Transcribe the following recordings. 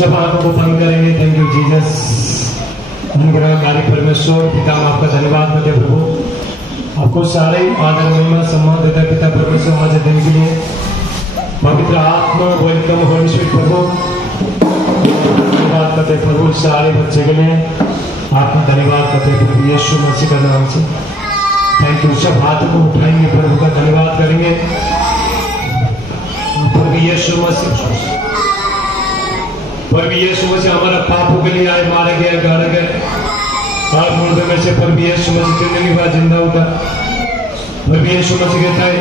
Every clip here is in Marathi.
सब आंखों को बंद करेंगे। Thank you Jesus. अनुग्रहकारी परमेश्वर पिता हम आपका धन्यवाद करते प्रभु, आपको सारे आदर महिमा सम्मान देता पिता परमेश्वर आज दिन के लिए। पवित्र आत्मा वेलकम होली स्पिरिट प्रभु, धन्यवाद करते प्रभु सारे बच्चे के लिए आपका धन्यवाद करते प्रभु यीशु मसीह का नाम से। Thank you. सब हाथों को उठाएंगे प्रभु का धन्यवाद करेंगे प्रभु यीशु मसीह। प्रभु यीशु मसीह हमारा पापों के लिए आए, मारे गए, गाड़े गए और मुर्दों में से प्रभु यीशु मसीह तीन के बाद जिंदा उठा। प्रभु यीशु मसीह कहता है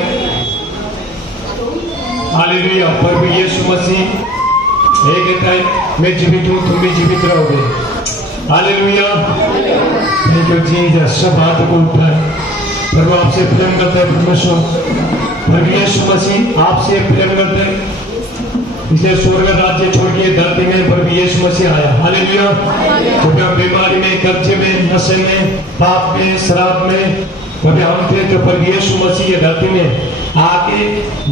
हालेलुया। प्रभु यीशु मसीह ये कहता है मैं जीवित हूँ, तुम भी जीवित रहोगे। हालेलुया। Thank you Jesus. सब हाथों को उठाए प्रभु आपसे प्रेम करता है परमेश्वर। प्रभु यीशु मसीह आपसे प्रेम करते हैं, इसलिए स्वर्ग राज्य छोड़ के धरती में प्रभु यीशु मसीह आया। हालेलुया। क्योंकि हम बीमारी में, कर्जे में, नशे में, पाप में, शराब में कभी हम थे, तो प्रभु यीशु मसीह ये धरती में आके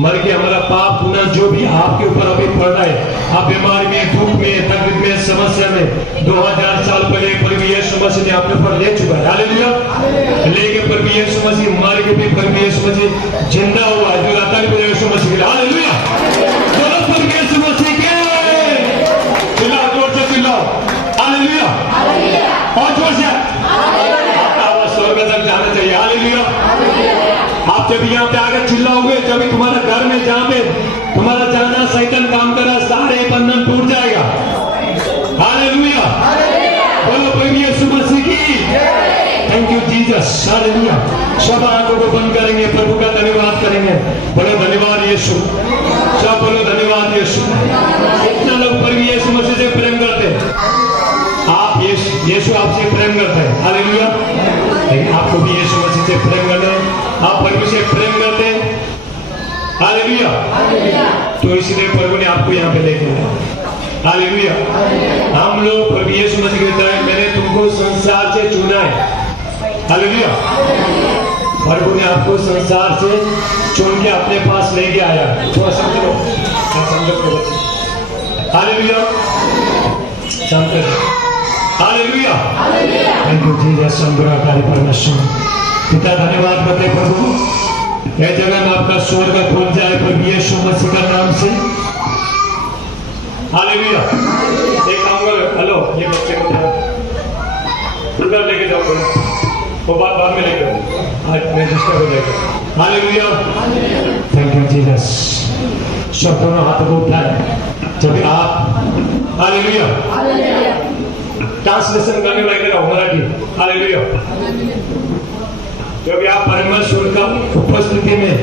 मर के हमारा पाप गुनाह जो भी आपके ऊपर अभी पड़ रहा है, आप बीमारी में, दुख में, तकलीफ में, समस्या में 2000 साल पहले प्रभु यीशु मसीह ने अपने ऊपर ले चुका है। हालेलुया। लेके प्रभु यीशु मसीह मर के भी प्रभु यीशु मसीह जिंदा हुआ है। जो रहता है यीशु मसीह के लिए। हालेलुया। चलो प्रभु यीशु मसीह के चिल्लाओ, जोर से चिल्लाओ। हालेलुया। और जोर से आवाज स्वर्ग तक जाना चाहिए। हालेलुया। आप जब यहाँ पे आकर चिल्लाओगे, जब तुम्हारा घर में जहाँ पे तुम्हारा जाना शैतान काम कर रहा, सारे बंधन टूट जाएगा। हालेलुया। बोलो प्रभु यीशु मसीह की। Thank you Jesus. हालेलुया। सब आंखों को बंद करेंगे, प्रभु का धन्यवाद करेंगे। बोलो धन्यवाद यीशु। सब बोलो धन्यवाद यीशु। इतना लोग प्रभु यीशु मसीह से प्रेम करते हैं, आप यीशु आपसे प्रेम करते हैं। हालेलुया। लेकिन आपको भी यीशु मसीह से प्रेम करना है, आप प्रभु से प्रेम करते हैं। हालेलुया। तो इसलिए प्रभु ने आपको यहाँ पे लेके आया। हालेलुया। हम लोग प्रभु यीशु मसीह कहता है मैंने तुमको संसार से चुना है। हालेलुया। प्रभु ने आपको संसार से चुन के अपने पास लेके आया। थोड़ा समझो, हालेलुया। समझो। हालेलुया। Thank you Jesus. अनुग्रहकारी परमेश्वर पिता धन्यवाद करते प्रभु, यह जगह में आपका स्वर्ग खुल जाए प्रभु यीशु मसीह का नाम से। हालेलुया। एक काम करो, हेलो ये बच्चे को उधर लेके जाओ, वो बाद में लेके आज मैं डिस्टर्ब हो जाएगा। हालेलुया। Thank you Jesus. सब दोनों हाथों को उठाए जब आप हालेलुया ट्रांसलेशन करने लगे रहो मराठी। हालेलुया। जब आप परमेश्वर का उपस्थिति में,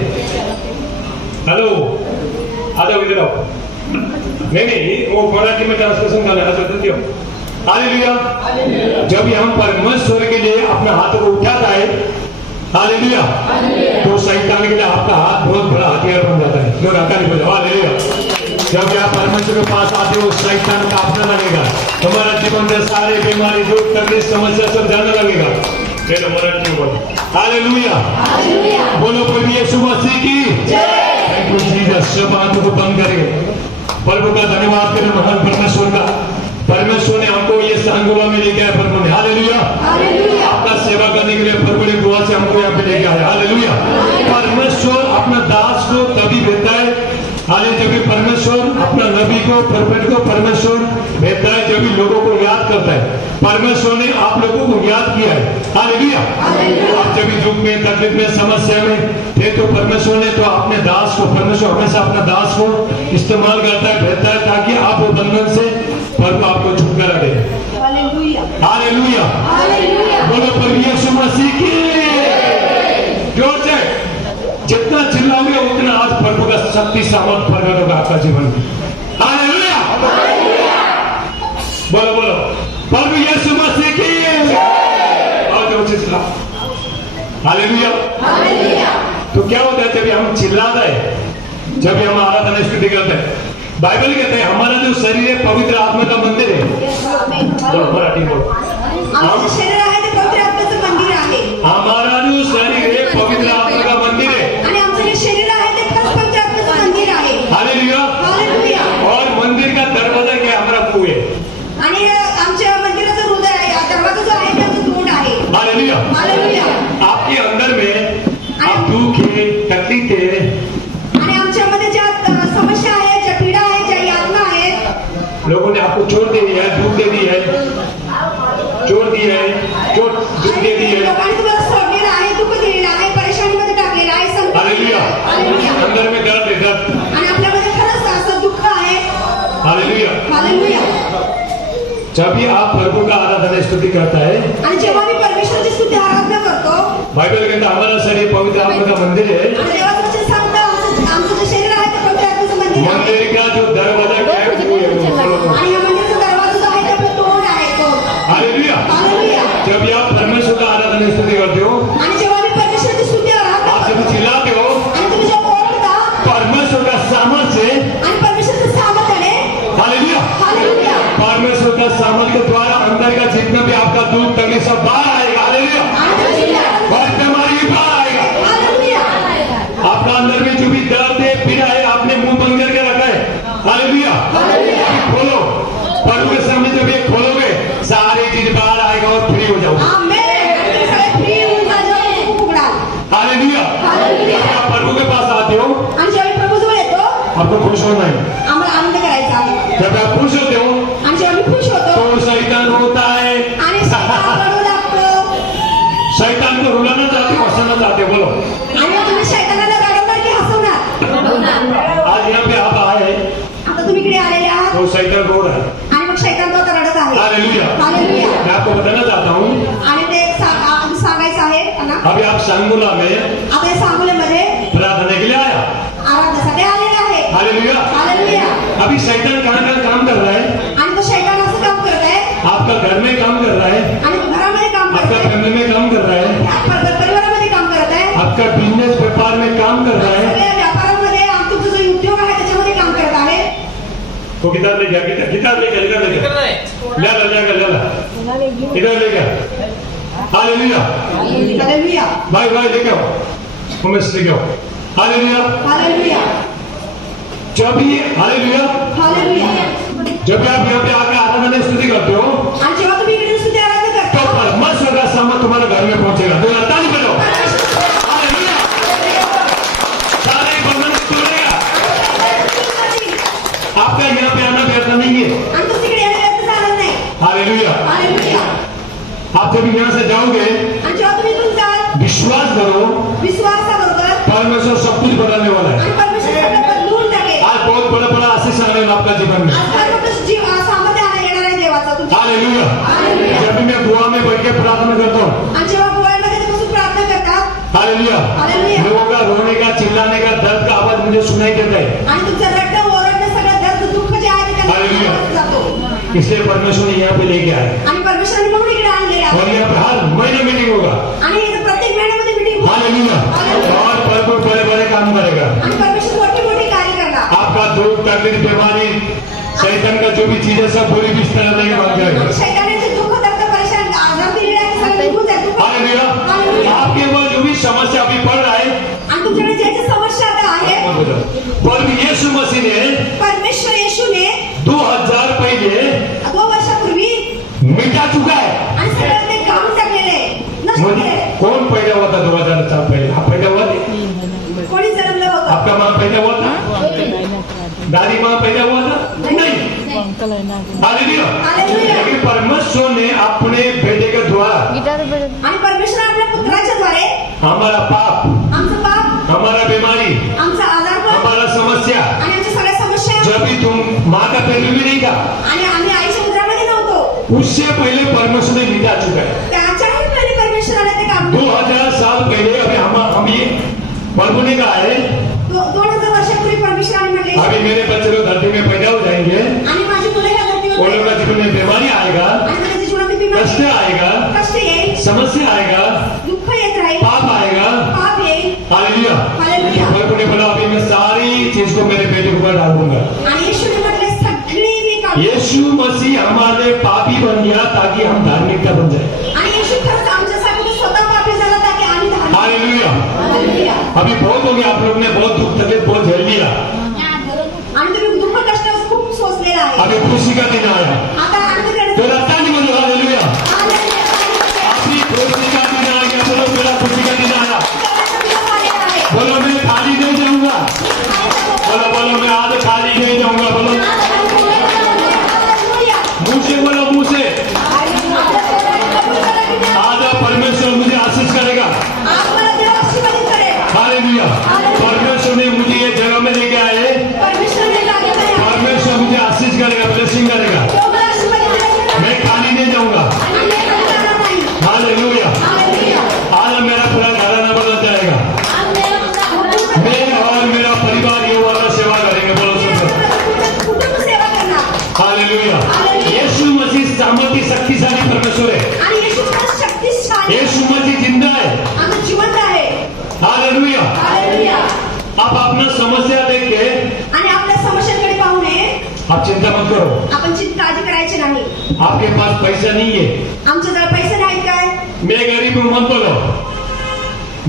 हेलो आ जाओ इधर आओ। नहीं वो मराठी में ट्रांसलेशन करना है। हालेलुया। जब हम परमेश्वर के लिए अपने हाथों को उठाता है, हालेलुया, तो शैतान के लिए आपका हाथ बहुत बड़ा हथियार बन जाता है। जो रहता नहीं बोलो। हालेलुया। जब आप परमेश्वर के पास आते हो, शैतान का अपना लगेगा, तुम्हारा जीवन में सारे बीमारी, दुख, तकलीफ, समस्या सब जाने लगेगा। चलो मराठी में बोलो। हालेलुया। बोलो प्रभु यीशु मसीह की जय। Thank you Jesus. सब आंखों को बंद करेंगे, प्रभु का धन्यवाद करें महान परमेश्वर का। परमेश्वर ने हमको ये सांगोला में लेके आया। प्रभु ने हालेलुया आपका सेवा करने के लिए प्रभु ने दुआ से हमको यहाँ पे लेके आया। हालेलुया। परमेश्वर अपना दास को तभी भेजता है, हाले जब भी परमेश्वर अपना नबी को, प्रोफेट को परमेश्वर भेजता है जब भी लोगों को याद करता है। परमेश्वर ने आप लोगों को याद किया है। हालेलुया। आप जब भी दुख में, तकलीफ में, समस्या में थे, तो परमेश्वर ने तो अपने दास को, परमेश्वर हमेशा अपना दास को इस्तेमाल करता है, भेजता है, ताकि आप वो बंधन से प्रभु आपको छुटकारा दे। हालेलुया। बोलो प्रभु यीशु मसीह की जोर से। जितना चिल्लाओगे उतना आज प्रभु का शक्ति सामर्थ प्रकट होगा आपका जीवन में। हालेलुया। बोलो बोलो प्रभु यीशु मसीह की और जोर से चिल्लाओ। हालेलुया। तो क्या होता है जब हम चिल्लाते हैं, जब हम आराधना स्तुति करते हैं, बाइबल कहते हैं हमारा जो शरीर है पवित्र आत्मा का मंदिर है। बोलो मराठी बोलो। आमचं शरीर आहे ते पवित्र आत्म्याचं मंदिर आहे। हमारा जो शरीर है पवित्र आत्मा का मंदिर है। आणि आमचं जे शरीर आहे ते पवित्र आत्म्याचं मंदिर आहे। हालेलुया। हालेलुया। और मंदिर का दरवाजा क्या हमारा मुंह है। आपको चोट दे दिया है, दूध दे दी है, चोट दी है, चोट दूध दे दी है। लोकांनी तुम्हाला सोडलेलं आहे, दुःख दिलेलं आहे, परेशानीमध्ये टाकलेलं आहे, संकट हालेलुया। हालेलुया। अंदर में दर्द है, दर्द। आणि आपल्यामध्ये खरंच असं दुःख आहे। हालेलुया। हालेलुया। जब भी आप प्रभु का आराधना स्तुति करता है, आणि जेव्हा मी परमेश्वराची स्तुती आराधना करतो, बाइबल कहता है हमारा शरीर पवित्र आत्मा का मंदिर है। आणि देवाचं वचन सांगतं आमचं जे शरीर आहे ते पवित्र आत्म्याचं मंदिर आहे। मंदिर का जो दरवाजा क्या है वो है वो। आणि या मंदिराचा दरवाजा जो आहे ते आपलं तोंड आहे तो। हालेलुया। हालेलुया। जब भी आप परमेश्वर का आराधना स्तुति करते हो, आणि जेव्हा मी परमेश्वराची स्तुती आराधना आप करतो, जब चिल्लाते हो, आणि तुम्ही जेव्हा ओरडता, परमेश्वर का सामर्थ्य से, आणि परमेश्वराचं सामर्थ्याने, हालेलुया, हालेलुया, परमेश्वर का सामर्थ्य के द्वारा अंदर का जितना भी आपका दूध तकलीफ सब बाहर आएगा। हालेलुया। और बीमारी भी बाहर आएगा। हालेलुया। आपका अंदर में जो भी दर्द है, पीड़ा है, आपने मुंह बंद करके रखा है। हालेलुया। हालेलुया। खोलो, प्रभु के सामने जब ये खोलोगे, सारी चीज बाहर आएगा और फ्री हो जाओगे। आमेन। सगळे फ्री होऊन जाओ, खूप उघडाल। हालेलुया। हालेलुया। जब आप प्रभु के पास आते हो, आणि जेव्हा प्रभूजवळ येतो, आपको खुश होना है। आम्हाला आनंद करायचा आहे। जब आप खुश होते हो, आणि जेव्हा मी खुश होतो, तो शैतान रोता है। आणि शैतान रडू लागतो, शैतान को रुलाना चाहते हो, हंसाना चाहते हो, बोलो। आणि मग तुम्ही शैतानाला रडवणार की हसवणार? आज यहाँ पे आप आए, आता तुम्ही इकडे आलेले आहात, तो शैतान रो रहा है। आणि मग शैतान तो आता रडत आहे। हालेलुया। हालेलुया। मैं आपको बताना चाहता हूँ, आणि ते सांगायचं आहे त्यांना। अभी आप सांगोला में आता या सांगोल्यामध्ये प्रार्थना के लिए आया। आराधनासाठी आलेले आहे। हालेलुया। हालेलुया। अभी शैतान कहाँ काम कर रहा है? आणि तो शैतान असं काम करत आहे, आपका घर में काम कर रहा है, आणि घरामध्ये काम करत आपका आहे, फैमिली में काम कर रहा है, परिवारामध्ये काम करत आहे, आपका बिजनेस व्यापार में काम कर रहा है। सगळ्या व्यापारामध्ये तुमचा जो उद्योग आहे त्याच्यामध्ये काम करत आहे। तो किताब ले गया, किताब ले गया, ले गया, ले ला, इधर ले गया। हालेलुया। हालेलुया। भाई लेके आओ, उमेश लेके आओ। हालेलुया। हालेलुया। जब भी हालेलुया, हालेलुया। जब भी आप यहाँ पे आकर आराधना स्तुति करते हो, आणि जेव्हा तुम्ही इकडे स्तुती आराधना तो करता, परमेश्वर का सामर्थ्य तुम्हारे घर में पहुंचेगा। तो ताली बजाओ। हालेलुया। सारे बंधन तोड़ेगा। आपका यहाँ पे आना व्यर्थ नहीं है। आणि तो तिकडे येण्याचं कारण नाही। हालेलुया। हालेलुया। आप जब यहाँ से जाओगे, आणि जेव्हा तुम्ही इथून जाल, विश्वास करो, विश्वासाबरोबर, परमेश्वर सब कुछ बदलने वाला है। आणि परमेश्वर सगळं बदलून टाकेल। आज बहुत बड़ा बड़ा आशीष आने वाला आपका जीवन में। आज फार मोठं सामर्थ्य येणार आहे देवाचं तुमच्या। हालेलुया। हालेलुया। जब भी मैं दुआ में बैठ के प्रार्थना करता हूँ, आणि जेव्हा गोव्यामध्ये ते बसून प्रार्थना करतात, हालेलुया, हालेलुया। लोगों का रोने का, चिल्लाने का, दर्द का आवाज मुझे सुनाई देता है। आणि तुमचं रडणं, ओरडणं, सगळं दर्द, दुःख जे आहे ते त्यांना हालेलुया। आवाज जातो। इसलिए परमेश्वर ने यहाँ पे लेके आए, आणि परमेश्वराने म्हणून इकडे आणलेले और आहे। यहाँ पे हर महीने मीटिंग होगा। आणि इथं प्रत्येक महिन्यामध्ये मीटिंग हालेलुया। और प्रभु बड़े बड़े काम करेगा। आणि परमेश्वर मोठी मोठी कार्य करणार। आपका दुख, तकलीफ, बीमारी, शैतान का जो भी चीज है सब पूरी विस्तार नहीं बन जाएगा। शैताने जे दुःख, दर्द, परेशान आजार दिलेले आहे ते सगळं निघून जाईल। हालेलुया। हालेलुया। आपके वो जो भी समस्या अभी पड़ रहा है, आणि तुमच्याकडे जे जे समस्या आता आहे, प्रभु यीशु मसीह ने परमेश्वर येशूने 2000 पहले 2 वर्षापूर्वी मिटा चुका है। आणि सगळं ते काम टाकलेले, नष्ट केलेले। कौन पैदा हुआ था 2000 साल पहले? आप पैदा हुआ थे? कोणी जन्मलं होतं? आपका माँ पैदा हुआ था? दादी माँ पैदा हुआ था? नहीं। हालेलुया। हालेलुया। लेकिन परमेश्वर ने अपने बेटे के द्वारा आणि परमेश्वर आपल्या पुत्राच्या द्वारे हमारा पाप, आमचं पाप, हमारा बीमारी, आमचा आजारपण हमारा समस्या, आणि आमच्या सगळ्या समस्या, जब भी तुम माँ का पेट में नहीं था, आणि आम्ही आईच्या उदरामध्ये नव्हतो, उससे पहले परमेश्वर ने मिटा चुका है। त्याच्याही पहिले परमेश्वराने ते काम 2000 साल पहले अभी हम ये प्रभु ने कहा है, 2000 वर्षापूर्वी परमेश्वराने म्हटले, अभी मेरे बच्चे लोग धरती में पैदा हो जाएंगे, आणि माझी मुलं ह्या वो धरतीवर लोग का जीवन में बीमारी आएगा, आणि माझ्या जीवनात बिमारी, कष्ट आएगा, कष्ट येईल, समस्या आएगा, दुःख येत राहील, पाप आएगा। पाप येईल। हालेलुया। हालेलुया। प्रभु ने बोला अभी मैं सारी चीज को मेरे बेटे के ऊपर डाल दूंगा। आणि येशूने म्हटले सगळी मी काढू। यीशु मसीह हमारे पापी बन गया ताकि हम धार्मिकता बन जाए। आणि येशू खरंच आमच्यासाठी तो स्वतः पापी झाला ताकि आम्ही धार्मिक। हालेलुया। हालेलुया। अभी बहुत हो गया, आप लोग ने बहुत दुख तकलीफ बहुत झेल लिया, आणि तुम्ही दुःख कष्ट खूप सोसलेला आहे। अभी खुशी का दिन आया। आता आनंद तो करण्याचा लगता नहीं बोलो हालेलुया। हालेलुया। अभी खुशी का दिन आ गया, बोलो मेरा खुशी का दिन आया। बोलो मैं खाली नहीं जाऊंगा, बोलो बोलो मैं आज खाली नहीं जाऊंगा, बोलो हालेलुया हालेलुया। यीशु मसीह सामर्थ्य शक्तिशाली परमेश्वर है आणि येशू खरंच शक्तिशाली यीशु मसीह जिंदा है आणि जिवंत आहे. Hallelujah hallelujah. आप अपना समस्या देख के आणि आपल्या समस्यांकडे पाहू नये. आप चिंता मत करो आपण काळजी करायची नाही. आपके पास पैसा नहीं है आमच्याजवळ पैसे नाहीत काय? मैं गरीब हूँ मत बोलो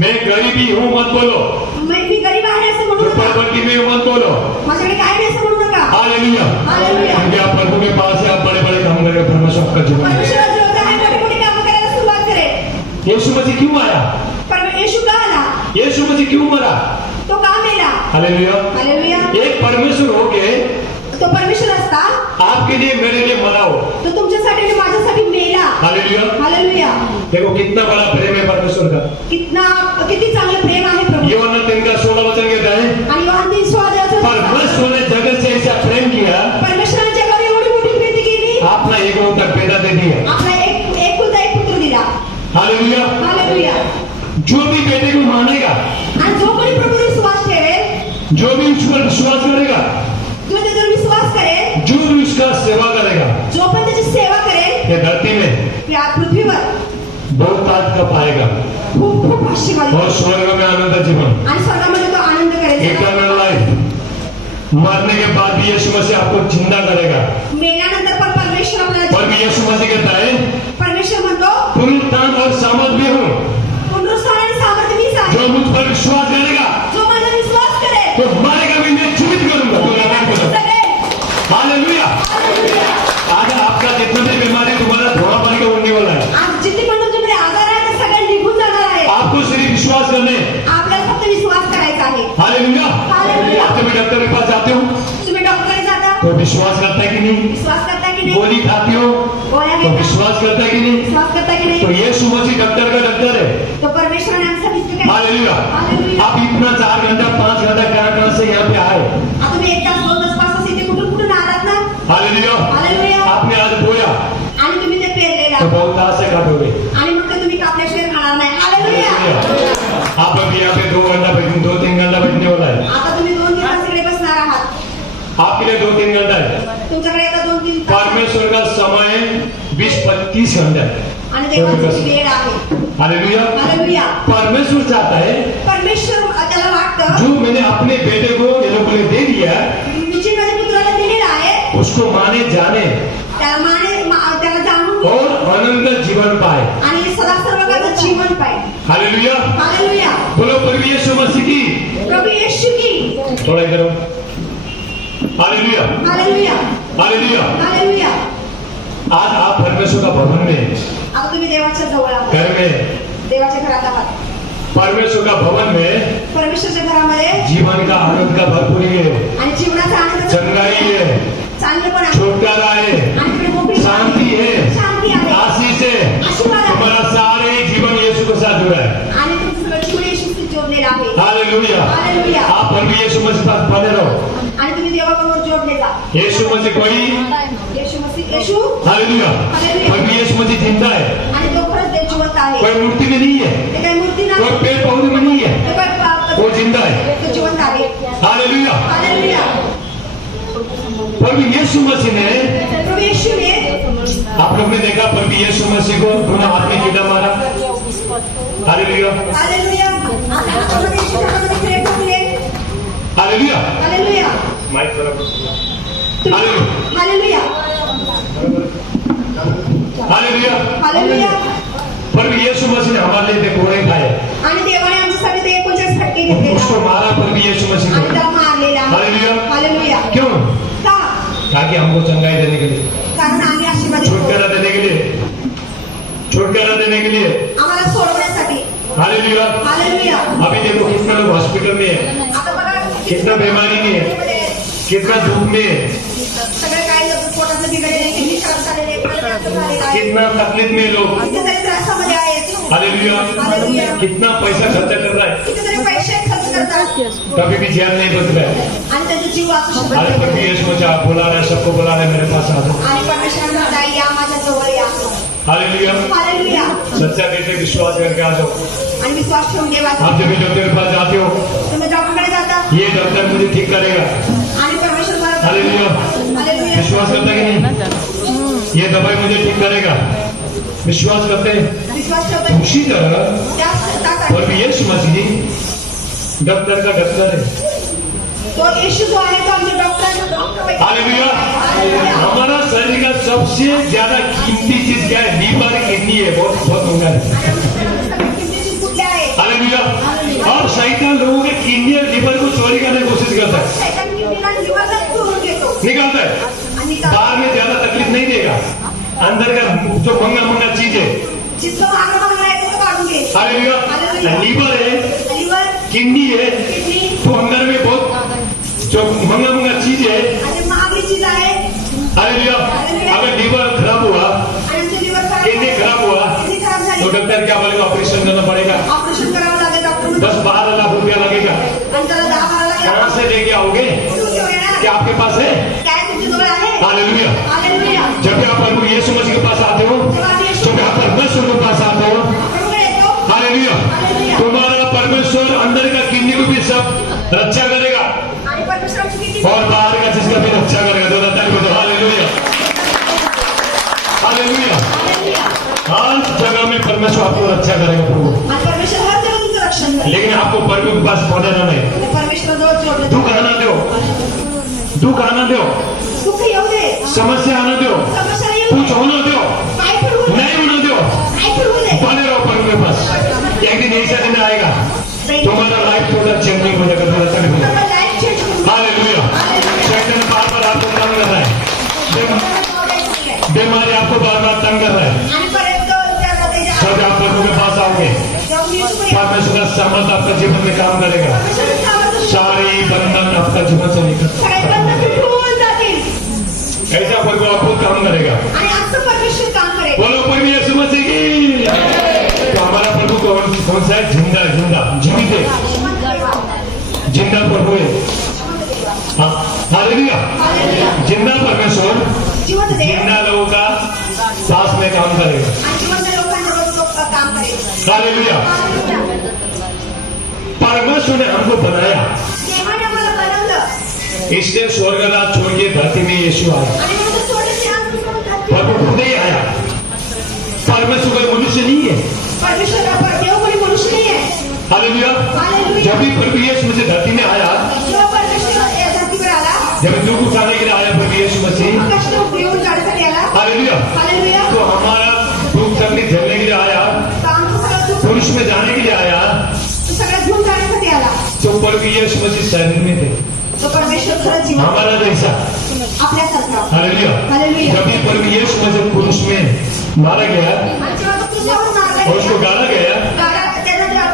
मैं गरीबी हूँ मत बोलो मी गरीब आहे असं म्हणू नका. प्रॉपर्टी में हूँ मत बोलो माझ्याकडे काय नाही असं म्हणू नका. Hallelujah hallelujah. क्योंकि आप प्रभु के पास है आप बड़े बड़े काम करेंगे परमेश्वर आपका जीवन देगा। परमेश्वराजवळ काय मोठी मोठी कामं करायला सुरुवात करेल. यीशु मसीह क्यों आया पण येशू का आला? यीशु मसीह क्यों मरा तो का मेला? Hallelujah hallelujah. एक परमेश्वर हो के तो परमेश्वर असता आपके लिए मेरे लिए मरा हो तो तुमच्यासाठी आणि माझ्यासाठी मेला. Hallelujah hallelujah. देखो कितना बड़ा प्रेम है परमेश्वर का किती चांगलं प्रेम आहे प्रभू. यूहन्ना 3 का 16 वचन कहता है आणि योहान 3:16 परमेश्वर ने जगत से ऐसा प्रेम किया परमेश्वराने जगावर एवढी मोठी प्रीती केली अपना एकलौता बेटा दे दिया आपला एकुलता एक पुत्र दिला. Hallelujah hallelujah. जो भी बेटे को मानेगा आणि जो कोणी प्रभूवर विश्वास ठेवेल जो भी उस पर विश्वास करेगा जो त्याच्यावर विश्वास करेल जो भी उसका सेवा करेगा जो पण त्याची सेवा करेल ये धरती में या पृथ्वीवर बहुत ताज का पाएगा खूप खूप आशीर्वाद और स्वर्ग में आनंद जीवन आणि स्वर्गामध्ये तो आनंद करेल. इटर्नल लाइफ मरने के बाद भी यीशु मसीह आपको जिंदा करेगा मेल्यानंतर पण परमेश्वर आपल्याला और भी यीशु मसीह कहता है परमेश्वर म्हणतो पुनरुत्थान और सामर्थ भी हूँ पुनरुत्थान आणि सामर्थ्य मीच आहे. जो मुझ पर विश्वास करेगा जो माझा विश्वास करेल तो मरेगा भी मैं जीवित करूंगा तो आराम करो सगळे. Hallelujah hallelujah. आज आपका जितना भी बीमारी तुम्हारा धोना पानी का उड़ने वाला है आज जितके पण तुमच्याकडे आजार आहे ते सगळे निघून जाणार आहे. आपको सिर्फ विश्वास करने आपल्याला फक्त विश्वास करायचा आहे. Hallelujah hallelujah. आप जब डॉक्टर के पास जाते हो तुम्ही डॉक्टरकडे जाता तो विश्वास करता है कि नहीं विश्वास करता की नाही? गोली खाते हो गोळ्या तो घेता विश्वास करता है कि नहीं विश्वास करता की तो नाही? यीशु मसीह डॉक्टर का डॉक्टर है तो परमेश्वराने आमचा विश्वास केला. Hallelujah hallelujah. आप इतना 4 घंटा 5 घंटा कहाँ से यहाँ पे आए आता तुम्ही 1 तास 2 तास 5 तास इथे कुठून आलात ना? Hallelujah hallelujah. आपने आज बोया आणि तुम्ही ते पेरलेला तो बहुत आज से काटोगे आणि मग ते तुम्ही कापल्याशिवाय खाणार नाही. हालेलुया. हालेलुया आप अभी यहाँ पे 2 घंटा बैठे 2-3 घंटा बैठने वाला है आता तुम्ही 2-3 तास इकडे बसणार आहात. आपके लिए 2-3 घंटा है तुमच्याकडे आता 2-3 तास परमेश्वर का समय 20-25 घंटा है आणि देवाची वेळ आहे. Hallelujah hallelujah. परमेश्वर चाहता है परमेश्वर त्याला वाटतं जो मैंने अपने बेटे को ये लोगों ने दे दिया मी जे माझ्या पुत्राला दिलेलं आहे उसको माने जाने त्याला जाणून घे और अनंत जीवन पाए आणि सदा सर्वकाळचं जीवन पाहिजे. Hallelujah hallelujah. बोलो प्रभु यीशु मसीह की प्रभू येशू की थोड़ा इधर आओ। Hallelujah hallelujah. Hallelujah hallelujah. आज आप परमेश्वर का भवन में आता तुम्ही देवाच्या जवळ आहात घर में देवाच्या घरात आहात. परमेश्वर का भवन में परमेश्वरच्या घरामध्ये जीवन का आनंद का भरपूरी है आणि जीवनाचा आनंद चंगाई है चांगलं पण आहे छुटकारा है आणि इकडे मोकळी शांति है शांती आहे आशीष है आशीर्वाद आहे हमारा सारे जीवन यीशु के साथ जुड़ा है आणि तुमचं सगळं जीवन येशूशी जोडलेलं आहे. Hallelujah hallelujah. आप प्रभु यीशु मसीह पास बने रहो आणि तुम्ही देवाबरोबर जोडले जा. यीशु मसीह कोई येशू मसीह येशू हालेलुया हालेलुया. प्रभु यीशु मसीह जिंदा है आणि तो खरंच देव जिवंत आहे. कोई मूर्ति में नहीं है ते काही मूर्ती नाही कोई पेड़ पौधे में नहीं है ते काही वो जिंदा है तो जिवंत आहे. Hallelujah hallelujah. प्रभु यीशु मसीह ने प्रभू येशूने आप लोग ने देखा प्रभु यीशु मसीह को दोनों हाथ में कीड़ा मारा हालेलुया हालेलुया. आता हातामध्ये येशूच्या हातामध्ये किडे ठोकले. Hallelujah hallelujah. माइक जरा तुम्ही- हालेलुया. Hallelujah hallelujah. प्रभु यीशु मसीह ने हमारे लिए ते घोड़े खाए आणि देवाने आमच्यासाठी ते 49 फटके घेतलेला उसको मारा प्रभु यीशु मसीह आणि ने त्याला मारलेला. हालेलुया. हालेलुया. क्यों का? ताकि हमको चंगाई देने के लिए कारण आम्ही आशीर्वाद घेतो. छुटकारा देने के लिए छुटकारा देने के लिए आम्हाला सोडवण्यासाठी. Hallelujah hallelujah. अभी देखो कितना लोग हॉस्पिटल में है आता बघा कितना बीमारी में है कितना दुख में है सगळे काही लोक पोटातलं बिघडलेले किडनी खराब झालेले प्रगती झालेले आहे. कितना तकलीफ में लोग कितीतरी त्रासामध्ये आहेत. Hallelujah hallelujah. कितना पैसा खर्चा कर रहा है कितीतरी पैसे खर्च करतात कभी भी जान नहीं बच रहा है आणि त्यांचा जीव वाचू शकत आज प्रभु नाही. यीशु मसीह आप बुला रहा है सबको बुला रहे हैं मेरे पास आ जाओ आणि परमेश्वर म्हणता या माझ्या जवळ या. Hallelujah hallelujah. सच्चा दिल से विश्वास करके आ जाओ आणि विश्वास ठेवून देवा आप जब भी डॉक्टर के पास जाते हो तुम्ही डॉक्टरकडे जाता ये डॉक्टर मुझे ठीक करेगा आणि परमेश्वर मला हालेलुया। हालेलुया। विश्वास करता कि नहीं? ये दवाई मुझे ठीक करेगा, विश्वास करते हैं। विश्वास ठेवतो उसी तरह त्याच ताकद प्रभु यीशु मसीह डॉक्टर का डॉक्टर है। तो येशू जो आहे तो आमचे डॉक्टर हालेलुया। हमारा शरीर का सबसे ज्यादा कीमती चीज क्या है? लीवर, किडनी है, बहुत बहुत महंगा है। कुठले आहे हालेलुया। और शैतान लोगों के किडनी और लीवर को चोरी करने की कोशिश करता है, शैतान किडनीला लिव्हरला चोरून घेतो निकालता है। आणि का बाहर में ज्यादा तकलीफ नहीं देगा, अंदर का जो महंगा महंगा चीज है। जिसको मागं मागं आहे तो काढून घे हालेलुया। लीवर है, लिव्हर किडनी है, किडनी तो अंदर में बहुत जो महंगा महंगा चीज है। आणि महागडी चीज आहे हालेलुया। अगर लीवर खराब हुआ, आणि आमचे लिव्हर किडनी खराब हुआ, किडनी खराब तो झाली डॉक्टर क्या बोलेगा? ऑपरेशन करना पड़ेगा, ऑपरेशन करावं लागेल डॉक्टर 10-12 लाख रुपया लगेगा। आणि त्याला 10-12 लाख कहाँ से लेके आओगे? कुठून घेऊन येणार? क्या आपके पास है? काय तुमच्या जवळ आहे हालेलुया। हालेलुया जब भी आप प्रभु यीशु मसीह के पास आते हो, जब आप परमेश्वर के पास आते हो, आपण कुठे येतो हालेलुया, तुम्हारा परमेश्वर अंदर का किडनी को भी सब रक्षा करेगा आणि परमेश्वराची किती और बाहर का जिसका भी रक्षा करेगा। तो हालेलुया, हालेलुया। हालेलुया हर जगह में परमेश्वर आपको रक्षा करेगा प्रभु, आणि परमेश्वर हर जगह तुमचं रक्षण करेल लेकिन आपको प्रभु के पास पहुंचाना नहीं। परमेश्वराजवळ जोडलं दुख आना दो, दुख आना दो, दुःख येऊ दे समस्या आना दो, समस्या येऊ कुछ दे होना दो, काय पण होऊ दे नहीं होना दो, काय पण होऊ दे बने रहो प्रभु के पास। एक दिन ऐसा दिन आएगा तुम्हारा लाइफ थोड़ा चेंजिंग हो जाएगा, थोड़ा तकलीफ होगा। तुम्हाला लाईफ चेंज करून हालेलुया। शैतान बार बार आपको तंग कर रहा है, बीमारी आपको बार बार तंग कर रहा है। आणि परत त्याला त्याच्या जब आप प्रभु के पास आओगे, जाऊन येतो परमेश्वर का सामर्थ आपका जीवन में काम करेगा, परमेश्वराचं सामर्थ्य सारे बंधन आपका जीवन से निकल, सगळे बंधन तुटून जातील ऐसा प्रभु आपको काम करेगा। आणि असं परमेश्वर काम करेल बोलो प्रभु यीशु मसीह की। तो हमारा प्रभु कौन सा है? जिंदा, जिंदा, जीवित है, जिंदा प्रभु है। हाँ, हालेलुया। जिंदा परमेश्वर जिवंत देव जिंदा लोगों का साथ में काम करेगा। आणि जिवंत लोकांबरोबर तो काम करेल हालेलुया। परमेश्वर ने हमको बनाया, देवाने आम्हाला बनवलं इसलिए स्वर्गला छोड़ के धरती में यीशु आया। आणि म्हणून थोडं ध्यान करून खाते. प्रभु खुद ही आया, परमेश्वर कोई मनुष्य नहीं है। परमेश्वर पर देव कोणी मनुष्य नाही आहे हालेलुया। हालेलुया जब भी प्रभु यीशु मसीह धरती में आया, जेव्हा परमेश्वर या धरतीवर आला जब दुख उठाने के लिए आया प्रभु यीशु मसीह, कष्ट घेऊन काढण्यासाठी आला हालेलुया, हालेलुया तो हमारा दुख तकलीफ झेलने के लिए आया, काम तो सगळं दुःख पुरुष में जाने के लिए आया, तो सगळं घेऊन जाण्यासाठी आला तो प्रभु यीशु मसीह शरीर में थे, तो परमेश्वर खरंच जीवन हमारा जैसा। आपल्यासारखा हालेलुया। हालेलुया जब भी प्रभु यीशु मसीह पुरुष में मारा गया आणि जेव्हा तो क्रूसावर मारला और उसको गाड़ा गया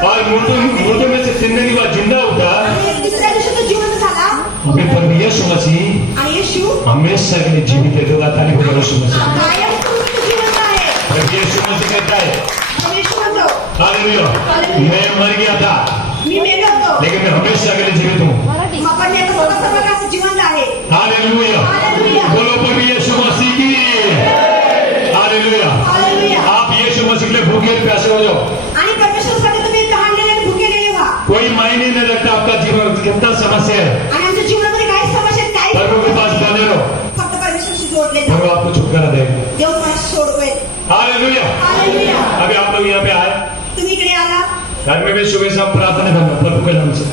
और मुर्दों में से तिनने के बाद जिंदा उठा, आणि तिसऱ्या दिवशी तो जिवंत झाला अभी प्रभु यीशु मसीह आणि येशू हमेशा के लिए जीवित है। तो ताली हो यीशु मसीह। कायम तुमचं जिवंत आहे प्रभु यीशु मसीह कहता है, परमेश्वर म्हणतो हालेलुया, मैं मर गया था मी मेलो होतो लेकिन मैं हमेशा के लिए जीवित हूँ। आपण याचं स्वतःचं बघा असं जिवंत आहे हालेलुया। हालेलुया बोलो प्रभु यीशु मसीह की। हालेलुया। हालेलुया आप यीशु मसीह के लिए भूखे और प्यासे हो जाओ, आणि परमेश्वरासाठी तुम्ही तहानलेले आणि भुकेलेले व्हा कोई मायने नहीं लगता आपका जीवन कितना समस्या है। आणि आमच्या जीवनामध्ये काही समस्या आहेत, काही प्रभु के पास बने रहो, फक्त परमेश्वरशी जोडले जा प्रभु आपको छुटकारा देगा। देव तुम्हाला सोडवेल हालेलुया। हालेलुया अभी आप लोग यहाँ पे आए, तुम्ही इकडे आला घर में भी सुबह शाम प्रार्थना करना प्रभु के नाम से,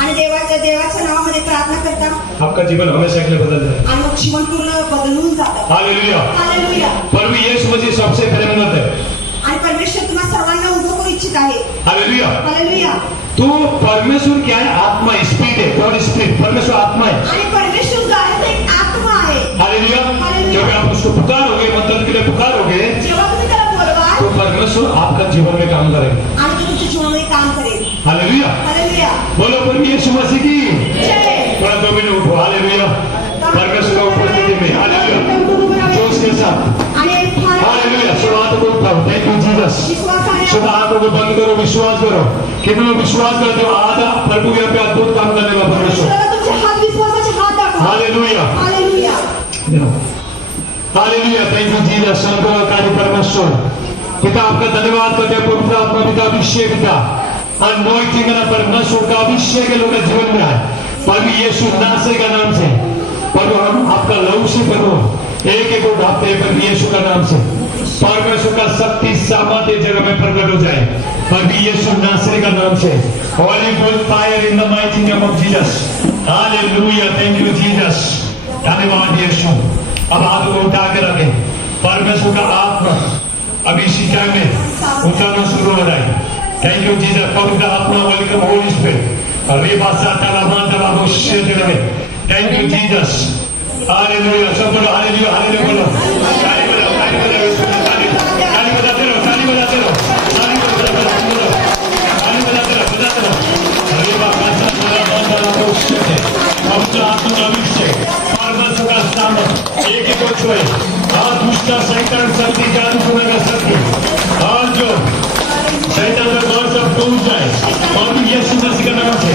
आणि देवाच्या नावामध्ये प्रार्थना करता आपका जीवन हमेशा के लिए बदल जाएगा। आणि मग जीवन पूर्ण बदलून जातं हालेलुया। हालेलुया प्रभु यीशु मसीह सबसे प्रेमवंत है। आणि परमेश्वर तुम्हा सर्वांना उभं करू इच्छित आहे हालेलुया। हालेलुया तो परमेश्वर क्या है? आत्मा, स्पिरिट है, गॉड स्पिरिट। परमेश्वर आत्मा है। आणि परमेश्वर जो आहे तो एक आत्मा आहे हालेलुया। हालेलुया। जब आप उसको पुकारोगे, मतलब के लिए पुकारोगे, जेव्हा तुम्ही त्याला बोलवाल तो परमेश्वर आपका जीवन में काम करेगा। आणि तो तुमच्या जीवनामध्ये काम करेल हालेलुया। हालेलुया बोलो प्रभु यीशु मसीह की। जय थोड़ा 2 मिनट उठो। हालेलुया। परमेश्वर की उपस्थिति में, हालेलुया, जोश के साथ, आणि फार हालेलुया। सब हाथों को उठाओ। Thank you Jesus. विश्वास आहे सब आंखों को बंद करो, विश्वास करो। कितने लोग विश्वास करते हो? आधा प्रभु यहाँ पे अद्भुत काम करने का परमेश्वर। परमेश्वराला तुमचे हात विश्वासाचे हात दाखवा hallelujah. Hallelujah hallelujah. Thank you Jesus. सर्वकारी परमेश्वर पिता, आपका धन्यवाद करते हैं। पवित्र आत्मा पिता, अभिषेक पिता, अनॉइंटिंग परमेश्वर का अभिषेक लोग के जीवन में आए प्रभु यीशु नासरी का नाम से। पर हम आपका लहू से बनो, एक एक उठाते हैं पर यीशु का नाम से परमेश्वर का शक्ति सामर्थ्य जगह में प्रकट हो जाए, पर यीशु नासरी का नाम से Holy Ghost fire in the mighty name of Jesus. Hallelujah. Thank you Jesus. धन्यवाद यीशु। अब हाथ को उठा के रखें, परमेश्वर का आत्मा अभी सिंचाई में उतरना शुरू हो रहा है। Thank you Jesus. पवित्र आत्मा वेलकम होली स्पिरिट। रेबासा तलामा तलाबो शेतरे। Thank you Jesus. हालेलुया। सब बोलो हालेलुया हालेलुया बोलो। ताली बजाओ ताली बजाओ यीशु की ताली। ताली बजाते रहो ताली बजाते रहो ताली बजाते रहो ताली बजाते रहो बजाते रहो। रेबासा तलामा तलाबो शेतरे। पवित्र आत्मा का अभिषेक, परमेश्वर का सामर्थ एक एक को छुए। और दुष्ट शैतान शक्ति जादू टोना का शक्ति और जो शैतान का दौर सब टूट जाए और यीशु मसीह का नाम से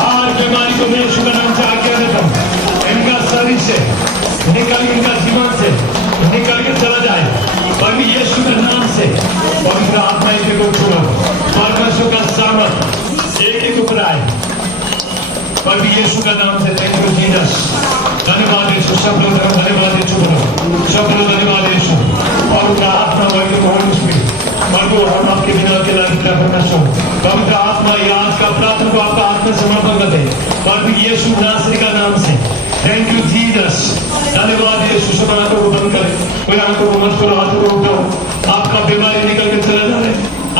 और बीमारी को मैं यीशु का नाम से आज्ञा देता हूं, इनका शरीर से निकल, इनका जीवन से निकल के चला जाए और यीशु के नाम से पवित्र आत्मा एक को छुओ। परमेश्वर का सामर्थ एक एक ऊपर आए पर यीशु का नाम से। Thank you Jesus. धन्यवाद यीशु। सब लोग धन्यवाद यीशु बोलो, सब लोग धन्यवाद यीशु। और उनका आत्मा वर्ग होल स्पिरिट प्रभु हम आपके बिना के लायक करना चाहूं। पवित्र आत्मा याद का प्रार्थना को आपका आत्मा समर्पण करते प्रभु यीशु नासरी का नाम से। Thank you Jesus. धन्यवाद यीशु। सब आंखों को बंद करें, कोई आंखों को मत करो, हाथों को उठाओ। आपका बीमारी निकल के चला जा रहा है,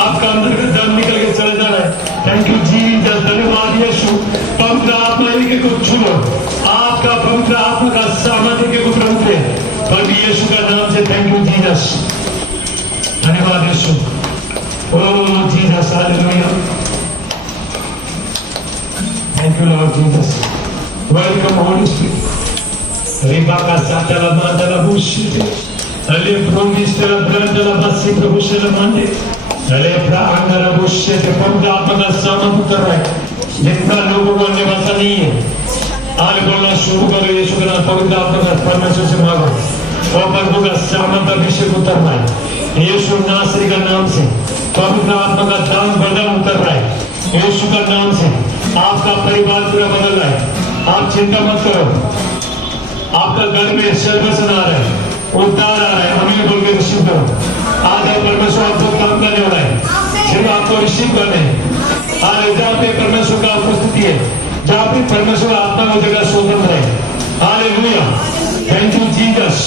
आपका अंदर का दर्द निकल के चला जा रहा है। Thank you Jesus. धन्यवाद यीशु। पवित्र आत्मा एक को छुओ, आपका पवित्र आत्मा का सामर्थ्य के ऊपर उठे पर यीशु का नाम से। Thank you Jesus. धन्यवाद Yeshu. Oh Jesus. Hallelujah. Thank you lord Jesus. Welcome holy spirit. रिबा का सातला मातला बुशिते अले प्रोमिस्टला ब्रंदला बसी प्रभु से मांडे अले प्रांगरा बुशिते। पवित्र आत्मा का सामर्थ्य उतर रहा है। जितना लोगों को अन्य भाषा नहीं है आज बोलना शुरू करो यीशु के नाम। पवित्र आत्मा का परमेश्वर से मांगो और प्रभु का सामर्थ्य अभिषेक उतर रहा है यीशु नासरी का नाम से। पवित्र आत्मा का दान बदल उतर रहा है यीशु का नाम से। आपका परिवार पूरा बदल रहा है। आप चिंता मत करो, आपका घर में सर्वसन आ रहा है, उद्धार आ रहा है। हमें बोल के रिसीव करो। आज परमेश्वर आपको काम करने वाला है, सिर्फ आपको रिसीव करना है। आज जहाँ पे परमेश्वर का उपस्थिति है, जहाँ पे परमेश्वर आत्मा वो जगह स्वतंत्र है। हालेलुया। Thank you Jesus.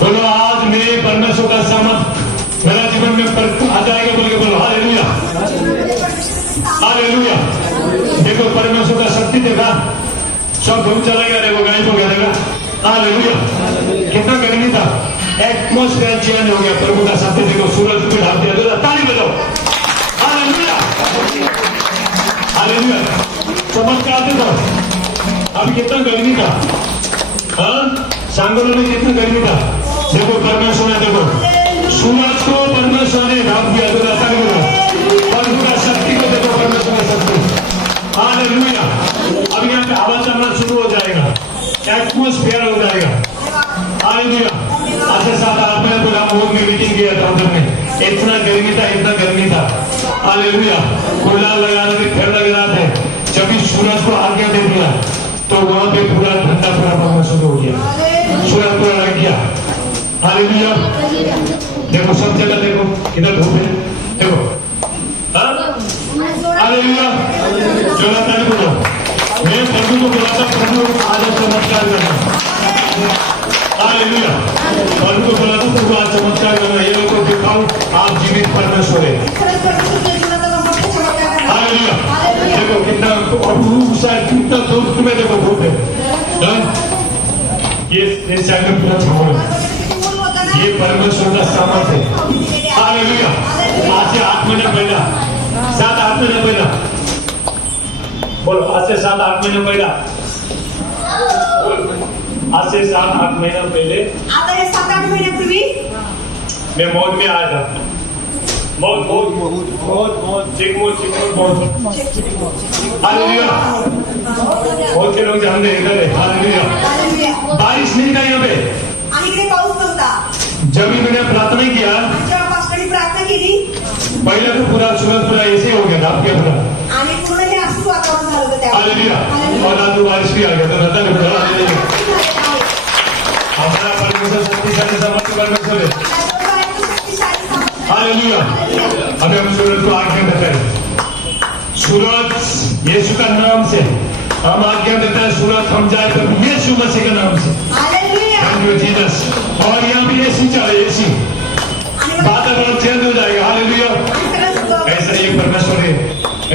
बोलो आज मेरे परमेश्वर का सामर्थ मेरा जीवन में आ जाएगा बोल के बोलो हालेलुया हालेलुया। देखो परमेश्वर का शक्ति देखा, सब घूम चला गया, देखो गायब हो गया। देखा हालेलुया। कितना गर्मी था, एटमोस्फेयर चेंज हो गया। प्रभु का शक्ति देखो, सूरज को ढाल दिया। ताली बजाओ हालेलुया हालेलुया। चमत्कार देखो, अभी कितना गर्मी था, हाँ सांगोलो में कितना गर्मी था। देखो परमेश्वर ने, देखो सूरज को परमेश्वर ने ढाप दिया। तो ताली बजाओ प्रभु का शक्ति को देखो, परमेश्वर का शक्ति। हालेलुया। अब यहाँ पे हवा चलना शुरू हो जाएगा, एटमोस्फेयर हो जाएगा। हालेलुया। अच्छा साथ आप मैंने बोला होम में मीटिंग किया था, उधर में इतना गर्मी था, इतना गर्मी था। हालेलुया। गुलाल लगा रहे, फिर लग रहा थे। जब इस सूरज को आज्ञा दे दिया तो वहां पे पूरा ठंडा पूरा पड़ना शुरू हो गया, सूरज पूरा लग गया। हालेलुया। देखो सब जगह देखो किधर धूप है, देखो हालेलुया। जोरा ताली बोलो। मैं प्रभु को बुलाता, प्रभु आज चमत्कार करना। हालेलुया। प्रभु को बुलाता, प्रभु आज चमत्कार करना। ये लोगों को दिखाओ आप जीवित परमेश्वर है। हालेलुया। देखो कितना कितना धूप तुम्हें देखो धूप है। ये साइड में पूरा छाव है, ये परमेश्वर का सामर्थ है। हालेलुया। आज से 8 महीने पहला, 7-8 महीने पहला बोलो, आज से 7-8 महीने पहला, आज से 7-8 महीना पहले, आता है 7-8 महीन्यापूर्वी मैं मौत में आया था। बहुत बहुत बहुत बहुत बहुत चिकमोट बहुत। हालेलुया। बहुत के लोग जानते हैं इधर है। हालेलुया। बारिश नहीं था यहाँ पे, आणि इकडे पाऊस नव्हता। जब मैंने प्रार्थना किया, जेव्हा पास्टरनी प्रार्थना केली, पहले तो पूरा सूरज पूरा ऐसे हो गया था आपके पूरा, आणि पूर्ण हे असंच वातावरण झालं होतं त्यावेळी। हालेलुया। और आज तो बारिश भी आ गया था। हम आज्ञा देता है सूरज थम जाए तो यीशु मसीह के नाम से। हालेलुया। Thank you Jesus. और यहाँ भी एसी चले, एसी वातावरण चेंज हो जाएगा। हालेलुया। ऐसा ये परमेश्वर है,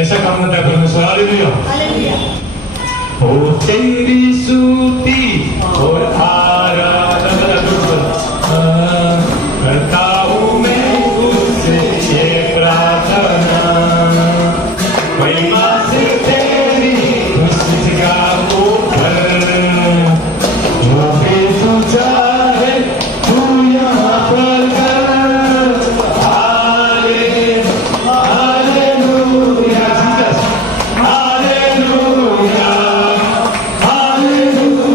ऐसा काम करता है परमेश्वर। हालेलुया। हालेलुया। ओ तेरी स्तुति और आराधना करता हूँ मैं तुझसे ये प्रार्थना, महिमा से तेरी तुझका ऊपर, जो भी तू चाहे तू यहाँ पर कर। Hallelujah Jesus, hallelujah, hallelujah.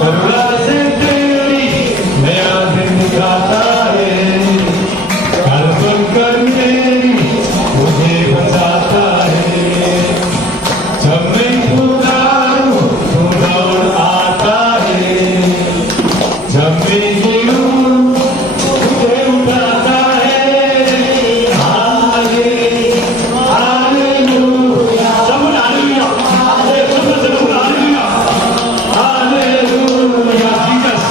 करुणा से तेरी नया दिन दिखाता है, कर बनकर मेरी मुझे बचाता है। जब मैं पुकारूं तो दौड़ आता है, जब मैं गिरूं मुझे उठाता है। हालेलुया, सब hallelujah, hallelujah Jesus,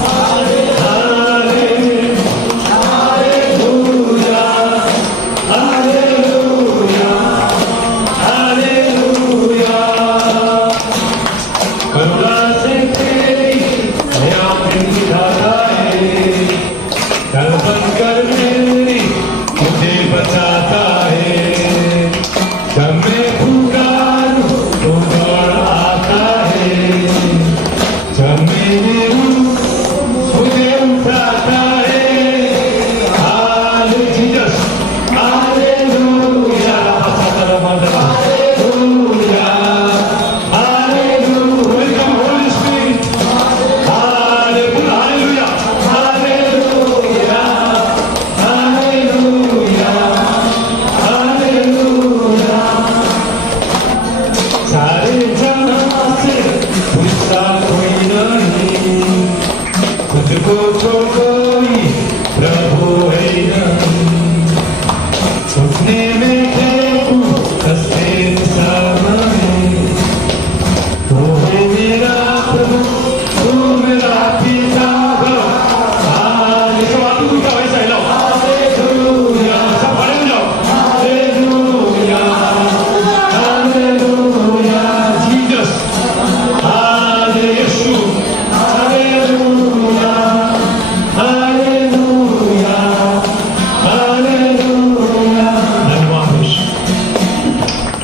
hallelujah, hallelujah, hallelujah. करुणा से तेरी नया दिन दिखाता है, कर बनकर मेरी मुझे बचाता है। जब मैं पुकारूं तो दौड़ आता है, जब मैं गिरूं मुझे उठाता है। Hallelujah, hallelujah, hallelujah, hallelujah. Welcome holy spirit. Hallelujah, hallelujah, hallelujah, hallelujah, hallelujah. सारे जहां से दूसरा कोई नहीं, तुझको तो कोई प्रभु है नहीं। सुनने में देखूं हंसते सामने, तू है मेरा प्रभु, तू मेरा पिता हो। हालेलुया, बात का वैसा हिलाओ। हालेलुया, सब खड़े हो जाओ। Hallelujah, hallelujah Jesus, hallelujah, hallelujah, hallelujah, hallelujah. धन्यवाद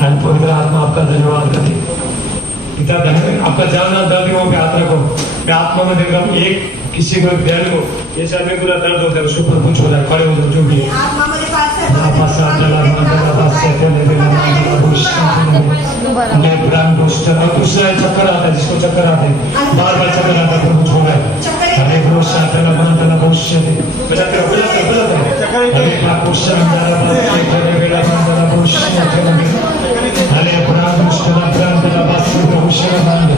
and पवित्र आत्मा आपका धन्यवाद करते हैं। पिता धन्यवाद, आपका जाना दर्द हो पे हाथ रखो। मैं आत्मा में देख रहा हूँ, एक किसी को ध्यान को ये सब में पूरा दर्द होता है, उसके ऊपर कुछ हो रहा है, खड़े हो जाओ जो भी है। आत्मामध्ये फार दूसरा चक्कर आता है, जिसको चक्कर आते हैं, बार बार चक्कर आता है, कुछ हो रहा है। अरे भरोसा तेरा बंधना भविष्य दे, बजाते रहो, बजाते रहो, बजाते रहो। अरे भरोसा मेरा भविष्य तेरे बेला बंधना भविष्य तेरा, अरे भरोसा तेरा बंधना भविष्य बंधे,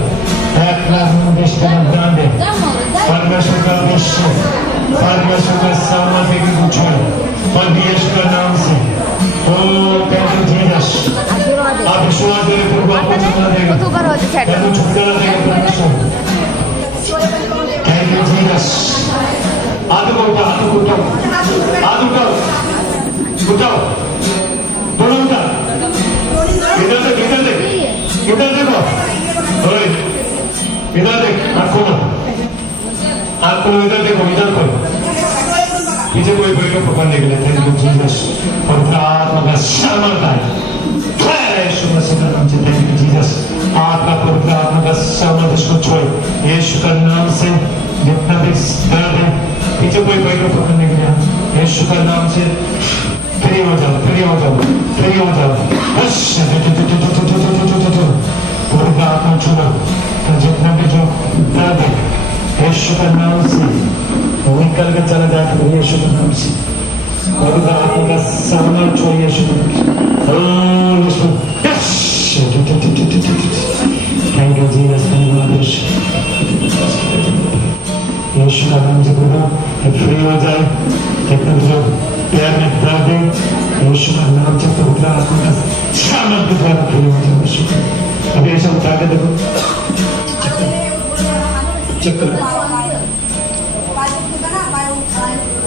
एक लाख मुझे तेरा बंधे, परमेश्वर का भविष्य, परमेश्वर का सामर्थ्य की कुछ है, परमेश्वर का नाम से। ओ थैंक यू जीसस, आप विश्वास करें प्रभु आपको छुटकारा देगा, आपको छुटकारा देगा परमेश्वर। Thank you Jesus. हाथ को उठाओ, हाथ को उठाओ, हाथ उठाओ, उठाओ, दोनों उठा, इधर देख, इधर देख, इधर देखो, ओए इधर देख, आँख खोलो, आँख खोलो, इधर देखो, इधर खोलो। पीछे कोई कोई को पकड़ने के लिए। थैंक यू जीसस, और आत्मा का सामर्थ्य है यीशु मसीह का नाम से। थैंक यू जीसस, आपका पवित्र आत्मा का सामर्थ्य इसको छोड़े यीशु का नाम से। जितना भी दर्द है, पीछे कोई कोई को पकड़ने के लिए, यीशु का नाम से फ्री हो जाओ, फ्री हो जाओ, फ्री हो जाओ। बस पवित्र आत्मा छोड़ो, जितना भी जो दर्द है यीशु का नाम से निकल के चला जाता है, यीशु के नाम से। पवित्र आत्मा का सामर्थ्य छोड़िए यीशु के नाम से। थैंक यू जीसस, धन्यवाद। कितना लोग प्यार में बता दें यीशु का नाम से पवित्र आत्मा का सामर्थ के द्वारा पूरे हो जाए यीशु का। अभी ऐसा उठा के देखो चक्कर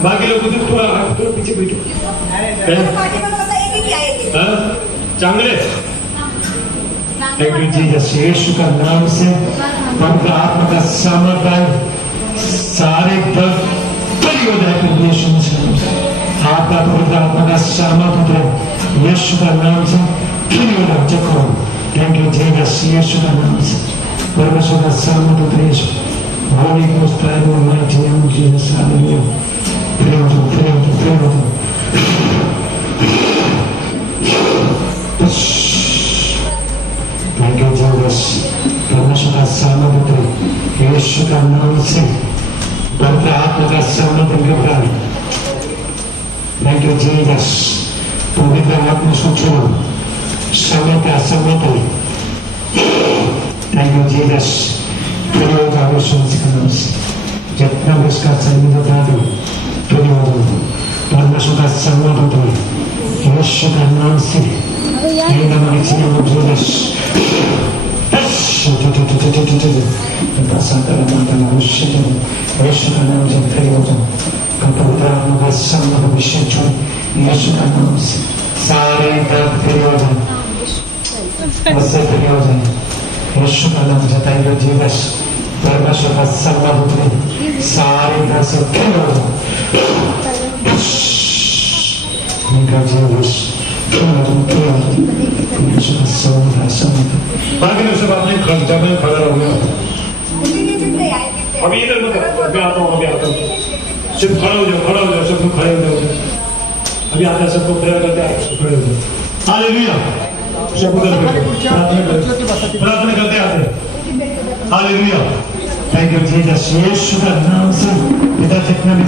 बाकी लोग उधर थोड़ा पीछे बैठो हाँ चांगले थैंक यू जीसस यीशु का नाम से पवित्र आत्मा का सामर्थ आए सारे दर्द बड़ी हो जाए प्रभु यीशु मसीह आपका पवित्र आत्मा का सामर्थ उतरे यीशु का नाम से फिर हो जाए चक्रो थैंक यू जीसस यीशु का नाम से परमेश्वर का सामर्थ उतरे होली को स्टाइल में mighty name of Jesus hallelujah फिर हो जाओ थैंक यू जीसस परमेश्वर का सामर्थ उतरे यीशु का नाम से पवित्र आत्मा का सामर्थ उनके ऊपर थैंक यू जीसस पवित्र आत्मा को छोड़ो समय का समय थैंक यू जीसस फिर हो जाओ यीशु मसीह का नाम से जितना भी उसका सही बता दो फिर हो जाओ परमेश्वर का सामर्थ उतरे यीशु का नाम से in the mighty name of Jesus. सारे दर्द फिर हो जाए उससे फिर हो जाए यीशु का नाम जताइए जीसस परमेश्वर का सर्वदा उतरे सारे दर्द से फिर हो जाए जीसस बाकी लोग सब अपने जगह में खड़ा रहोगे अभी इधर मत मैं आता हूँ सिर्फ खड़ा हो जाओ सब लोग खड़े हो जाओ अभी आता है सबको प्रेयर करते हैं खड़े हो जाओ हालेलुया सब उधर प्रार्थना करते आते हालेलुया थैंक यू जीसस यीशु का नाम से पिता जितना भी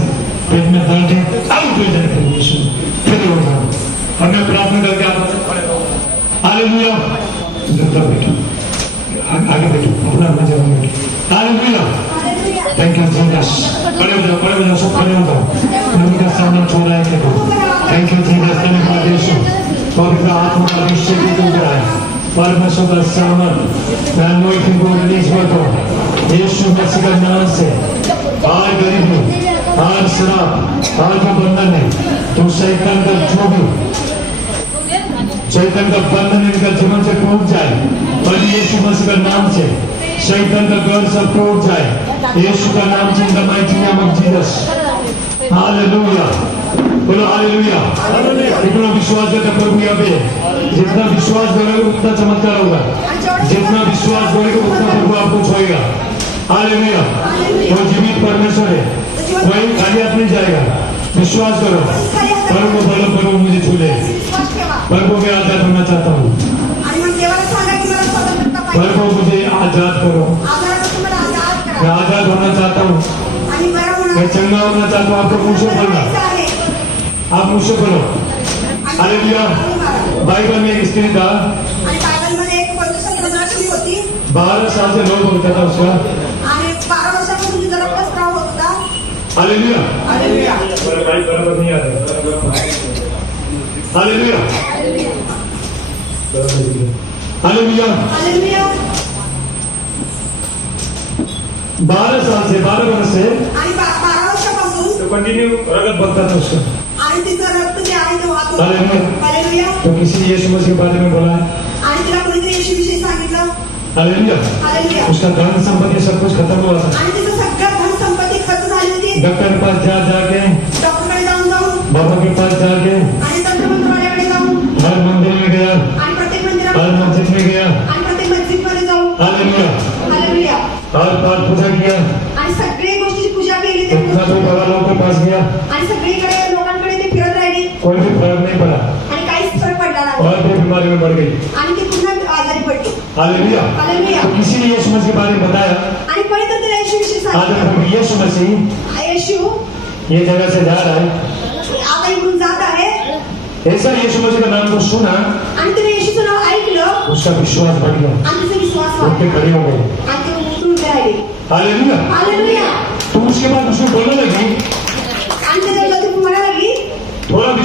पेट में दर्द है आउट हो जाए यीशु फिर हो जाओ और मैं प्रार्थना करके आप हालेलुया जिंदा बैठो आगे बैठो अपना अपना जगह बैठो हालेलुया थैंक यू जीसस खड़े हो जाओ सब खड़े हो जाओ उनका सामने छोड़ा है देखो थैंक यू जीसस धन्यवाद यीशु पवित्र आत्मा का अभिषेक भी हो रहा है परमेश्वर का सामर्थ मैं अनॉइंटिंग को रिलीज करता हूं यीशु मसीह का नाम से हर गरीबी हर शराब हर जो बंधन है तो शैतान का जो भी शैतान का बंधन इनका जीवन से टूट जाए और यीशु मसीह का नाम से शैतान का घर सब टूट जाए यीशु का नाम से in the mighty name of Jesus hallelujah बोलो हालेलुया इतना विश्वास करते प्रभु यहाँ पे जितना विश्वास करोगे उतना चमत्कार होगा जितना विश्वास करोगे उतना प्रभु आपको छुएगा हालेलुया वो जीवित परमेश्वर है वही खाली हाथ नहीं जाएगा विश्वास करो प्रभु बोलो प्रभु मुझे छू ले प्रभु मैं आजाद होना चाहता हूँ प्रभु मुझे आजाद करो मैं आजाद होना चाहता हूँ मैं चंगा होना चाहता हूँ आपको मुझसे बोलना आप मुझसे बोलो हालेलुया बाइबल में एक स्त्री था 12 साल से लोग होता था उसका हालेलुया भाई बराबर नहीं आ रहा हालेलुया हालेलुया 12 साल से 12 वर्ष से तो कंटिन्यू रगत बढ़ता था उसका हालेलुया तो किसी यीशु मसीह के बारे में बोला हालेलुया उसका धन संपत्ति सब कुछ खत्म हुआ था डॉक्टर के पास जाके बाबा के पास जाके हर मंदिर में गया हर मस्जिद में गया हालेलुया हर पाठ पूजा किया इतना तो बड़ा लोगों के पास गया कोई भी फर्क नहीं पड़ा और भी बीमारी में बढ़ गई हालेलुया तो किसी ने यीशु मसीह के बारे में बताया आज यीशु मसीह ये जगह से जा रहा है ऐसा यीशु मसीह का नाम को सुना उसका विश्वास बढ़ गया उनके खड़े हो गए हालेलुया तो उसके बाद उसको बोलने लगी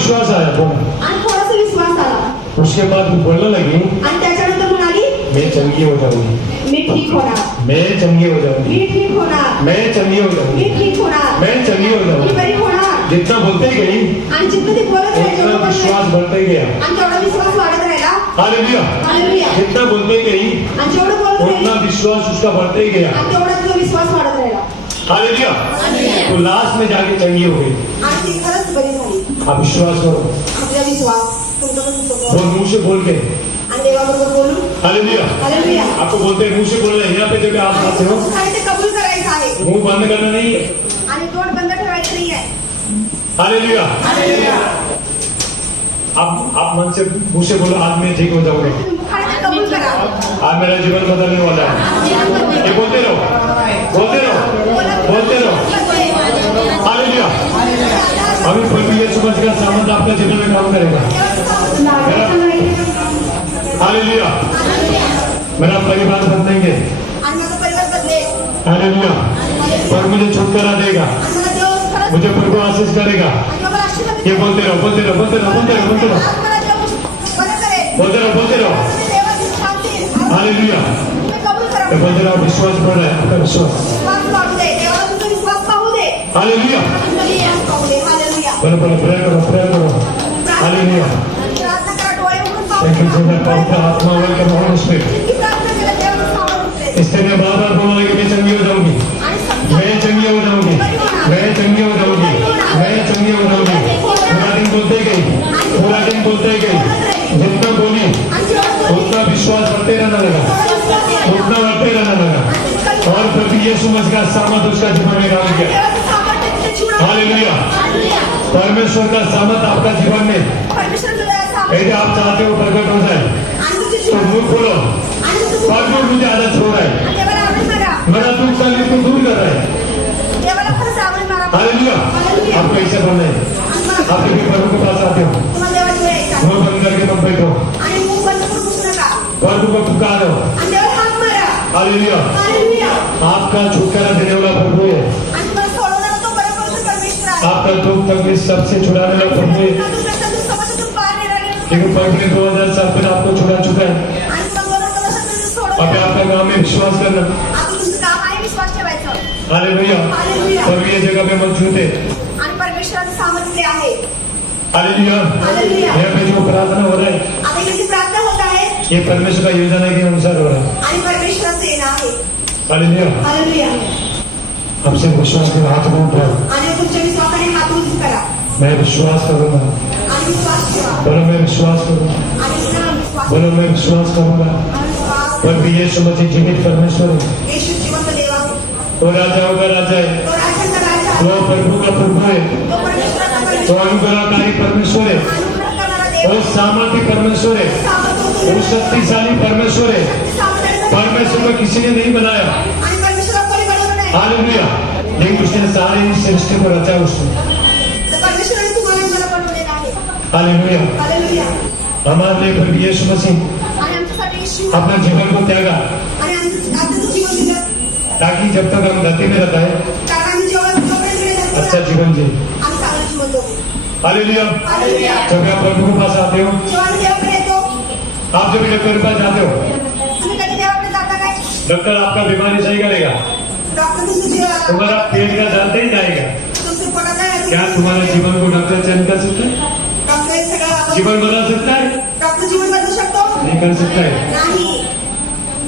विश्वास आया बोला। आणि थोडासा विश्वास आला उसके बाद वो बोलने लगी आणि त्याच्यानंतर म्हणाली मैं चंगी हो जाऊंगी, मी ठीक होणार, मैं चंगी हो जाऊंगी, मी ठीक होणार, मैं चंगी हो मी जाऊंगी, ठीक होणार, मैं चंगी हो मी जाऊंगी। बरी होणार. जितना बोलते गई आणि जितकं ती बोलत राहिली उतना तेवढं बोलत विश्वास राहिली. बढ़ते गया। आणि तेवढा विश्वास वाढत राहिला. हालेलुया। हालेलुया. जितना बोलते गई आणि जेवढं बोलत उतना राहिली विश्वास उसका बढ़ते ही गया। आणि तेवढा तुझा विश्वास वाढत राहिला. हालेलुया। हालेलुया. तो लास्ट में जाके चंगी हो गई। आणि ती खरंच बरी झाली. आप विश्वास करो, आपला विश्वास तुमचं पण होतं. वो मुंह से बोल के आणि देवाबरोबर बोलू. हालेलुया। हालेलुया. आपको बोलते हैं मुंह से बोलना है, यहाँ पे जब आप आते हो आणि ते कबूल करायचं आहे मुंह बंद करना नहीं है। आणि तोंड बंद ठेवायचं नाही आहे. हालेलुया। आप मन से मुंह से बोलो आज मैं ठीक हो जाऊंगा, मुखाने ते कबूल करा. आज मेरा जीवन बदलने वाला है। ये बोलते रहो, बोलते रहो, बोलते रहो। हालेलुया। अभी प्रभु यीशु मसीह का सामर्थ आपका जीवन में काम करेगा। हालेलुया। मेरा परिवार बदलेंगे। आणि माझं परिवार बदलेल. हालेलुया। पर मुझे छुटकारा देगा, आणि मला देव खरंच मुझे प्रभु आशीष करेगा। आणि मला आशीर्वाद ये बोलते रहो, बोलते रहो, बोलते रहो, बोलते रहो, बोलते रहो, आज मला देव बरं करेल. बोलते रहो, बोलते रहो। तुम्ही देवाची शांती हालेलुया। तुम्ही कबूल करा. ये बोलते रहो, विश्वास बढ़ रहा है आपका विश्वास। विश्वास वाढू दे. देवाला तुमचा विश्वास पाहू दे. हालेलुया। तुमचा विश्वास पाहू दे. हालेलुया. बोलो बोलो, प्रेयर करो, प्रेयर करो। हालेलुया। प्रार्थना करा. डोळे उघडून पाहू थैंक यू दे. जीसस, पवित्र आत्मा वेलकम होली स्पिरिट। जितकी प्रार्थना केलं देवाचं सामर्थ्य उतरेल. इससे मैं बार-बार बोलूंगा कि मैं चंगी हो जाऊंगी, आणि समजा मैं चंगी हो जाऊंगी, मैं चंगी हो जाऊंगी, मैं चंगी हो जाऊंगी। पूरा दिन बोलते गई, पूरा दिन बोलते गई। जितना बोली आणि जेव्हा बोलली, उतना विश्वास बढ़ते रहना लगा, तेवढा विश्वास यायला. उतना बढ़ते रहना लगा। और प्रभु यीशु मसीह का सामर्थ उसका जीवन में काम किया। देवाचं सामर्थ्य तिच्या जीवनात. हालेलुया। हालेलुया. परमेश्वर का सामर्थ आपका जीवन में परमेश्वराचं दया सामर्थ्य यदि आप चाहते हो प्रकट हो जाए आणि तुझ्या तो जीवनात मुंह खोलो, आणि तुझं परमेश्वर मुझे आदत हो रहा है, आणि देवाला आवड मारा. मेरा दुख तकलीफ को दूर कर रहा है। देवाला खरंच आवड मारा. हालेलुया। हालेलुया. आप कैसे बन रहे हैं? आणि मला आप भी प्रभु के पास आते हो, तुम्हाला देवाची वेळ यायचा. मुंह बंद करके मत बैठो, आणि मुख बंद करून बसू नका. प्रभु को पुकारो। आणि देवाला हाक मारा. हालेलुया। हालेलुया. आपका छुटकारा देने वाला प्रभु है, आणि तुम्हाला सोडवणारा तो परमप्रभू परमेश्वर आहे. आपका दुख तकलीफ सबसे छुड़ाने वाला प्रभु है। तुमच्या दुःखातून समाजातून पार नेणारे क्योंकि प्रभु ने 2000 साल पहले आपको छुड़ा चुका है। आणि संगोपन कशातून सोडवलं. अभी आपका काम में विश्वास करना। आता तुमचं काम आहे विश्वास ठेवायचं. हालेलुया। हालेलुया. प्रभु ये जगह पे मत छूटे। आणि परमेश्वराचं सामर्थ्य आहे. हालेलुया। हालेलुया. यहाँ पे जो प्रार्थना हो रहा है आता इथे जी प्रार्थना होत आहे ये परमेश्वर का योजना के अनुसार हो रहा है। आणि परमेश्वराचं येणं आहे. हालेलुया। हालेलुया. हमसे विश्वास के हाथ में उठाओ, आणि तुमच्या विश्वासाने हात उंच करा मैं विश्वास करूंगा, आणि विश्वास ठेवा. बोलो मैं विश्वास करूंगा, आणि पुन्हा विश्वास बोलो मैं विश्वास करूंगा। आणि विश्वास. प्रभु यीशु मसीह जीवित परमेश्वर है, येशू जिवंत देव आहे. वो राजाओं का राजा है, तो राजांचा राजा आहे. वो प्रभु का प्रभु है, तो परमेश्वराचा वो परमेश्वर. अनुग्रहकारी परमेश्वर है, अनुग्रह करणारा देव. वो सामर्थी परमेश्वर है, सामर्थ्य वो शक्तिशाली परमेश्वर है। सामर्थ्याने परमेश्वर को किसी ने नहीं बनाया। आणि परमेश्वराला कोणी बनवलं नाही. हालेलुया। लेकिन उसने सारी सृष्टि को रचा उसने। तर परमेश्वराने तुम्हाला आणि मला बनवलेलं आहे. हालेलुया। हालेलुया. हमारे लिए प्रभु यीशु मसीह आणि आमच्यासाठी येशू अपना जीवन को त्यागा आणि आमचं जीवन दिलं. ताकि जब तक हम धरती में रहता है कारण आम्ही जेव्हा जोपर्यंत वेळ जातो अच्छा जीवन जिए। आम्ही चांगलं जीवन जगू. हालेलुया। हालेलुया. जब आप प्रभु के पास आते हो, जेव्हा आम्ही देवाकडे येतो आप जब डॉक्टर के पास जाते हो, तुम्ही कधी देवाकडे जाता काय? डॉक्टर आपका बीमारी सही करेगा, डॉक्टर तुमचं जीवन तुम्हारा पेट का जानते ही जाएगा। तुमचं पोटात आहे. क्या तुम्हारे जीवन को डॉक्टर चेंज कर सकता है? डॉक्टर हे सगळं जीवन बदल सकता है? डॉक्टर जीवन बदलू शकतो नहीं कर सकता है। नाही.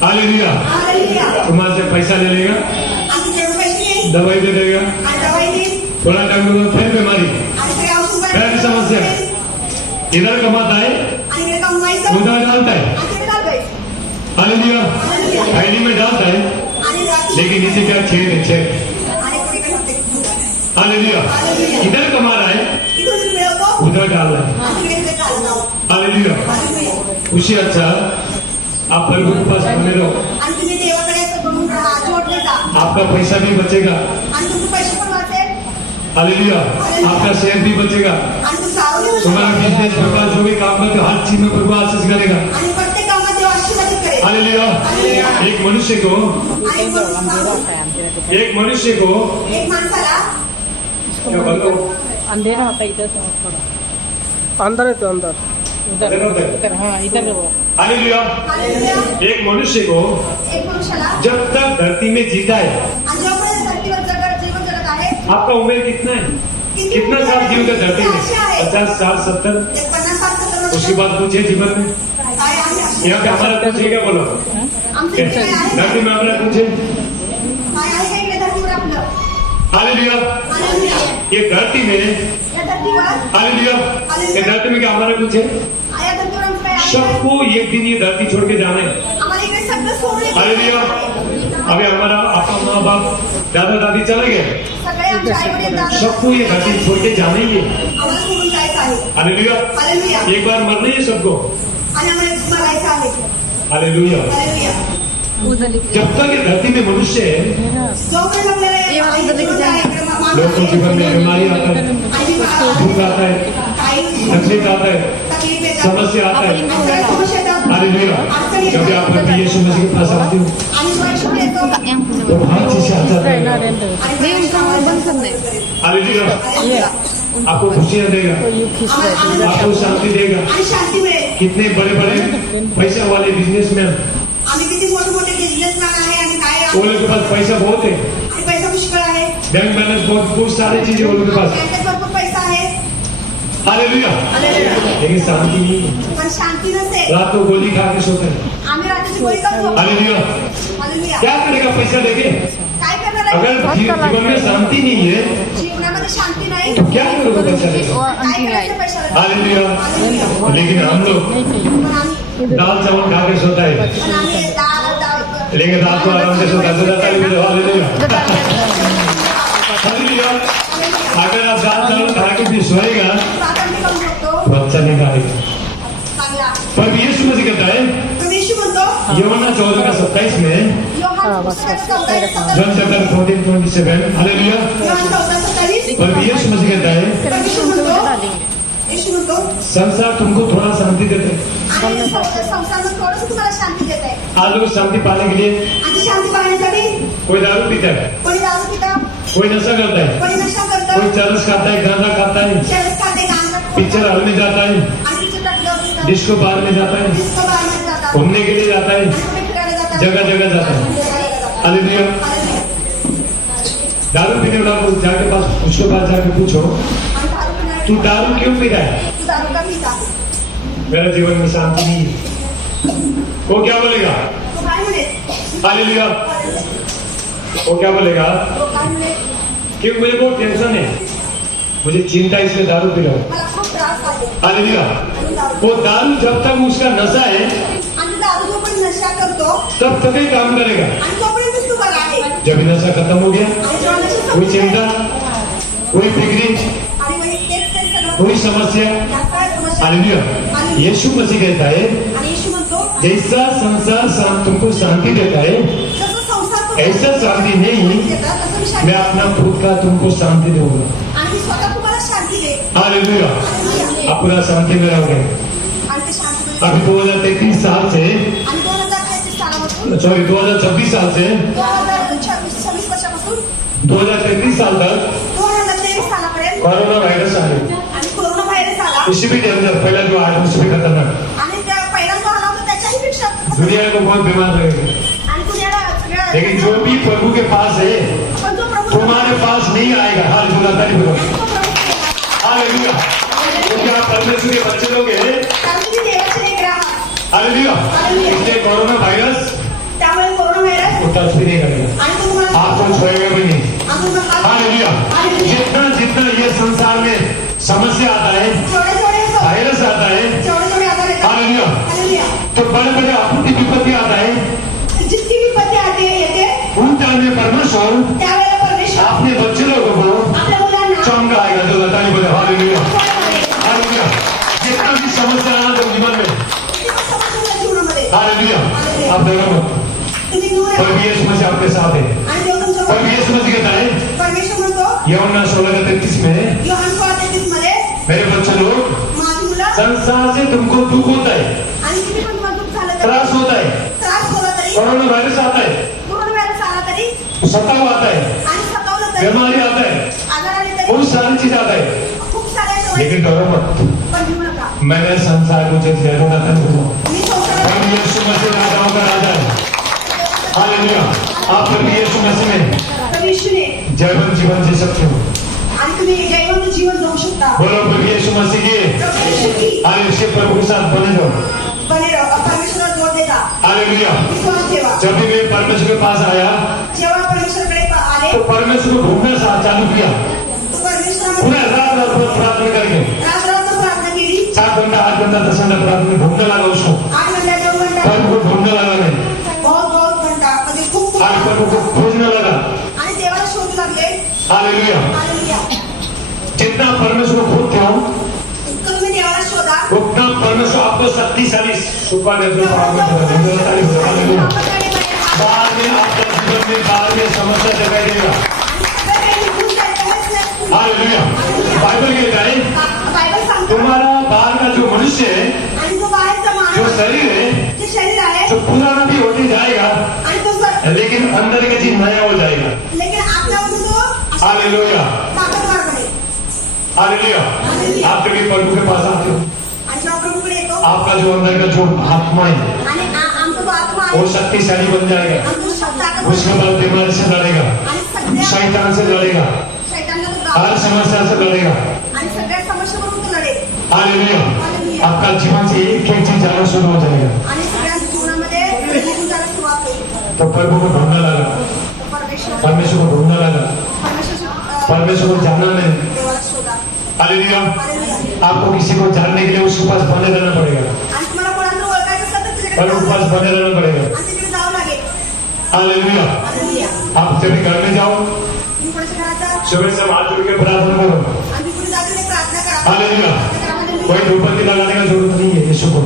हालेलुया। हालेलुया. तुम्हारे से पैसा ले लेगा, आणि तुझ्याकडे पैसे नाही दवाई दे देगा, आणि दवाई नाही थोड़ा टाइम के बाद फिर बीमारी, आणि सगळे औषध फिर समस्या। इधर कमाता है, आणि इकडे कमवायचं उधर डालता है। आणि तिकडे घालवायचं. हालेलुया। हालेलुया. थैली में डालता है, आणि रात्री लेकिन नीचे क्या छेद है, छेद। आणि कुणीकडे होते. हालेलुया। इधर कमा रहा है, इथून मिळवतो उधर डाल रहा है। आणि तिकडे ते घालतो. हालेलुया। हालेलुया. उसी अच्छा आप प्रभु के पास बने रहो, आणि तुम्ही देवाकडे असं बघून राहा, जोडले जा आपका पैसा भी बचेगा। आणि तुमचे पैसे पण वाचेल हालेलुया। आपका सेहत भी बचेगा, आणि तुमचं आरोग्य पण तुम्हारा वाचेल. बिजनेस प्रकार जो भी काम करते हो, हर चीज में प्रभु आशीष करेगा। आणि प्रत्येक कामात देव आशीर्वादित करेल. हालेलुया। एक मनुष्य को आणि एक मनुष्य को एक माणसाला क्या बोलो, अंधेरा होता इथं थोडं अंदर येतो अंदर इधर हाँ इधर हालेलुया। हालेलुया। एक मनुष्य को एक मनुष्याला जब तक धरती में जीता है, आणि जोपर्यंत धरतीवर जीवन जगत आहे आपका उम्र कितना है? कितना साल जीवोगे धरती में? 50 साल 70? ते 50-60 वर्ष उसके बाद कुछ है जीवन में? काय आहे यहाँ पे हमारा कुछ है क्या बोलो? आमचं इकडे काय आहे धरती में हमारा कुछ है? काय आहे का इकडे धरतीवर आपलं हालेलुया। हालेलुया। ये धरती में, या धरतीवर हालेलुया, ये धरती में क्या हमारा कुछ है? या धरतीवर आमचं काय आहे सबको एक दिन ये धरती छोड़ के जाना है। आम्हाला इकडे सगळं सोडून हालेलुया। अभी हमारा आपका माँ बाप दादा दादी चले गए, सगळे आमचे आई वडील दादा सबको ये धरती छोड़ के जाना ही है। आम्हाला सोडून जायचं आहे हालेलुया। हालेलुया। एक बार मरना ही है सबको। आणि आम्हाला मरायचं आहे हालेलुया। हालेलुया। जब तक ये धरती में मनुष्य है, जोपर्यंत आपल्याला या आईचं जीवन आहे, इकडे लोगों के जीवन में बीमारी आता है, दुख आता है, तकलीफ आता है, तकलीफ येतात, समस्या आता है। सगळ्या समस्या येतात, हालेलुया। अडचणी जब भी आप येतात. प्रभु यीशु मसीह के पास आते हो, आणि जो येशू येतो तो हर चीज से आता है। हालेलुया। हालेलुया. आपको खुशियां देगा, आम्हाला आपको शांति देगा। आणि शांती मिळेल. कितने बड़े बड़े पैसा वाले बिजनेसमैन, आम्ही किती मोठे मोठे बिझनेसमॅन आहे आणि काय आहे. वो लोग के पास पैसा बहुत है, आणि पैसा पुष्कळ आहे, बैंक बैलेंस बहुत सारी चीजें वो लोग के पास। बँकेत भरपूर पैसा आहे, हालेलुया। हालेलुया. लेकिन शांति नहीं है। पण शांती नसेल. रात को गोली खा के सोते हैं। आम्ही रात्रीची गोळी करतो. हालेलुया। हालेलुया. क्या करेगा पैसा लेके? काय करणार आहे? अगर जीवन में शांति नहीं है जीवनामध्ये शांती नाही, तो क्या करोगे पैसा लेके? काय करायचं पैशाला? हालेलुया। हालेलुया. लेकिन हम लोग पण आम्ही दाल चावल खा के सोता है, पण आम्ही दाल लेकिन रात को आराम से सोता है। हालेलुया। हालेलुया। अगर आप दाल चावल खा के भी सोएगा प्रार्थना करू शकतो. तो अच्छा नहीं खाएगा। चांगला. पर यीशु मसीह कहता है, पण येशू म्हणतो, यूहन्ना 14:27 में, योहान पुस्तकाचं 14:27, जॉन चैप्टर 14:27, हालेलुया। योहान 14:27, पर यीशु मसीह कहता है, पण येशू म्हणतो, संसार तुमको थोड़ा शांति देते हैं। आणि संसारामध्ये थोडंसं तुम्हाला शांती देत आहे. आज लोग शांति पाने के लिए आणि शांती पाहण्यासाठी कोई दारू पीता है, कोणी दारू पितं, कोई नशा करता है, कोणी नशा करतं, कोई चरस खाता है, गांजा खाता है, चरस खाते, गांजा खाते, पिक्चर हॉल में जाता है, आणि तिथे टाकलं असतं, डिस्को बार में जाता है, डिस्को बारमध्ये जातात, घूमने के लिए जाता है, आणि कुठे फिरायला जातात, जगह जगह जाता है। जातात. हालेलुया। हालेलुया. दारू पीने वाला को जाके पास उसके पास जाके पूछो, आणि दारू पिणारे, तू दारू क्यों पी रहा है? तू दारू का पिता? मेरा जीवन में शांति नहीं है। वो क्या बोलेगा? तो काय म्हणेल? हालेलुया। वो क्या बोलेगा तो काय म्हणेल? कि मुझे बहुत टेंशन है, मुझे चिंता है, इसलिए दारू पी रहा हूँ। मला खूप त्रास आहे. हालेलुया। आणि दारू- वो दारू जब तक उसका नशा है आणि दारू जो पण नशा करतो, तब तक ही काम करेगा। आणि तोपर्यंतच तू बरा आहे. जब नशा खत्म हो गया, आणि जेव्हा नशा कोई संपते, चिंता, कोई फिक्री, आणि मग तेच सगळं कोई समस्या। जास्त आहे समस्या. हालेलुया। हालेलुया. यीशु मसीह कहता है, आणि येशू म्हणतो, जैसा संसार तुमको शांति देता है, जसं संसार तो- ऐसा शांति नहीं, देतात, तसं मी मैं शांती अपना खुद का तुमको शांति दूंगा। आणि मी स्वतः तुम्हाला शांती दे. हालेलुया। हालेलुया. आप पूरा शांति में रहोगे। आणि ते शांती अभी 2033 साल से, आणि 2033 सालापासून सॉरी 2026 साल से 2026 वर्षापासून 2033 साल तक 2023 सालापर्यंत कोरोना वायरस आए, आणि कोरोना व्हायरस आला इसी भी डेंजर, पहला जो आया उससे भी खतरनाक। आणि त्या पहिला जो आला होता त्याच्याही पेक्षा दुनिया को बहुत बीमार रहेगी, आणि दुनियाला सगळ्या- लेकिन जो भी प्रभु के पास है पण जो प्रभू तुम्हारे पास नहीं आएगा। हालेलुया। तारीफ करो। तो प्रभू हालेलुया। क्योंकि आप परमेश्वर के बच्चे लोग हैं। कारण तुम्ही देवाचे लेकरं आहात. हालेलुया। इसलिए कोरोना वायरस त्यामुळे कोरोना व्हायरस वो टच भी नहीं करेगा, आणि तो तुम्हाला आपको छोड़ेगा भी नहीं। आणि तुम्हाला हालेलुया। जितना जितना ये संसार में समस्या आता है, थोडे वायरस आता है, थोडे आजार येतात. Hallelujah, hallelujah. तो बड़े बड़े आपत्ति विपत्ति आता है, जितकी विपत्ती आते येते उन टाइम में परमेश्वर त्यावेळेला परमेश्वर अपने बच्चे लोगों को आपल्या मुलांना चमकाएगा। जो बताने बोले हालेलुया। हालेलुया। जितना भी समस्या आना तो जीवन में, जीवनामध्ये हालेलुया, आप डरो मत, तुम्ही दूर आहे. पर यीशु मसीह आपके साथ है। आणि देव तुमच्या पर यीशु मसीह कहता है, परमेश्वर म्हणतो यूहन्ना 16:33 में, योहान 16:33 मध्ये मेरे बच्चे लोग, माझी मुलं संसार से तुमको दुख होता है, आणि किती पण तुम्हाला दुःख झालं तरी त्रास होता है, त्रास होला तरी कोरोना वायरस आता है, कोरोना व्हायरस आला तरी सताव आता है, आणि सतावलं तरी बीमारी आता है, आजार आले तरी बहुत सारी चीज आता है, खूप साऱ्या सवयी लेकिन डरो मत, पण घेऊ नका. मैंने संसार को जीत लिया जोनाथन को मी संसारात प्रभु यीशु मसीह राजाओं का राजा है हालेलुया आप प्रभु यीशु मसीह में प्रभू येशूने जैवन जीवन जी सकते हो आणि तुम्ही जैवंत जीवन जगू शकता बोलो प्रभु यीशु मसीह की प्रभू येशू की हालेलुया प्रभु के साथ बने रहो बने रहो परमेश्वराला जोड देता हालेलुया विश्वास ठेवा जब भी मैं परमेश्वर के पास आया जेव्हा परमेश्वराकडे आले तो परमेश्वर को ढूंढना चालू किया तो परमेश्वरामध्ये पूरा रात रात प्रार्थना करके रात्र प्रार्थना केली 7 घंटा 8 घंटा 10 घंटा प्रार्थना ढूंढने लगा उसको 8 घंटा 9 घंटा प्रभु को ढूंढने लगा मैं बहुत घंटा म्हणजे खूप आज प्रभु को खोजने लगा आणि देवाला शोध लागले हालेलुया हालेलुया जितना परमेश्वर को खोजते हो तुम्ही देवाला शोधा उतना परमेश्वर आपको शक्तिशाली सुपरनेचुरल पावर देगा हालेलुया बाद में आपका जीवन में बाद में समस्या दिखाई देगा हालेलुया बाइबल कहता है बायबल सांगतो तुम्हारा बाहर का जो मनुष्य है आणि जो बाहेरचा जो माणूस शरीर है जे शरीर आहे जो पुराना भी होते जाएगा आणि तो लेकिन अंदर की चीज नया हो जाएगा लेकिन आपल्यामध्ये तो हालेलुया ताकदवार बनेल हालेलुया आप कभी प्रभु के पास आते हो आणि जेव्हा प्रभूकडे येतो आपका जो अंदर का जो आत्मा है आणि आमचा जो आत्मा वो आहे शक्तिशाली बन जाएगा आमची ताकद उसके बाद बीमारी से लड़ेगा आणि सगळ्या शैतान से लड़ेगा शैतानला तो हर गाव समस्या से लड़ेगा आणि सगळ्या समस्यावरून तो लढेल हालेलुया आपका जीवन से एक एक चीज जाना शुरू हो जाएगा आणि सगळ्यांच्या जीवनामध्ये निघून जायला सुरुवात होईल तो प्रभु को ढूंढने लगा तो परमेश्वर को ढूंढने लगा परमेश्वर को जानना नहीं देवाला शोधा हालेलुया हालेलुया आपको किसी को जानने के लिए उसके पास बने रहना पड़ेगा आणि तुम्हाला कोणाला ओळखायचं असेल तर तिकडे पर जावं उसके पास लागेल. बने रहना पड़ेगा आणि तिकडे जावं लागेल हालेलुया हालेलुया आप जब भी घर में जाओ तुम्ही कोणाच्या घरात जा सुबह से हाथ जोड़ के प्रार्थना करो आणि तिकडे जाऊन एक प्रार्थना करा हालेलुया घरामध्ये कोई धूपबत्ती लगाने का जरूरत नहीं है यीशु को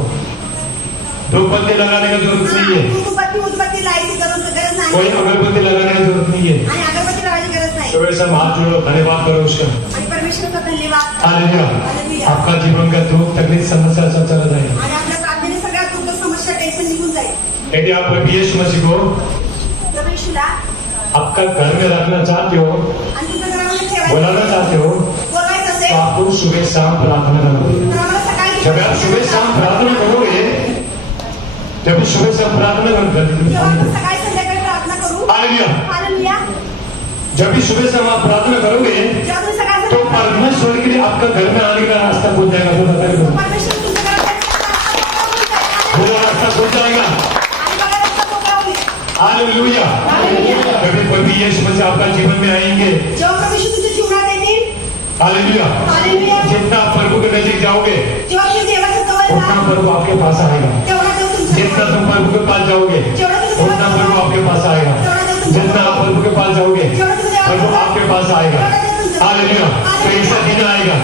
धूपबत्ती लगाने का जरूरत नहीं है उदबत्ती लावायची गरज नाही कोई अगरबत्ती लगाने का जरूरत नहीं है आणि अगरबत्ती लावायची गरज नाही सुबह से हाथ जोड़ो धन्यवाद करो उसका आणि परमेश्वरचा धन्यवाद हालेलुया हालेलुया आपका जीवन का दुख तकलीफ समस्या सब चला जाएगा आणि आपल्या प्रार्थनेने सगळ्यात तुमचं समस्या टेन्शन निघून जाईल यदि आप प्रभु यीशु मसीह को प्रभूला आपका घर में रखना चाहते हो आणि तुमच्या घरामध्ये ठेवायचं बुलाना चाहते हो बोलवायचं तो असेल आपको सुबह शाम प्रार्थना करना तर आम्हाला सकाळी जब आप सुबह शाम प्रार्थना करोगे जब सुबह शाम प्रार्थना जेव्हा आपण करोगे सकाळी संध्याकाळी प्रार्थना करू हालेलुया हालेलुया जब भी सुबह शाम आप प्रार्थना करोगे जेव्हा तुम्ही सकाळी तो परमेश्वर के लिए आपका घर में आने का रास्ता खुल जाएगा तो बता दो परमेश्वर तुमच्या घरात वो रास्ता खुल जाएगा आणि बघा रस्ता मोकळा होईल हालेलुया कभी प्रभु यीशु मसीह आपका जीवन में आएंगे जेव्हा परमेश्वर तुमच्या जीवनात येतील हालेलुया हालेलुया जितना आप प्रभु के नजदीक जाओगे जेव्हा तुम्ही देवाच्या जवळ उतना जाल प्रभु आपके पास आएगा तेवढा देव तुमच्या जितना तुम प्रभु के पास जाओगे उतना प्रभु आपके पास आएगा जितना आप प्रभु के पास जाओगे प्रभु आपके पास आएगा हालेलुया तो ऐसा दिन आएगा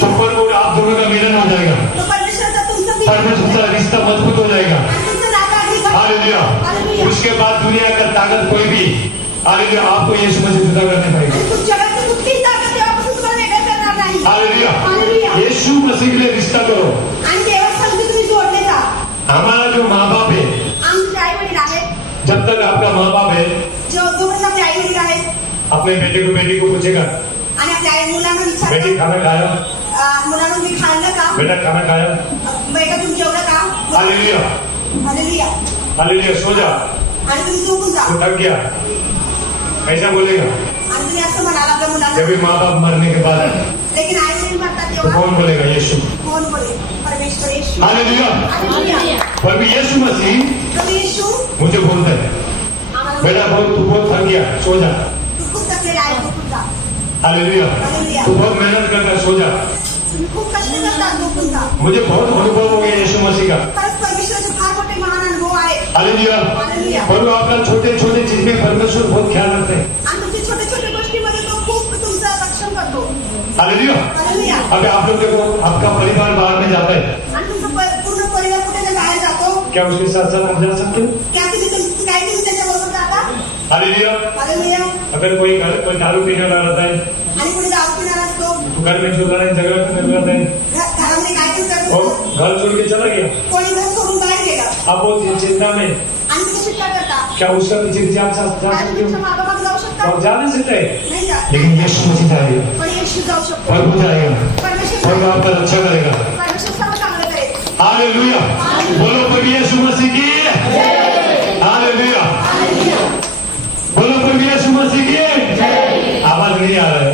तो प्रभु आप दोनों का मिलन हो जाएगा तो परमेश्वरचा तुमचा परमेश्वर का रिश्ता मजबूत हो जाएगा आणि तुमचं नातं अगदी घट्ट. Hallelujah hallelujah. उसके बाद दुनिया का ताकत कोई भी हालेलुया आपको यीशु मसीह जुदा करने पाएगा आणि तुमच्या घरात कुठलीही ताकद तेव्हापासून तुम्हाला वेगळं करणार नाही हालेलुया हालेलुया. यीशु मसीह के लिए रिश्ता करो आणि देवासंग तुम्ही जोडले जा हमारा जो माँ बाप है आमचे आई वडील आहेत जब तक आपका माँ बाप है जोपर्यंत आपले आई वडील आहेत अपने बेटी को पूछेगा आणि आपल्या आई मुलांना बेटी विचारलं खाना खाया मुलांना तुम्ही खाल्लं का बेटा खाना खाया बेटा तुम्ही जेवलं का हालेलुया हालेलुया हालेलुया सो जा आणि तुम्ही झोपून जा वो थक गया ऐसा बोलेगा आणि तुम्ही असं म्हणाल आपल्या जब मुलांना भी माँ बाप मरने के बाद लेकिन आई वडील म्हणतात तो तेव्हा कौन बोलेगा यीशु कोण बोले परमेश्वर येशू हालेलुया हालेलुया प्रभु यीशु मसीह प्रभू येशू मुझे बोलता है आम्हाला बेटा बहुत तू बहुत थक गया सो जा तू खूप थकलेला आहे झोपून जा हालेलुया तू बहुत मेहनत करता है सो जा तुम्ही खूप कष्ट करता झोपून जा मुझे बहुत अनुभव हो गया यीशु मसीह का खरंच परमेश्वराचे फार मोठे महान अनुभव आहेत हालेलुया हालेलुया प्रभु आपका छोटे छोटे चीज में परमेश्वर बहुत ख्याल रखते हैं आणि तुमच्या छोट्या छोट्या गोष्टीमध्ये तो खूप तुमचं रक्षण करतो हालेलुया हालेलुया अभी आप लोग देखो आपका परिवार बाहर में जाता है आणि तुमचं पूर्ण परिवार कुठे ना बाहेर जातो क्या उसके साथ साथ आप जा सकते हो क्या तुम्ही काय तुम्ही त्याच्याबरोबर जाता हालेलुया हालेलुया अगर कोई घर कोई दारू पीने वाला रहता है आणि कोणी दारू पिणारा असतो तो घर में जो लड़ाई झगड़ा करने रहता है घरामध्ये काय तरी और करतो घर छोड़ के चला गया कोणी घर सोडून बाहेर गेलं आप वो चिंता में आणि तुम्ही शिक्षा करता क्या उसका पीछे पीछे आप साथ जा काय सकते तुमच्या हो मागोमाग जाऊ तो शकता आप जा नहीं सकते नाही जा लेकिन यीशु मसीह जाएगा पण येशू जाऊ शकतो प्रभु जाएगा परमेश्वर प्रभु आपका रक्षा करेगा परमेश्वर हालेलुया बोलो प्रभु यीशु मसीह की हालेलुया बोलो प्रभु यीशु मसीह की आवाज नहीं आ रहा है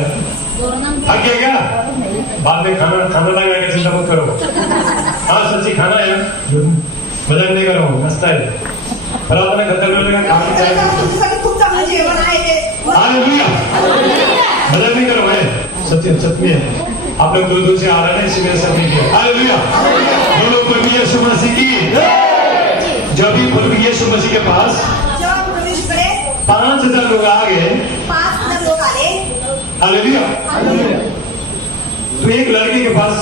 थक गया क्या बाद में खाना लगा के चिंता मत करो हाँ सच्ची खाना है मजाक नहीं करो मस्त है प्रार्थना करते हुए खाना चाहिए तुमच्यासाठी खूप चांगलं जेवण आहे ते हालेलुया मजाक नहीं करो भाई सत्य सत्य है आप लोग दूर दूर से आ रहे हैं इसलिए सब नहीं किया हालेलुया बोलो प्रभु यीशु मसीह की जब भी प्रभु यीशु मसीह के पास जेव्हा प्रवेशकडे 5,000 लोग आ गए 5,000 लोक आले हालेलुया तो एक लड़के के पास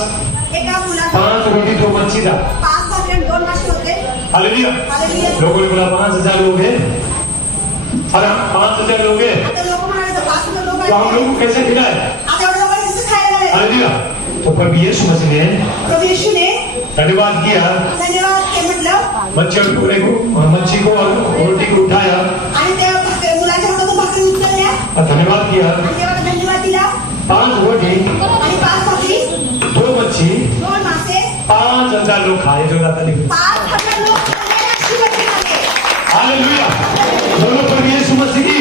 एका मुलाला 5 रोटी 2 मच्छी था 5 भाकरी आणि 2 मासे होते हालेलुया हालेलुया लोगों ने बोला 5,000 लोग हैं अरे 5,000 लोग हैं आता लोक म्हणाले 5,000 लोक तो हम आहेत लोग को कैसे खिलाए आता एवढं लोक कसं खायला घालायचं हालेलुया तो प्रभु यीशु मसीह ने प्रभू येशूने धन्यवाद किया धन्यवाद ते म्हटलं मच्छी और टुकड़े को मच्छी को और रोटी को उठाया आणि त्या मुलाच्या हातातून भाकरी उचलल्या और धन्यवाद किया आणि देवाला धन्यवाद दिला 5 रोटी आणि 5 भाकरी 2 मच्छी 2 मासे 5,000 लोग खाए जो जाता नहीं 5,000 लोक शिवाजी खाले हालेलुया बोलो प्रभु यीशु मसीह की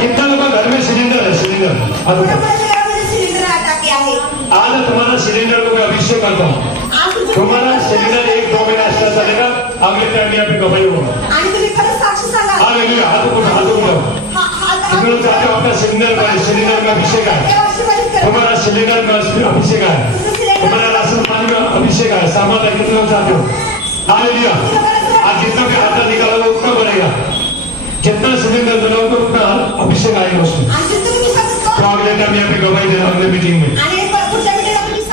कितना लोगों का घर में सिलेंडर है सिलेंडर कोणाकोणाच्या घरामध्ये सिलेंडर टाकी आहे आज तुम्हारा सिलेंडर को मैं अभिषेक करता हूँ आज तुमचं तुम्हारा सिलेंडर 1-2 महीना ऐसा चलेगा अगले टाइम यहाँ पे गवाही होगा आणि तुम्ही खरं साक्ष सांगा हालेलुया हाथ को तुम लोग चाहते हो आपका सिलेंडर में अभिषेक है तुम्हारा सिलेंडर में अभिषेक है तुम्हारा राशन पानी में अभिषेक है सामर्थ है कितने लोग चाहते हो हालेलुया आज जितना भी हाथ निकाला उतना बढ़ेगा जितना सिलेंडर बनाओगे उतना अभिषेक आएगा उसमें तो अगले टाइम यहाँ पे गवाही देना अगले मीटिंग में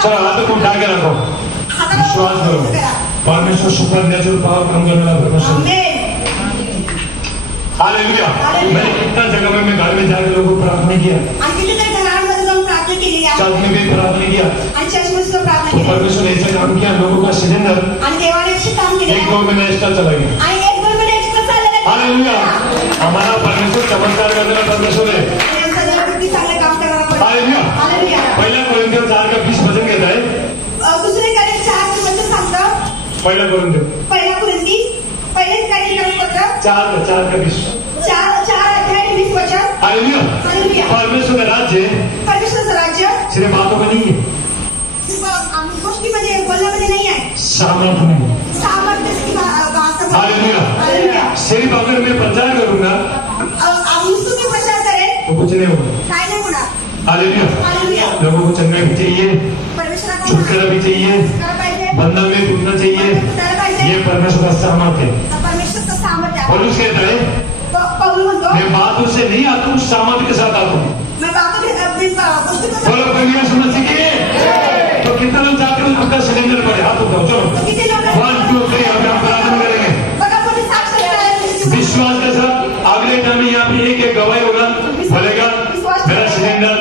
चलो हाथ को उठा के रखो विश्वास करो परमेश्वर सुपर नेचुरल पावर काम करने वाला परमेश्वर हालेलुया मैंने कितना जगह में घर में जाकर लोगों को प्रार्थना किया चर्च में भी प्रार्थना किया तो परमेश्वर ने ऐसा काम किया लोगों का सिलेंडर 1-2 महीना एक्स्ट्रा चला गया हालेलुया हमारा परमेश्वर चमत्कार करने वाला परमेश्वर है हालेलुया पहिला कोरिन्थियर 4:20 वचन घेता है दुसरे कार्य 4:20 सांगतं पहिला कोरिन्थियर पहिला कुरिन्थी पहिले कार्य पत्र 4:20 4 अध्याय 20 वचन हालेलुया हालेलुया परमेश्वर का राज्य परमेश्वराचं राज्य सिर्फ बातों में नहीं है गोष्टीमध्ये बोलण्यामध्ये नाही आहे सामर्थ में सामर्थ्य की भाषा हालेलुया हालेलुया सिर्फ अगर मैं प्रचार करूंगा तुम्ही प्रचार करेल तो कुछ नहीं होगा काय नाही होणार हालेलुया हालेलुया लोगों को चंगाई भी चाहिए परमेश्वराला छुटकारा भी चाहिए काय पाहिजे बंधन में टूटना चाहिए ये परमेश्वर का सामर्थ है परमेश्वरचं सामर्थ्य आहे पौलुस कहता है पौल म्हणतो मैं बातों से नहीं आता हूँ सामर्थ के साथ आता हूँ मैं बातों के अपनी गोष्टी को बोलो प्रभु यीशु मसीह की तो कितना लोग चाहते हो आपका सिलेंडर बढ़े हाथ उठाओ चलो 1 2 3 अभी हम प्रार्थना करेंगे बघा कोणी साक्ष देणार विश्वास के साथ अगले टाइम यहाँ पे एक गवाही होगा बोलेगा मेरा सिलेंडर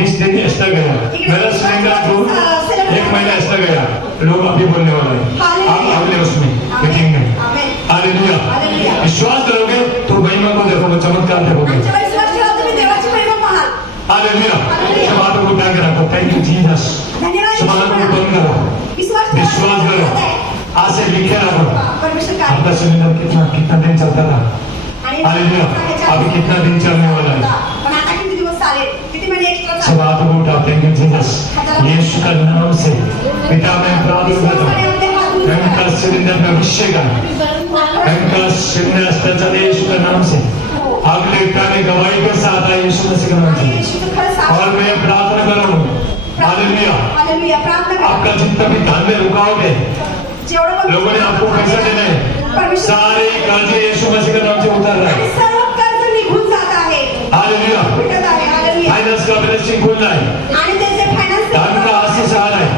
20 दिन एक्स्ट्रा गया मेरा सिलेंडर 1 महीना एक्स्ट्रा गया लोग अभी बोलने वाला है आप अगले उसमें मीटिंग में हालेलुया विश्वास करोगे तो महिमा को देखोगे चमत्कार देखोगे विश्वास ठेवा तुम्ही देवाची महिमा पाहाल हालेलुया सब हाथों को उठा के रखो थैंक यू जीसस धन्यवाद सब हाथों को बंद करो विश्वास करो आज से लिखे रखो परमेश्वर आपका सिलेंडर कितना दिन चलता था हालेलुया अभी कितना दिन चलने वाला है पण आता किती दिवस चालेल किती महिने एक्स्ट्रा सब हाथों को उठा थैंक यू जीसस यीशु का नाम से पिता मैं प्रार्थना करता हूँ उनका सिलेंडर में अभिषेक है उनका सिलेंडर अस्तर चले यीशु के नाम से अगले टाइम गवाही के साथ आए यीशु मसीह के नाम से और मैं प्रार्थना कर रहा हूँ हालेलुया हालेलुया प्रार्थना आपका जितना भी धन में रुकावट है जेवढं लोगों ने आपको पैसा देना है सारे कर्ज यीशु मसीह के नाम से उतर रहा है सर्व कर्ज निघून जात आहे हालेलुया भेटत आहे हालेलुया फाइनेंस का ब्लेसिंग खुलना है आणि त्याचे फायनान्स धन का आशीष आ रहा है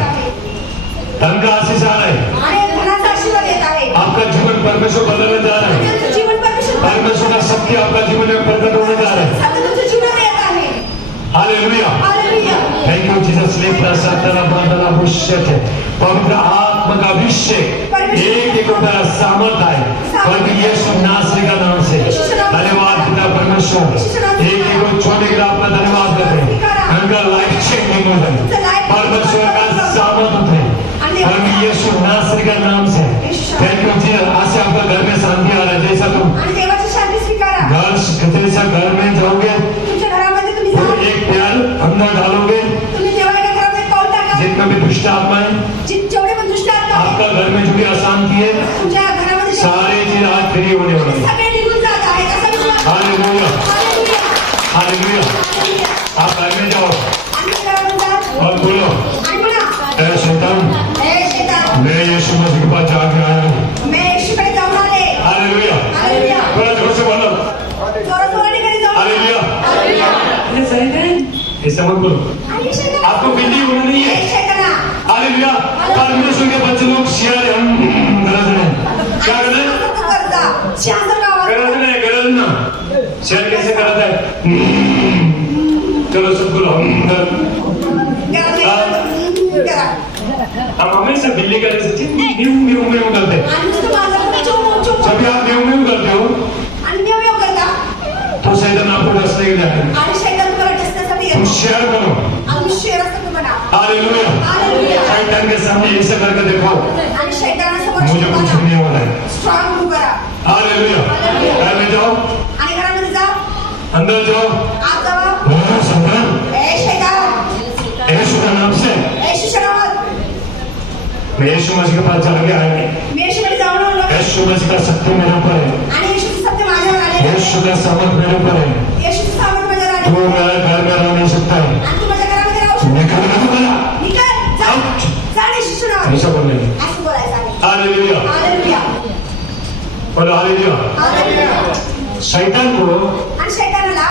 धन का आशीष आ रहा है आणि धनाचा आशीर्वाद येत आहे आपका जीवन परमेश्वर बदलने जा रहा है तुमचं जीवन परमेश्वर का शक्ति आपका जीवन में प्रकट होने जा रहा है सत्य तुमच्या जीवनात येत आहे hallelujah hallelujah thank you Jesus ने प्रसादना बंदना अभिषेक है पवित्र आत्मा का अभिषेक एक उनका सामर्थ है पवित्र यीशु नासरी का नाम से धन्यवाद पिता परमेश्वर एक छोटे के लिए आपका धन्यवाद करते हैं उनका लाइफ चेंजिंग हो जाए परमेश्वर का सामर्थ है पवित्र यीशु नासरी का आत्माएं, जेवढे पण दुष्ट आत्मा आहेत, आपका घर में जो भी अशांति है, तुमच्या घरामध्ये जे- सारे चीज आज फ्री होने वाले हैं। सगळे निघून जात आहेत असा विश्वास. Hallelujah, hallelujah. हालेलुया। हालेलुया. आप घर में जाओ आणि घरामध्ये जा. और बोलो, आणि म्हणा, ए शैतान, हे शैतान, मैं यीशु मसीह के पास जाके आया हूँ। मी येशूकडे जाऊन आले. Hallelujah, hallelujah. थोड़ा जोर से बोलो, जोराजोराने घरी जाऊन आले. हालेलुया। हालेलुया. ये सही है, ऐसा मत बोलो, आणि शैतान, आपको बिल्ली होना नहीं हे है। शैताना, हालेलुया, परमेश्वर के बच्चे लोग शेयर गरज नहीं, क्या करना है? तू कर जा. शहाजाचा आवाज. गरज नहीं, गरज ना, शेयर कैसे करता है? चलो सब बोलो, करा. हम हमेशा बिल्ली का जैसे न्यू न्यू न्यू करते हैं। आणि नुसतं माझं चुप चुप जब भी आप न्यू न्यू करते हो आणि मेव करता. तो शैतान आपको डसने के लिए आता है। आणि शैतान तुम्हाला डसण्यासाठी तुम येतो. शेयर करो, आणि शेर असतं तुम्हाला. हालेलुया। हालेलुया. शैतान के सामने ऐसे करके देखो, आणि शैतानासमोर मुझे कुछ नहीं होना है। स्ट्रॉंग उभं करा. हालेलुया। घर में जाओ, आणि घरामध्ये जा. अंदर जाओ, आत जावा. बोलो शैतान, ए शैतान, यीशु के नाम से येशूच्या नावात मैं यीशु मसीह के पास जाके आएंगे। मी येशूकडे जाऊन आलो. यीशु मसीह का शक्ति मेरे ऊपर है, आणि येशूचं सत्य माझ्यावर आले. यीशु का सामर्थ मेरे ऊपर है। येशूचं सामर्थ्य माझ्यावर आले. तू मेरा घर में रह नहीं सकता है, आणि तू माझ्या घरामध्ये राहू शकतो. निकल नहीं बोला, निघाल, जा. जा येशूच्या नावात. ऐसा बोलने लगे। असं बोलायचं आहे. Hallelujah, hallelujah. बोलो हालेलुया। हालेलुया. शैतान को शैतानाला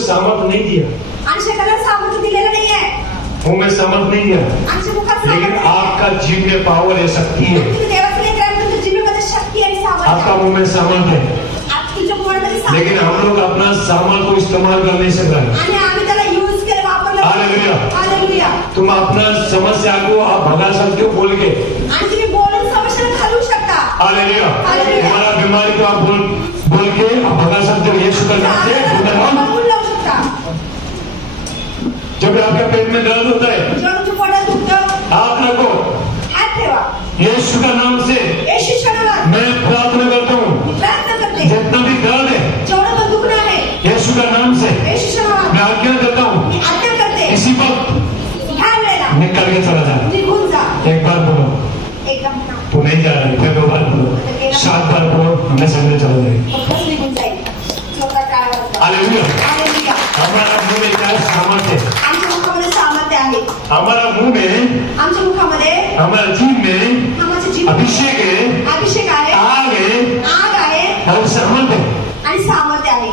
सामर्थ नहीं दिया, आणि शैतानाला सामर्थ्य दिलेलं नाहीये. मुंह में सामर्थ नहीं दिया, आमच्या मुखात लेकिन सामर्थ्य आहे. आपका जीव में पावर है, शक्ति है। तुम्ही देवाचं लेकरं आहे, तुमच्या जीवामध्ये शक्ती आणि सामर्थ्य आपका आहे. मुंह में सामर्थ है, आप तुमच्या मुखामध्ये सामर्थ्य लेकिन हम आहे. लोग अपना सामर्थ को इस्तेमाल कर नहीं सक रहे। आणि आम्ही त्याला यूज केलं, वापरलं. हालेलुया. हालेलुया. तुम अपना समस्या को आप भगा सकते हो बोल के। आणि तुम्ही बोलून समस्या घालू शकता. हालेलुया। हालेलुया. तुम्हारा बीमारी को आप बोल के आप भगा सकते हो, यीशु का नाम से। बोलून लावू शकता. जब आपके पेट में दर्द होता है, जेव्हा तुमच्या पोटात दुखतं, हाथ रखो, हात ठेवा. यीशु का नाम से येशूच्या नावात मैं प्रार्थना करता हूँ, प्रार्थना करते. जितना भी दर्द है जेवढं पण दुखणं आहे, यीशु का नाम से येशूच्या नावात मैं आज्ञा देता हूँ, मी आज्ञा करते. इसी वक्त ह्या वेळेला निकल के चला जा। निघून जा. एक बार बोलो, एकदम ना. तू नहीं जा रहा है, फिर 2 बार बोलो, 7 बार बोलो, हमें संगे चला जाएगा। बस निघून जाईल. स्वतः टाळा वाजवा. हालेलुया। हालेलुया. हमारा मुंह में क्या सामर्थ्य है, आमच्या मुखामध्ये सामर्थ्य आहे. हमारा मुंह में, आमच्या मुखामध्ये हमारा जीव में आमचे जीव अभिषेक है, अभिषेक आहे, आग है आग आहे और सामर्थ है। आणि सामर्थ्य आहे.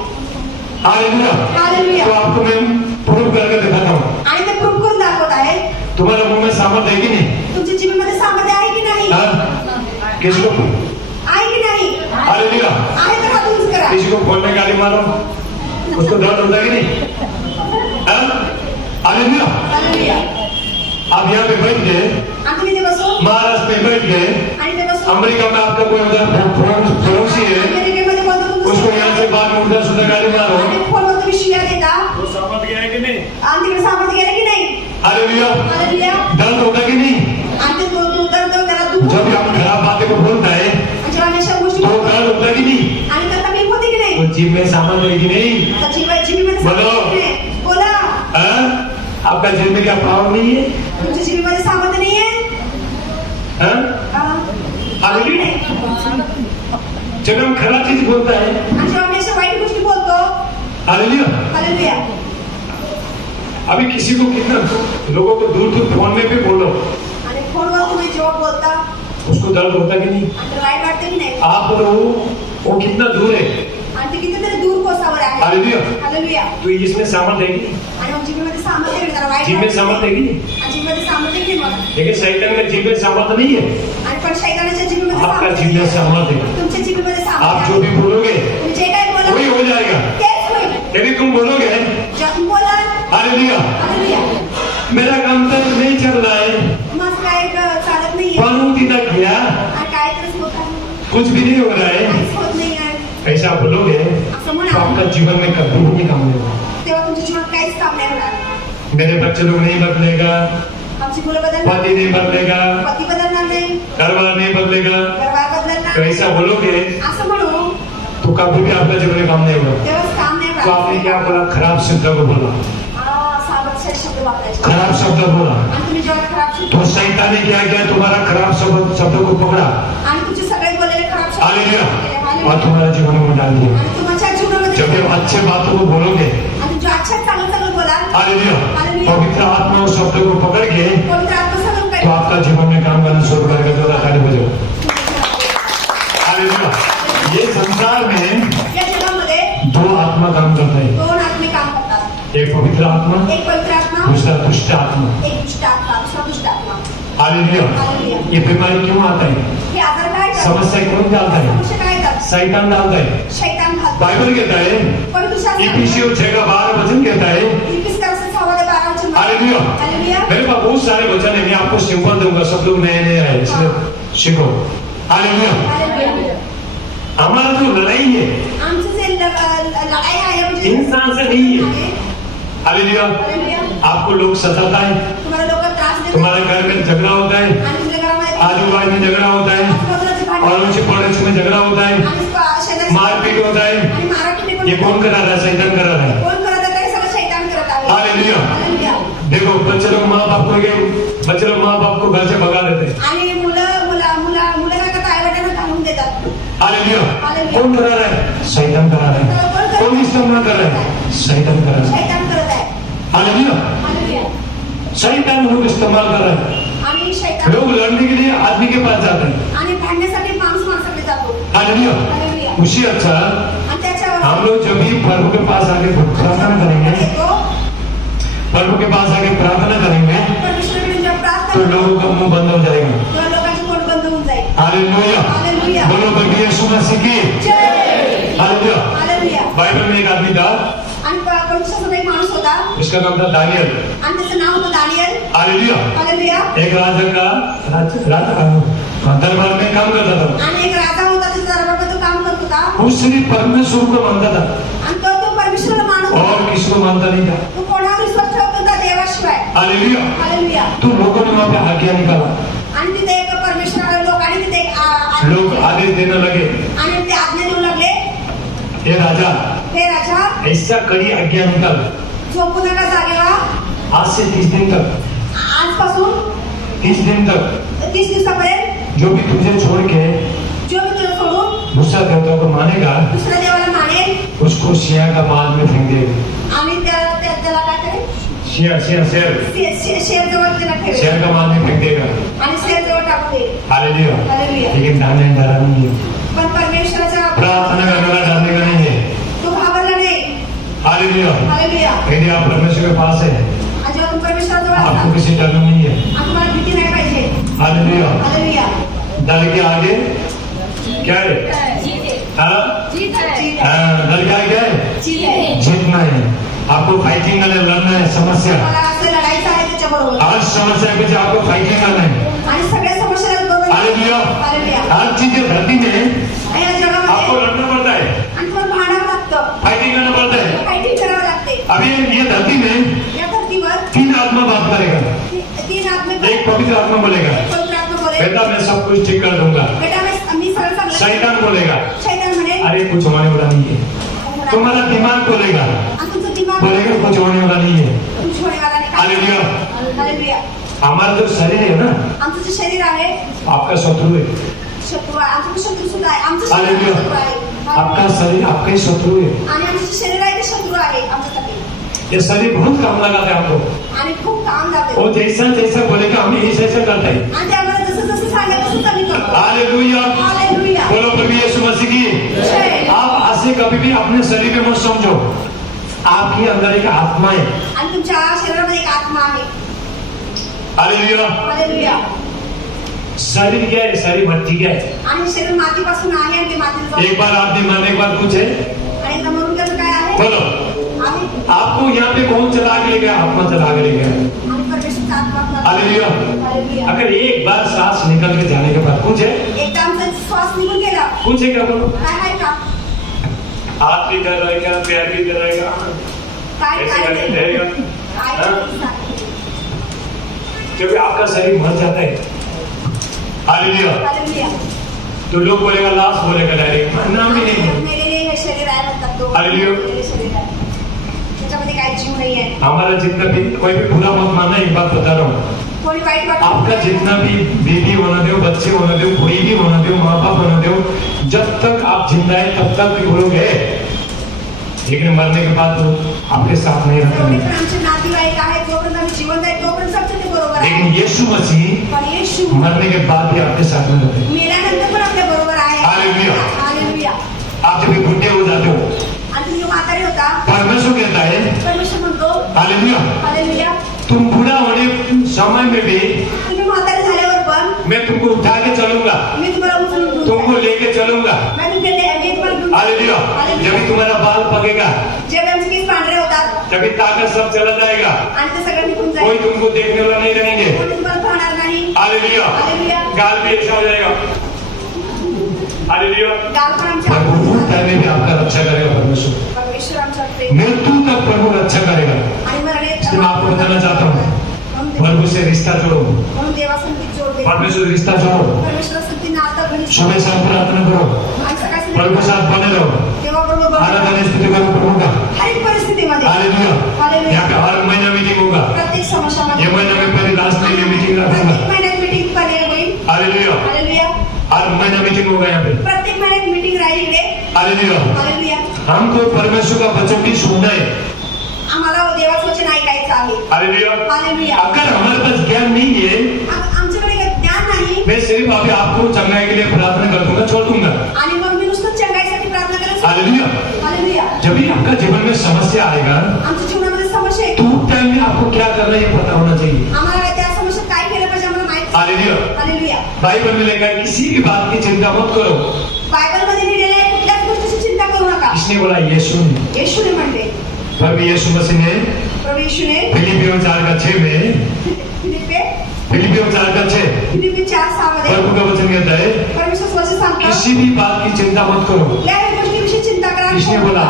हालेलुया। हालेलुया. तो आपको मैं प्रूव करके दिखाता हूँ, आणि ते प्रूफ करून दाखवत आहे. तुम्हारे मुंह में सामर्थ है कि नहीं? तुमच्या जीवनामध्ये सामर्थ्य आहे की नाही? हाँ? किसको? आहे की नाही? हालेलुया। आहे तर हात उंच करा. किसी को फोन में गाली मारो, उसको दर्द होता है कि नहीं? हाँ? हालेलुया। हालेलुया. आप यहाँ पे बैठ गए, आणि तुम्ही ते बसो महाराष्ट्र में बैठ गए, आणि ते बसो. अमेरिका में आपका कोई उधर पड़ोसी है, अमेरिकेमध्ये बोलतो तुम्ही उसको यहाँ से बाद में उधर सुधर गाली मारो, आणि फोनवर तुम्ही शिव्या देता. वो सामर्थ गया है कि नहीं? आणि तिकडे सामर्थ्य गेलं की नाही? हालेलुया। हालेलुया. दर्द होता कि नहीं? आणि ते तो त्याला दुःख जब हम खराब बातें को बोलता है आणि जेव्हा आम्ही अशा गोष्टी तो बोलतो, दर्द होता कि नहीं? आणि त्याला तकलीफ होते की नाही? तो जीव में सामर्थ है कि नहीं? आता जीवीमध्ये बोलो. सामर्थ्य नाही. बोला. हाँ? आपका जीव में क्या पावर नहीं है? तुमच्या जीवीमध्ये सामर्थ्य नाहीये? हाँ? हालेलुया। जब हम खराब चीज बोलता है, आणि जेव्हा आम्ही अशा वाईट गोष्टी बोलतो, हालेलुया। हालेलुया. अभी किसी को कितना लोगों को दूर दूर फोन में भी बोलो, आणि फोनवर तुम्ही जेव्हा बोलता, उसको दर्द होता कि नहीं? आणि त्याला वाईट वाटतं की नाही? आप बोलो वो कितना दूर है, आणि ते कितीतरी दूर कोसावर आहे. हालेलुया। हालेलुया. तो इसमें सामर्थ है कि नहीं? आणि मग जीवीमध्ये सामर्थ्य आहे, त्याला वाईट जीव में वाटतं सामर्थ है की कि नहीं? नाही? आणि जीवीमध्ये सामर्थ्य की नाही? लेकिन शैतान में जीव में सामर्थ नहीं है, आणि पण शैतानाच्या जीवीमध्ये आपका सामर्थ्य जीव में आहे. सामर्थ है। तुमच्या जीवीमध्ये आप सामर्थ्य जो आहे. भी बोलोगे तुम्ही जे काय बोला वही हो जाएगा। तेच होईल. यदि तुम बोलोगे जेव्हा तुम्ही बोलाल, हालेलुया, हालेलुया, मेरा काम तो नहीं चल रहा है, माझं काय चालत नाहीये, बहुत तक गया, आणि काय तरच होत आहे, कुछ भी नहीं हो रहा है, काहीच होत नाही आहे, ऐसा बोलोगे असं तो म्हणा. आपका जीवन में कभी नहीं काम होगा। तेव्हा तुमच्या जीवनात काहीच काम नाही होणार. मेरे बच्चे लोग नहीं बदलेगा, आमची मुलं बदलणार, पति नहीं बदलेगा, पती बदलणार नाही, घरवाला नहीं बदलेगा, घरबार बदलणार तो नाही. ऐसा बोलोगे असं म्हणू तो कभी भी आपका जीवन में काम नहीं होगा। तेव्हाच काम नाही तो आपने होणार. क्या बोला? खराब शब्द को बोला। सावध शब्द वापरायचे खराब शब्द बोला आणि तुम्ही जेव्हा खराब शब्द तो शैतान ने क्या किया, तुम्हारा खराब शब्द को पकड़ा, आणि तुमचे सगळे बोललेले खराब शब्द हालेलुया, केले, और हालेलुया. तुम्हारा जीवन में डाल दिया. आणि तुमच्या जीवनामध्ये जब आप अच्छे बातों को बोलोगे, आणि जो अच्छा चांगलं बोला हालेलुया, हालेलुया. पवित्र आत्मा उस शब्द को पकड़ के पवित्र आत्मा सगळं तो काही आपका जीवन में काम करना शुरू करेगा. जो ताली बजाओ. हालेलुया. ये संसार में या जगामध्ये दो आत्मा काम करता है, दोन आत्मे काम करतात. एक पवित्र आत्मा, एक पवित्र आत्मा, दूसरा दुष्ट आत्मा. एक दुष्ट आत्मा, दुसरा दुष्ट आत्मा. हालेलुया. हालेलुया. ये बीमारी क्यों आता है, हे आजार काय करतात? समस्या क्यों डालता है, समस्या काय करतात? शैतान डालता है. शैतान घालतो. बाइबल कहता है, पवित्र शास्त्र इफिसियों 6:12 कहता है. इक्कीस का 6:12 वचन. हालेलुया. हालेलुया. मेरे पास बहुत सारे वचन है, मैं आपको सिंपल दूंगा, सब लोग नए नए आए इसलिए सीखो. हालेलुया. हालेलुया. हमारा जो लड़ाई है आमचं जे लढाई आहे म्हणजे इंसान से नहीं है. हालेलुया. हालेलुया. आपको लोग सताता है, तुम्हाला लोक त्रास देतात. तुम्हारे घर में झगड़ा होता है, आणि तुमच्या घरामध्ये आजू बाजू में झगड़ा होता है, आजूबाजूचे भांडण और उनसे पड़ोस में झगड़ा होता है, आणि शेजारी मारपीट होता है. आणि मारापीट पण ये कौन करा रहा है, शैतान करा रहा है. कोण करत आहे? सगळं शैतान करत आहे. हालेलुया. हालेलुया. देखो बच्चे लोग माँ बाप को घर से भगा देते हैं. आणि मुलं काय करतात? आई-वडिलांना घालून देतात. हालेलुया. हालेलुया. कौन करा रहा है, शैतान करा रहा है. कौन इस्तेमाल कर रहा है, शैतान कर रहा है. शैतान करत आहे. हालेलुया. हालेलुया. शैतान लोग इस्तेमाल कर रहे हैं. आणि शैतान लोग लड़ने के लिए आदमी के पास जाते हैं. आणि भांडण्यासाठी माणसाकडे जातो. हालेलुया. हालेलुया. उसी अच्छा आणि त्याच्यावर हम लोग जब भी प्रभु के पास आके प्रार्थना करेंगे, येतो. प्रभु के पास आके प्रार्थना करेंगे, परमेश्वराकडे जेव्हा प्रार्थना तो करतो, लोगों का मुंह बंद हो जाएगा. तेव्हा लोकांची तोंड बंद होऊन जाईल. हालेलुया. हालेलुया. बोलो प्रभु यीशु मसीह की. जय. हालेलुया. हालेलुया. बाइबल में एक आदमी था, आणि परमेश्वराचा एक माणूस होता उसका नाम था दानियल. आणि त्याचं नाव होतं दानियल. हालेलुया. हालेलुया. एक राजा का दरबार में काम करता था. आणि एक राजा होता, त्याच्या दरबारात तो काम करत होता वो सिर्फ परमेश्वर को मानता था आणि तो परमेश्वराला मानत होता. और किसी को मानता नहीं था. तो कोणावर विश्वास ठेवत होता? देवाशिवाय. हालेलुया. हालेलुया. तो लोगों ने वहां पे आज्ञा निकाला, आणि तिथे एक परमेश्वराला लोकांनी तिथे लोग आदेश देने लगे, आणि ते आज्ञा देऊ लागले, हे राजा हे राजा ऐसा कड़ी आज्ञा निकाल, झोपू नका जागेवा. आज से 30 दिन तक, आजपासून 30 दिन तक 30 दिवसापर्यंत जो भी तुझे छोड़ के जो मी तुला सोडून दूसरा देवता को मानेगा, दुसऱ्या देवाला मानेल उसको सिया का बाल में फेंक देगा. आणि त्याला काय करेल? शेर शेर जवळ त्याला ठेवेल शेर का बाल में फेंक देगा. आणि शेर जवळ टाकू देईल. हालेलुया. हालेलुया. लेकिन दानियल डरा नहीं है, पण परमेश्वराचा प्रार्थना करने वाला डरने का नहीं है. तो घाबरला नाही. हालेलुया. हालेलुया. यदि आप परमेश्वर के पास है, आणि जेव्हा तुम्ही परमेश्वराजवळ आपको असता, किसी डर नहीं है. आणि तुम्हाला भीती नाही पाहिजे. हालेलुया. हालेलुया. डर के आगे क्या है? हाँ? हाँ, डर के आगे क्या है? जीतना है. आपको फाइटिंग करने लड़ना है समस्या. मला असं लढायचं आहे त्याच्याबरोबर. हर समस्या के पीछे आपको फाइटिंग करना है. आणि सगळ्या समस्या बरोबर. हालेलुया. हालेलुया. हर चीज ये धरती में या आपको जगामध्ये लड़ना पड़ता है, आणि तुम्हाला भांडावं लागतं, फाइटिंग करना पड़ता है. फायटिंग करावं लागते. अभी ये धरती में या धरतीवर 3 आत्मा बात करेगा. 3 आत्मे एक पवित्र आत्मा बोलेगा, पवित्र आत्मा बोले, बेटा मैं सब कुछ ठीक कर दूंगा. बेटा मी सरळ सांगेन. शैतान बोलेगा, शैतान म्हणे, अरे कुछ होने वाला नहीं है. तुम्हारा दिमाग बोलेगा, आणि तुमचं दिमाग बोलेगा कुछ होने वाला नहीं है. कुछ होण्यावाला नाही. हालेलुया. हालेलुया. हमारा जो शरीर है ना, आमचं जे शरीर आहे आपका शत्रु है. शत्रू आहे. आमचं शत्रू सुद्धा आहे. आमचं शरीर हालेलुया. शत्रू आहे. आपका शरीर आपका ही शत्रु है. आणि आमचं जे शरीर आहे ते शत्रू आहे आमच्यासाठी. ये शरीर बहुत काम लगाता है आपको. आणि खूप काम जाते. वो जैसा जैसा बोलेगा हम ऐसा करते हैं. आणि ते आम्हाला जसं जसं सांगेल तसंच आम्ही करतो. हालेलुया. हालेलुया. बोलो प्रभु यीशु मसीह की. जय. आप आज से कभी भी अपने शरीर में मत समझो, आपके अंदर एक आत्मा है. आणि तुमच्या शरीरामध्ये एक आत्मा आहे. हालेलुया. हालेलुया. शरीर क्या है? शरीर मट्टी क्या है? आणि शरीर मातीपासून आहे आणि ते मातीचं एक बार आप बीमार, एक बार कुछ है. आणि एकदा मरून गेलं काय आहे? बोलो, आम्ही आपको यहाँ पे कौन चला के ले गया? आत्मा चला के ले गया. आणि परमेश्वरचा आत्मा आपला- हालेलुया. हालेलुया. अगर एक बार सांस निकल के जाने के बाद कुछ है, एकदा आमचा श्वास निघून गेला, कुछ है क्या? बोलो, काय आहे का? हाथ भी कर रहेगा, पैर भी कर रहेगा, काय ऐसे काय करके नाही. रहेगा. काय हाँ? नाही. जब आपका शरीर मर जाता है, हालेलुया, हालेलुया. तो लोग बोलेगा, लाश बोलेगा डायरेक्ट, नाम भी नहीं है. मेलेले हे शरीर आहे म्हणतात तो. हालेलुया. मेलेले शरीर आहे. त्याच्यामध्ये काही जीव नाही आहे. हमारा जितना भी कोई भी बुरा मत मानना, एक बात बता रहा हूँ, कोणी वाईट वाटत आपका जितना भी बीवी होना दो, बच्चे होना दो, कोई भी होना दो, माँ बाप होना दो, जब तक आप जिंदा है तब तक भी बोलोगे, लेकिन मरने के बाद वो आपके साथ नहीं जेवढे रहते. पण आमचे नातेवाईक आहेत, जोपर्यंत आम्ही जिवंत आहे तोपर्यंत सगळं ते बरोबर आहे. लेकिन यीशु मसीह पण येशू मरने के बाद भी आपके साथ में रहते. मेल्यानंतर पण आपल्या बरोबर आहे. हालेलुया. हालेलुया. आप जब भी बुढ़े हो जाते हो, आणि तुम्ही जो म्हातारे होता, परमेश्वर कहता है, परमेश्वर म्हणतो हालेलुया, हालेलुया, तुम बूढ़ा होने समय में भी तुम्ही म्हातारे झाल्यावर पण मैं तुमको उठा के चलूंगा, मी तुम्हाला उचलून घेऊन तुमको जाईन. लेके चलूंगा. मी तुम्हाला घेऊन हालेलुया. हालेलुया. जब तुम्हारा बाल पकेगा, जेव्हा आमचे केस पांढरे होतात तभी ताकत सब चला जाएगा. आणि ते सगळं निघून कोई जाईल, तुमको देखने वाला नहीं रहेंगे. कोणी तुम्हाला पाहणार नाही. हालेलुया. हालेलुया. गाल भी अच्छा हो जाएगा. हालेलुया. गाल पण आमच्या प्रभु टाइम में भी आपका रक्षा करेगा परमेश्वर. परमेश्वर आमच्या प्रेम मृत्यु तक प्रभु रक्षा करेगा. आणि मरणे इसलिए मैं आपको बताना चाहता हूँ, म्हणून प्रभु से रिश्ता जोड़ो, देवासंगीत जोड दे. परमेश्वर से रिश्ता जोड़ो, परमेश्वरासंगती नातं घनिष्ठ सुबह शाम प्रार्थना करो, आणि सकाळी प्रभु के साथ बने रहो, देवाबरोबर आराधना स्तुति करो प्रभु का. हर एक परिस्थितीमध्ये हालेलुया. हालेलुया. यहाँ पे हर महीना मीटिंग होगा. प्रत्येक समस्यामध्ये ये महीना में पहले लास्ट में ये मीटिंग रखूंगा. प्रत्येक महिन्यात मीटिंग करणे होईल. हालेलुया. हालेलुया. हर महीना मीटिंग होगा यहाँ पे. प्रत्येक महिन्यात मीटिंग राहील इकडे. हालेलुया. हालेलुया. हमको परमेश्वर का वचन भी सुनना है. आम्हाला देवाचं वचन ऐकायचं आहे. हालेलुया. हालेलुया. अगर हमारे पास ज्ञान नहीं है, आमच्याकडे काही ज्ञान नाही मैं सिर्फ अभी आपको चंगाई के लिए प्रार्थना कर दूंगा, छोड़ दूंगा. आणि मग मी नुसतं चंगाईसाठी प्रार्थना करायचं. हालेलुया. हालेलुया. जब भी आपका जीवन में समस्या आएगा, आमच्या जीवनामध्ये समस्या तो येते. उस टाइम में आपको क्या करना है ये पता होना चाहिए. आम्हाला त्या समस्यात काय केलं पाहिजे आम्हाला माहिती. हालेलुया. हालेलुया. बाइबल में लिखा है, किसी भी बात की चिंता मत करो. बायबलमध्ये लिहिलेलं आहे कुठल्याच गोष्टीची चिंता करू नका. किसने बोला? यीशु ने. येशूने म्हणले. प्रभु यीशु मसीह ने प्रभू येशूने फिलिपियों 4:6 में, फिलिपे फिलिपियों 4:6 फिलिपी 4:6 मध्ये प्रभु का वचन कहता है, परमेश्वर वचन सांगतो किसी भी बात की चिंता मत करो. कुठल्या गोष्टीविषयी चिंता करा. किसने बोला?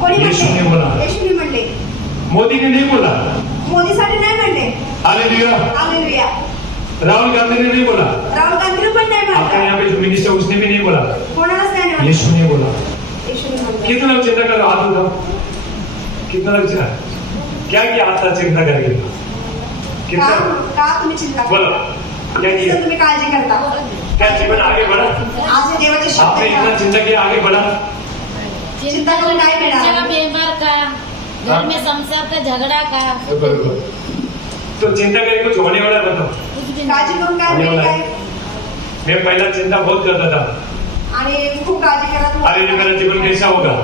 कोणी येशूने म्हणले? बोला. येशूने म्हणले. मोदी ने नहीं बोला. मोदीसाठी नाही म्हणले. हालेलुया. हालेलुया. राहुल गांधी ने नहीं बोला. राहुल गांधीने पण नाही आपका म्हणलं. यहाँ पे जो मिनिस्टर उसने भी नहीं बोला. कोणालाच नाही म्हणलं. यीशु ने बोला. येशूने म्हणलं. कितना लोग चिंता करो, हाथ उठाओ. कितना लोग चिंता, क्या किया आता चिंता करके? कितना का तुम्ही चिंता करता? बोलो, क्या किया? जर तुम्ही काळजी करता. क्या जीवन आगे बढ़ा? आज हे देवाचे शब्द आपने इतना आहेत. चिंता किया, आगे बढ़ा. चिंता करून काय मिळणार? जगह बीमार का, घर में संसार का झगड़ा का, तो चिंता करके कुछ होने वाला है, बताओ. कुछ भी काळजी नहीं। करून काय होने मिळेल वाला काय? है. मैं पहला चिंता बहुत करता था. आणि खूप काळजी करत होता. अरे मेरा जीवन कैसा होगा,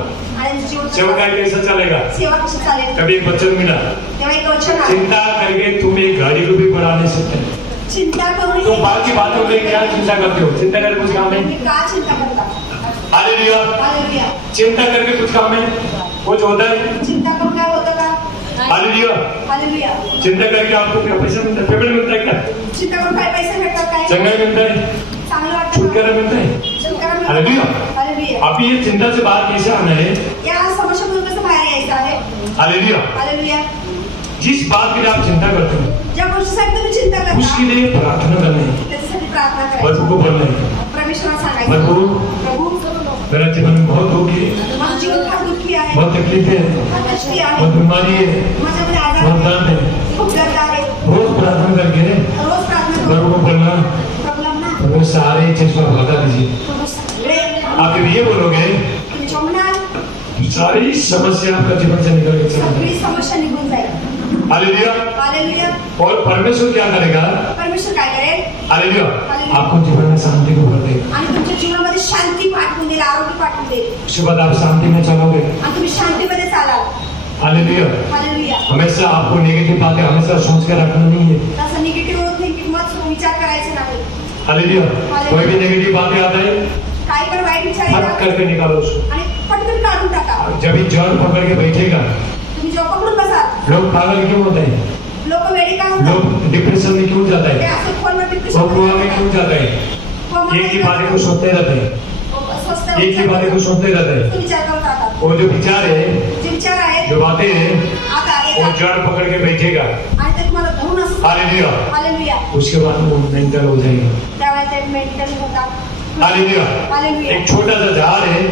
आणि जीवन सेवा कैसा चलेगा. सेवा कशी चालेल? कभी एक वचन मिला, तेव्हा एक वचन आलं. चिंता करके तुम एक गाड़ी को भी बढ़ा नहीं सकते. चिंता करून तो बाकी बातों में क्या चिंता करते हो? चिंता करके कुछ काम तुम्ही है? का चिंता करता? हालेलुया. हालेलुया. चिंता करके कुछ काम है? कुछ होता है? चिंता करून काय होतं का? हालेलुया. हालेलुया. चिंता करके आपको क्या पैसा मिलता है? पेमेंट मिलता है क्या? चिंता करून काय पैसे भेटतात काय? चंगाई मिलता है? चांगलं वाटतं का? छुटकारा मिलता है? छुटकारा मिळतो. हालेलुया. हालेलुया. अभी ये चिंता से बाहर कैसे आना है? या समस्यातून कसं बाहेर यायचं आहे? हालेलुया. हालेलुया. जिस बात के लिए आप चिंता करते हो, ज्या गोष्टीसाठी तुम्ही चिंता उसके करता लिए प्रार्थना करनी है. त्याच्यासाठी प्रार्थना प्रभु को करायची. बोलना है, परमेश्वराला सांगायचं. प्रभु प्रभू मेरा जीवन में बहुत दुखी है, माझं जीवन फार दुःखी आहे. बहुत तकलीफ है, फार कष्टी आहे. बहुत बीमारी है, माझ्यामध्ये आजार बहुत आहे. दर्द है. खूप दर्द आहे. रोज प्रार्थना करके रोज प्रार्थना करू. प्रभु को बोलना, प्रभूला म्हणा. प्रभु सारे चीज को भगा दीजिए. प्रभू सगळे आप जब ये बोलोगे, तुम्ही जो म्हणाल सारी समस्या आपका जीवन से निकल के चला सगळी समस्या निघून जाईल. हालेलुया. हालेलुया. और परमेश्वर क्या करेगा? परमेश्वर काय करेल? हालेलुया. आपको जीवन में शांति को भर देगा. आणि तुमच्या जीवनामध्ये शांती पाठवून देईल, आरोग्य पाठवून देईल. उसके बाद आप शांति में चलोगे. आणि तुम्ही शांतीमध्ये चालाल. हालेलुया. हालेलुया. हमेशा आपको नेगेटिव बातें हमेशा सोच कर रखना नहीं है. तसं निगेटिव्ह थिंकिंग मत विचार करायचे नाही. हालेलुया. कोई भी नेगेटिव बातें आता है, काय पण वाईट विचार फट येतात करके निकालो उसको. आणि पटकन काढून टाका. जब भी जड़ पकड़ के बैठेगा, तुम्ही जो पकडून बसाल. लोग पागल क्यों होते हैं? लोक वेडी का होतात? लोग डिप्रेशन में क्यों जाता ते है? असं फोनवर वो डिप्रेशन कुआं में क्यों जाता है? एक ही बातें को सोचते रहते हैं, एक ही बातें को सोचते रहते हैं. विचार करत राहतात. वो जो विचार है, जे विचार आहेत जो बातें हैं, आता वो येतात जड़ पकड़ के बैठेगा. आणि ते तुम्हाला धरून असं हालेलुया. हालेलुया. उसके बाद वो मेंटल हो जाएगा. त्यावेळेला ते मेंटल होतात. हालेलुया. हालेलुया. एक छोटा सा झाड़ है,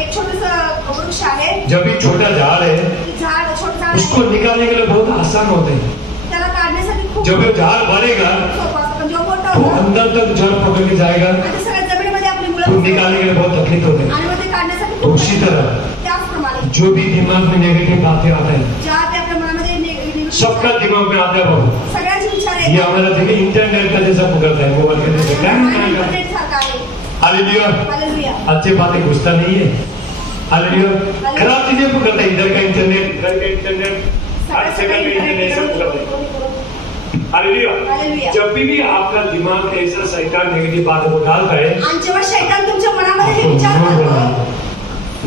एक छोटस वृक्ष आहे, जब भी छोटा झाड़ है झाड छोटं झाड उसको आहे. निकालने के लिए बहुत आसान होते हैं. त्याला काढण्यासाठी खूप जब वो झाड़ बढ़ेगा सोपं असतं, पण जेव्हा मोठं तो होतं अंदर तक जड़ पकड़ के जाएगा, आणि सगळ्या जमिनीमध्ये आपली तो मुलं निकालने के लिए बहुत तकलीफ होते हैं. आणि मग ते काढण्यासाठी तो खूप उसी तरह त्याचप्रमाणे जो भी दिमाग में नेगेटिव बातें आते हैं ज्या ते आपल्या मनामध्ये निगेटिव्ह सबका दिमाग में आता है बाबू. सगळ्यांचे विचार ये येतात. हमारा देखिए इंटरनेट का जैसा पकड़ता है, मोबाइल का जैसा. क्या इंटरनेट सारखा आहे. हालेलुया. हालेलुया. अच्छी बातें घुसता नहीं है. हालेलुया. खराब चीजें पकड़ता है, इधर का इंटरनेट, इधर का इंटरनेट, हर जगह का इंटरनेट सब पकड़ता है. हालेलुया. हालेलुया. जब भी आपका दिमाग में ऐसा शैतान नेगेटिव बातों को डालता है, आणि जेव्हा शैतान तुमच्या मनामध्ये हे आपको विचार नो बोलना करतो है.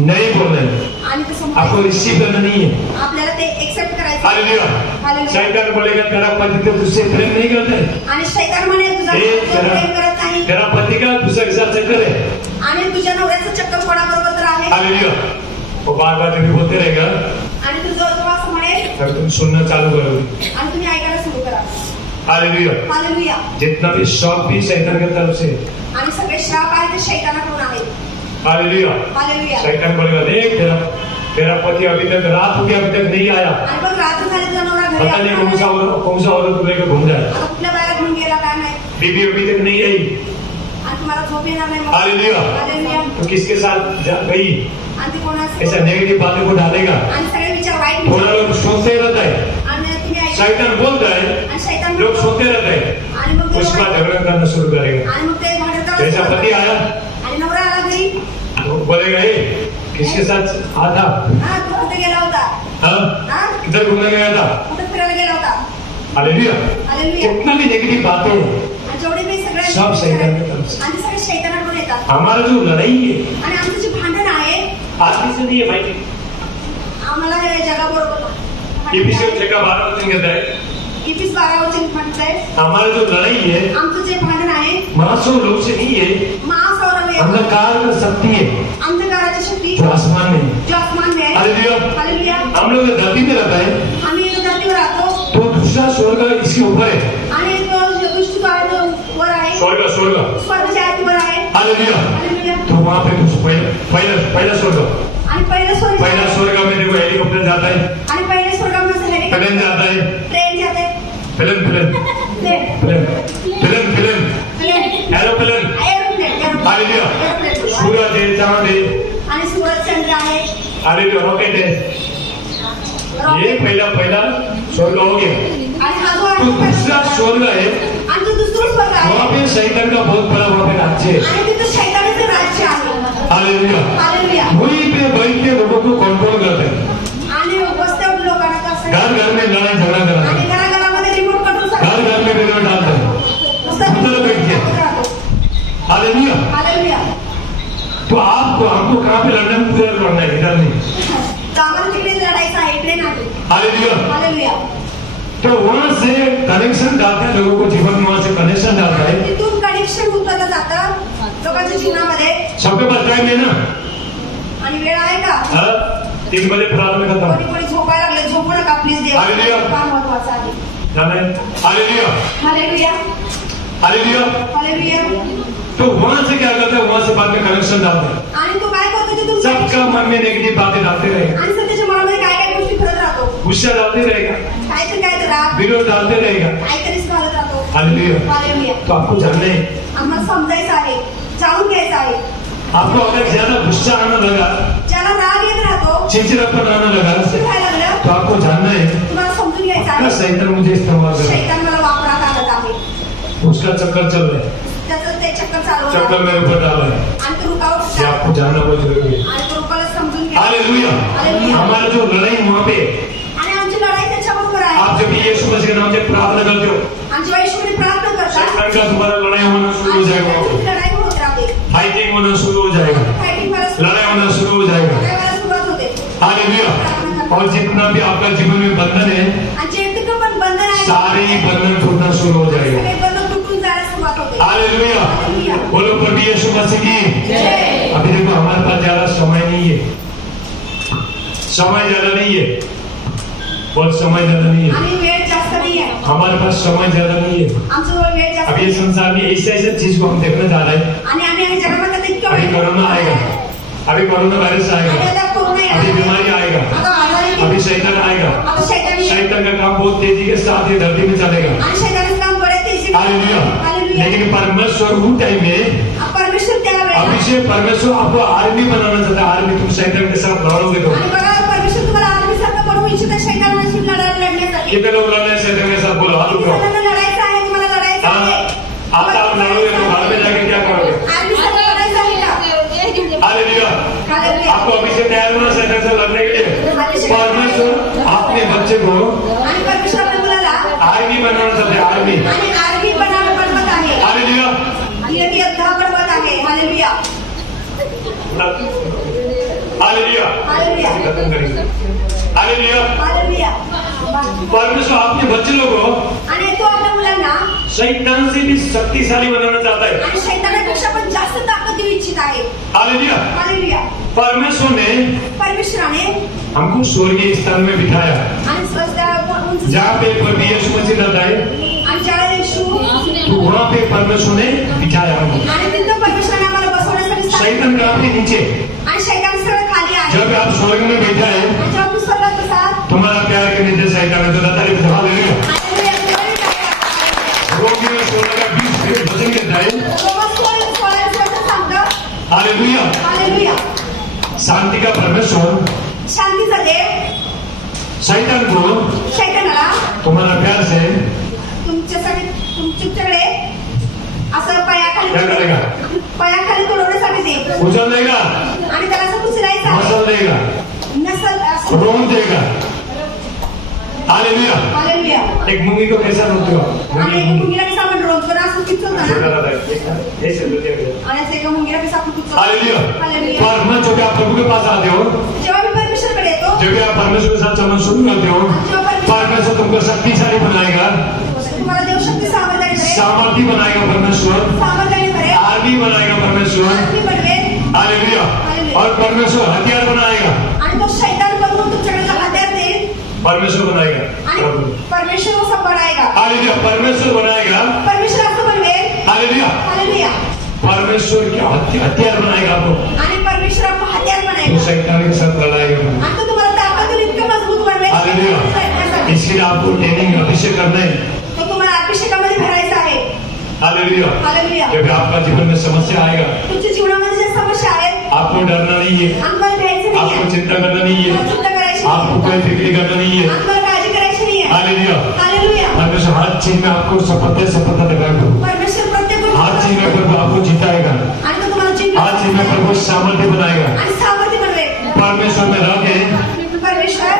नहीं बोलना है. आणि तसं आपको म्हणायचं, रिसीव करना नहीं है. आपल्याला ते एक्सेप्ट करायचं. हालेलुया. हालेलुया. शैतान बोलेगा तेरा पति तो तुझसे प्रेम नहीं करता है. आणि शैतान म्हणे तुझा ए, नवरा प्रेम करत नाही तेरा पति का दूसरे के साथ चक्कर है. आणि तुझ्या नवऱ्याचं चक्कर कोणाबरोबर तर आहे हालेलुया. वो बार बार जब भी बोलते रहेगा आणि तुझं जेव्हा असं म्हणेल तब तुम सुनना चालू करोगे. आणि तुम्ही ऐकायला सुरू करा. हालेलुया. हालेलुया. जितना भी शौक भी शैतान की तरफ से. आणि सगळे श्राप आहे ते शैतानाकडून आहेत. हालेलुया. हालेलुया. शैतान बोलेगा देख तेरा पति अभी तक रात हो गई, अभी तक नहीं आया. आणि मग रात्र झाली तुझा नवरा घरी पता नहीं आला नाही. कौन सा औरत तू लेकर घूम जाए. आता कुठल्या बाहेर घेऊन गेला काय नाही बीबी अभी तक नहीं आई. आणि तुम्हाला झोप येणार नाही मग. हालेलुया. हालेलुया. तो किसके साथ गई. आणि ती कोणाचं ऐसा नेगेटिव बातों को डालेगा. आणि सगळे विचार वाईट थोड़ा विचार लोग सोचते रहता है. आणि तुम्ही ऐका शैतान बोलता है, आणि शैतान लोग म्हणतो. सोते रहते हैं. आणि मग ते उसके बाद वाईट- झगड़ा करना शुरू करेगा. आणि मग ते भांडण जैसा करायला पति आया आणि नवरा आला घरी वो बोलेगा ए किसके साथ आता. हा तू कुठे गेला होता हाँ हा इधर घूमने गया था. कुठे फिरायला गेला होता. हालेलुया. हालेलुया. जितना भी नेगेटिव बातें हैं, आणि जेवढे मी सगळे सब शैतान की तरफ से. आणि सगळे शैतानाकडून येतात. हमारा जो लड़ाई है आणि आमचं जे भांडण आहे आदमी से नहीं है भाई. आम्हाला हे जगाबरोबर एपिसोड का 12 वचन कहता है इपिस 12 वचन म्हणतंय हमारा जो लड़ाई है आमचं जे भांडण आहे मानव लोग से नहीं है, महासौरव अंधकार में शक्ति है अंधकाराची शक्ती जो आसमान में है. जो आसमान में आहे. हालेलुया. हालेलुया. हम लोग धरती में रहता है आम्ही धरतीवर राहतो तो दूसरा स्वर्ग इसके ऊपर है. आणि तो जो दुष्ट जो आहे तो वर आहे स्वर्ग स्वर्ग जे आहे ते वर आहे. हालेलुया. हालेलुया. तो वहाँ पे कुछ पहला स्वर्ग, आणि पहिलं स्वर्ग पहला स्वर्ग में देखो हेलीकॉप्टर जाता है, आणि पहिल्या स्वर्गामध्ये प्लेन हेलिकॉप्टर जाता है, ट्रेन जाते plane plane plane plane plane plane plane aeroplane. Aeroplane hallelujah. Aeroplane सूरज है, चांद है, आणि सूरज चंद्र आहे. हालेलुया. रॉकेट है. ये पहला स्वर्ग हो गया. आणि हा जो तो दूसरा आहे स्वर्ग है, आणि तो दुसरा स्वर्ग वहाँ आहे पे शैतान का बहुत बड़ा वहाँ पे राज्य है. आणि तिथं शैतानाचं राज्य आहे. हालेलुया. हालेलुया. वहीं पे बैठ के लोगों को कंट्रोल करते हैं. आणि वस्त्यावर लोकांना कसं घर घर में लड़ाई झगड़ा आणि कराते हैं. घराघरामध्ये रिमोट कंट्रोल घर घर में वीडियो डालते हैं. उधर बैठ के. हालेलुया. हालेलुया. तो आपको हमको कहाँ पे लड़ना है, उधर लड़ना है, इधर नहीं. तर आम्हाला तिकडे लढायचं आहे इकडे नाही. हालेलुया. हालेलुया. तो वहां से कनेक्शन डालते हैं लोगों को, जीवन में वहां से कनेक्शन डालता है. तिथून कनेक्शन होतं जातं लोकांच्या जीवनामध्ये. सबके पास टाइम है ना. आणि वेळ आहे का हाँ? 3 बजे प्रार्थना खत्म. कोणी कोणी झोपायला लागले झोपू नका प्लीज देव हालेलुया. फार महत्वाचं आहे. जाना है. हालेलुया. हालेलुया. हालेलुया. हालेलुया. तो वहां से क्या करते हैं, वहां से बाद में कनेक्शन डालते हैं. आणि तो काय करतो तिथून सबका मन में नेगेटिव बातें डालते रहेगा, आणि सध्याच्या मनामध्ये काय काय गोष्टी करत राहतो. गुस्सा डालते रहेगा, काहीतरी काय तर राग विरोध डालते रहेगा. काहीतरीच घालत राहतो. हालेलुया. हालेलुया. तो आपको जानना है, आम्हाला समजायचं आहे जाणून घ्यायचं आहे. आपको अगर ज्यादा गुस्सा आने लगा, ज्याला राग येत राहतो चिड़चिड़ापन आने लगा, व्हायला लागलं तो आपको जानना है तुम्हाला समजून घ्यायचं क्या आहे शैतान मुझे इस्तेमाल कर रहा शैतान मला वापरात आणत आहे. है. उसका चक्कर चल रहा है, त्याचं ते चक्कर चालू आहे. चक्कर मेरे ऊपर डाल रहा है. आणि तो रुकावट ये आपको जानना बहुत जरूरी है. आणि तो रुकायला समजून घ्या. हालेलुया. हालेलुया. हमारा जो लड़ाई वहाँ पे, आणि आमची लढाई त्याच्याबरोबर आहे. आप जब यीशु मसीह के नाम से प्रार्थना करते हो, आणि जेव्हा ईश्वरी प्रार्थना करता शैतान का तुम्हारा लड़ाई होना शुरू हो जाएगा. वहाँ पे लढाई होत राहते. फाइटिंग होना शुरू हो जाएगा, फायटिंग व्हायला लड़ाई होना शुरू हो जाएगा. व्हायला सुरुवात होते. हालेलुया. और जितना भी आपका जीवन में बंधन है, आणि जे तिथं पण बंधन आहे सारे ही बंधन टूटना शुरू हो जाएगा. सगळे बंधन तुटून जायला सुरुवात होते. हालेलुया. हालेलुया. बोलो प्रभु यीशु मसीह की. जय. अभी देखो हमारे पास ज्यादा समय नहीं है, समय ज्यादा नहीं है, बहुत समय ज्यादा नहीं है. आणि वेळ जास्त नाही आहे. हमारे पास समय ज्यादा नहीं है. आमचं जवळ वेळ जास्त अब ये नाही. संसार में ऐसे ऐसे चीज को हम देखने जा रहे हैं. आणि आम्ही जगामध्ये इतकं अभी वेळ कोरोना आएगा, अभी कोरोना वायरस आणि आएगा, आता कोरोना येणार अभी आहे. बीमारी आएगा, आता आजारी अभी शैतान आएगा. आता शैतान येईल. शैतान का काम बहुत तेजी के साथ ये धरती में चलेगा. आणि शैतानाचं काम बड्या तेजीने हालेलुया. हालेलुया. लेकिन परमेश्वर उस टाइम में परमेश्वर त्या वेळेला अभिषेक परमेश्वर आपको आर्मी बनाना चाहता है. आर्मी तुम शैतान के साथ लड़ोगे तो आणि बघा परमेश्वर तुम्हाला आर्मीसारखं बनवू इच्छित शैतानाशी लढण्यासाठी. कितने लोग लड़ रहे हैं शैतान के साथ? बोलो हाथ उठाओ. शैतानाला लढायचं आहे, तुम्हाला लढायचं आहे. आता आप लड़ोगे तो घर में जाके क्या करोगे? आर्मीसारखं लढायचं आहे का? हालेलुया. हालेलुया. आपको अभिषेक तैयार होना शैतान से लड़ने के लिए. परमेश्वर अपने बच्चे को आणि परमेश्वर आपल्या मुलाला आर्मी बनाना चाहते हैं. आर्मी. आणि आर्मी बनवत आहे. हालेलुया. ती योद्धा बनवत आहे. हालेलुया. हालेलुया. हालेलुया. खत्म करेंगे. हालेलुया. हालेलुया. परमेश्वर अपने बच्चे लोगों को आणि तो आपल्या मुलांना शैतान से भी शक्तिशाली बनाना चाहता है. आणि शैतानापेक्षा पण जास्त ताकद देऊ इच्छित आहे. हालेलुया. हालेलुया. परमेश्वर ने परमेश्वराने हमको स्वर्गीय स्थान में बिठाया, आणि स्वतः उंच जहाँ पे प्रभु यीशु मसीह रहता है. आणि ज्यावेळेला येशू तो वहाँ पे परमेश्वर ने बिठाया हमको. आणि तिथं परमेश्वराने आम्हाला बसवण्यासाठी सांगितलं. शैतान का आपके नीचे. आणि शैतान सगळं खाली आहे. जब आप स्वर्ग में बैठा है, आणि जेव्हा तू स्वर्गात बसाल, तुम्हारा प्यार के नीचे शैतान है. तो दादा रे hallelujah. Hallelujah, glory to God. रोगी में 16 का 20 वचन कहता है. रोमन 16 सांगतं. हालेलुया. हालेलुया. शांति का परमेश्वर शांतीचा देव शैतान को शैतानाला तुम्हारा प्यार से तुमच्याकडे असं क्या करेगा? पायाखाली तोडवण्यासाठी देव उछल देगा, आणि त्याला असं उचलायचं आहे. मसल देगा, नसल असं. रोन देगा. हालेलुया. हालेलुया. एक मुंगी को कैसा रोकते हो? आणि एका मुंगीला कसं आपण रोज करा असं किचवतो ना, ऐसे रोते हो. आणि असं एका मुंगीला कसं आपण किचवतो. हालेलुया. हालेलुया. पर मैं जब आप प्रभु के पास आते हो, जेव्हा मी परमेश्वरकडे येतो, जब आप परमेश्वर के साथ चलना शुरू करते हो, परमेश्वर तुमको शक्तिशाली बनाएगा, तुम्हाला देव शक्ती सामर्थ्याने करेल. सामर्थ्य बनाएगा परमेश्वर, सामर्थ्याने करेल. आर्मी बनाएगा परमेश्वर. आरती बनवेल. हालेलुया. और परमेश्वर हथियार बनाएगा. आणि तो शैतान बनवून तुमच्याकडे हत्यार देईल. परमेश्वर बनाएगा. आणि परमेश्वर असं बनाएगा. हालेलुया. परमेश्वर बनाएगा. परमेश्वर असं बनवेल. हालेलुया. हालेलुया. परमेश्वर क्या हथियार बनाएगा आपको. आणि परमेश्वर आपको हत्यार वो बनाएगा. शैतान के साथ लड़ाएगा. आणि तो तुम्हाला ताकद देईल, इतकं मजबूत बनवेल. हालेलुया. शैतानासाठी. इसके लिए आपको ट्रेनिंग अभिषेक करना है. तो तुम्हाला अभिषेकामध्ये भरायचा आहे. हालेलुया. हालेलुया. जब आपका जीवन में समस्या आएगा, तुमच्या जीवनामध्ये ज्या समस्या आहेत, आपको डरना नहीं है, आम्हाला भ्यायचं नाही आपको आहे. चिंता करना नहीं है, तुम्हाला चिंता करायची आपको नाही. कोई फिक्री करना नहीं है. आम्हाला काळजी करायची नाही आहे. हालेलुया. हालेलुया. परमेश्वर हर चीज में आपको सफलता दिखाएगा. परमेश्वर प्रत्येक गोष्ट हर चीज में प्रभु आपको जिताएगा. आणि तो तुम्हाला जिंकून हर चीज में प्रभु सामर्थ्य बनाएगा. आणि सामर्थ्य बनवेल. परमेश्वर में रह के परमेश्वर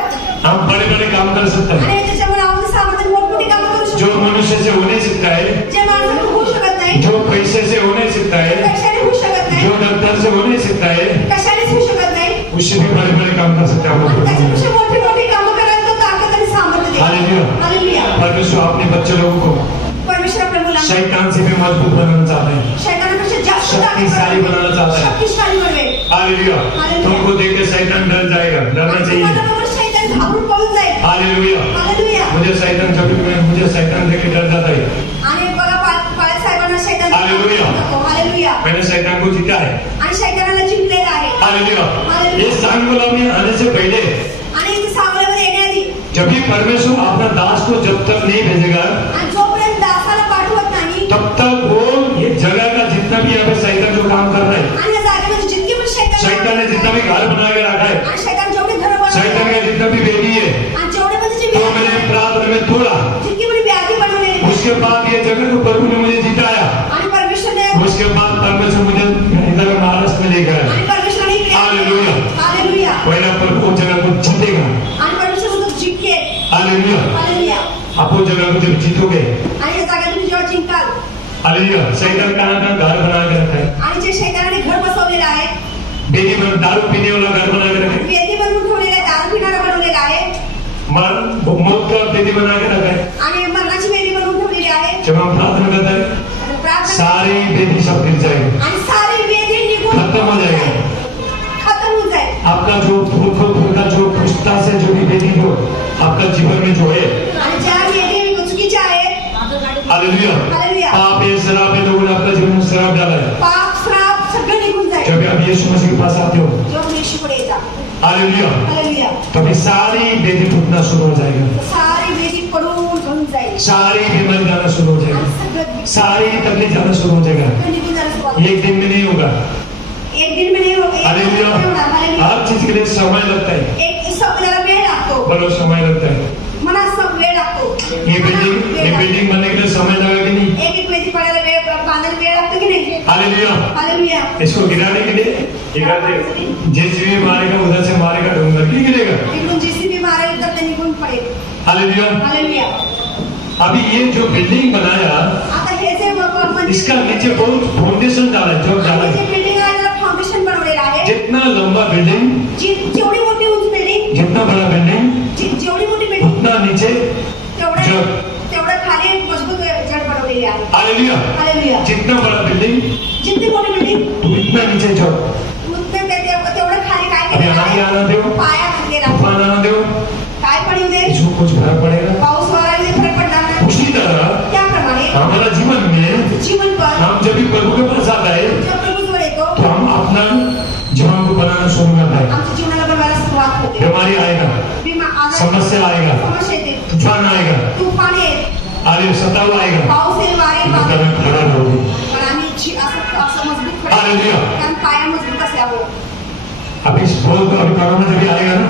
हम बड़े बड़े काम कर सकते हैं. आणि त्याच्यामुळे आपण सामर्थ्य मोठमोठी कामं करू जो शकतो. मनुष्य से होने सकता है, जे माणसाला होऊ शकत नाही, जो पैसे से होने सकता है, कशाने होऊ शकत नाही, जो डॉक्टर से होने सकता है, कशानेच होऊ शकत नाही, उससे भी बड़े बड़े काम कर सकते हैं हम लोग. त्याच्यापेक्षा मोठी मोठी कामं करायला तो ताकद आणि सामर्थ्य देईल. हालेलुया. हालेलुया. परमेश्वर अपने बच्चे लोगों को परमेश्वर आपल्या मुलांना शैतान से भी मजबूत बनाना चाहते हैं, शैतानापेक्षा जास्त शक्तिशाली बनाना चाहता है. शक्तिशाली बनवेल. हालेलुया. तुमको देख के शैतान डर जाएगा. डरना चाहिए. तुम्हाला बरोबर शैतान घाबरून पळून जाईल. हालेलुया. हालेलुया. मुझे शैतान देख के डर जाता है. आणि बघा पाळ साहेबांना शैतान हालेलुया. हालेलुया. मैंने शैतान को जीता है. आणि शैतानाला जिंकलेला आहे. हालेलुया. ये सांगोला में आने से पहले आणि इथे सावल्यामध्ये येण्याआधी जब भी परमेश्वर अपना दास को जब तक नहीं भेजेगा, आणि जोपर्यंत दासाला पाठवत नाही, तब तक वो ये जगह का जितना भी यहाँ पे शैतान जो काम कर रहा है, आणि या जागेमध्ये जितके पण शैतान ने जितना भी घर बना के रखा है, आणि शैतान जेवढे घरं बनवले, शैतान का जितना भी बेदी है, आणि जेवढे पण त्याची तो मैंने प्रार्थना में तोड़ा. जितकी पण व्याधी बनवलेली, उसके बाद ये जगह को प्रभु ने मुझे जिताया. आणि परमेश्वरने उसके बाद परमेश्वर मुझे इधर महाराष्ट्र में ले गया. आणि परमेश्वरने हालेलुया. हालेलुया. पहला प्रभु वो जगह को जीतेगा. आणि परमेश्वर म्हणतो जिंकेल. हालेलुया. हालेलुया. आप वो जगह को जब जीतोगे, आणि या जागेत तुम्ही जेव्हा जिंकाल, हालेलुया. शैतान कहाँ घर बना के रखा है. आणि जे शैतानाने घर बसवलेलं आहे, बेदी में दारू पीने वाला घर बना के रखा है. वेदी बनवून ठेवलेलं आहे, दारू पिणारा बनवलेला आहे, मौत का बेदी बना के रखा है. आणि मरणाची वेदी बनवून ठेवलेली आहे. जब हम प्रार्थना करते हैं, आणि प्रार्थना सारी बेदी सब गिर जाएगी, आणि सारी वेदी निघून खत्म हो जाएगा. खत्म होऊन जाईल. आपका जो पूर्व का जो पुष्टा से जो भी बेदी जो आपका जीवन में जो है, आणि ज्या वेदी चुकीच्या आहेत, हालेलुया. हालेलुया. पाप है, शराब है, लोगों ने आपका जीवन में शराब डाला है. पाप श्राप सगळं निघून जाईल. जब आप यीशु मसीह के पास आते हो, हालेलुया। हालेलुया। तो अभी सारी बेदी टूटना शुरू हो जाएगा, सारी बेदी पडून गळून जाईल सारी बीमारी जाना शुरू हो आणि जाएगी, सगळं सारी तकलीफ जाना शुरू हो जाएगा। निघून जायला सुरुवात ये एक दिन में नहीं होगा। एक दिन में नहीं होगा, हालेलुया। हालेलुया। हर चीज के लिए समय लगता है, एक सगळ्याला वेळ लागतो, बोलो समय लगता है। मला सब वेळ लागतो। ये बिल्डिंग बनने के लिए समय लगा कि नहीं? एक वेदी पडायला वेळ, बांधायला वेळ लागतो की नाही? हालेलुया। हालेलुया। इसको गिराने के लिए जेसीबी मारेगा, उधर से मारेगा, ढूंढ कर गिरेगा। इकडून जेसीबी मारेल तर ते निघून पडेल। हालेलुया। हालेलुया। अभी ये जो बिल्डिंग बनाया, आता हे जे मंदिर, इसका नीचे बहुत फाउंडेशन डाला है, जो डाला आणि जे है। बिल्डिंग आहे त्याला फाउंडेशन बनवलेलं आहे। जितना लंबा बिल्डिंग, जेवढी मोठी उंच बिल्डिंग, जितना बड़ा बिल्डिंग, जेवढी मोठी बिल्डिंग उतना नीचे तेवढं खाली मजबूत जड बनवलेली आहे। हालेलुया। हालेलुया। जितना बड़ा बिल्डिंग, जितनी मोठी बिल्डिंग उतना नीचे जो तेवढं खाली काय अभी आगे आना दो, पाया घातलेला आहे। तूफान आना दो, काय पण येऊ दे, इसको कुछ फर्क पड़ेगा। पाऊस वारायला फरक पडणार नाही। उसी तरह त्याप्रमाणे हमारा जीवन में जीवन पर हम जब भी प्रभु के पास आता है, जब प्रभूजवळ येतो, तो हम अपना जीवन को बनाना शुरू करता है। आमच्या जीवनाला बनवायला सुरुवात होते। बीमारी आएगा, आजार, समस्या आएगा, समस्या येते, तूफान आएगा, तूफान येईल, आगे सताव आएगा, पाऊस येईल, वारे येईल, तो कदम खड़ा रहोगे। पण आम्ही असं मजबूत खडे, हालेलुया। कारण पाया मजबूत असल्यामुळे। अभी अभी कोरोना जब भी आएगा ना,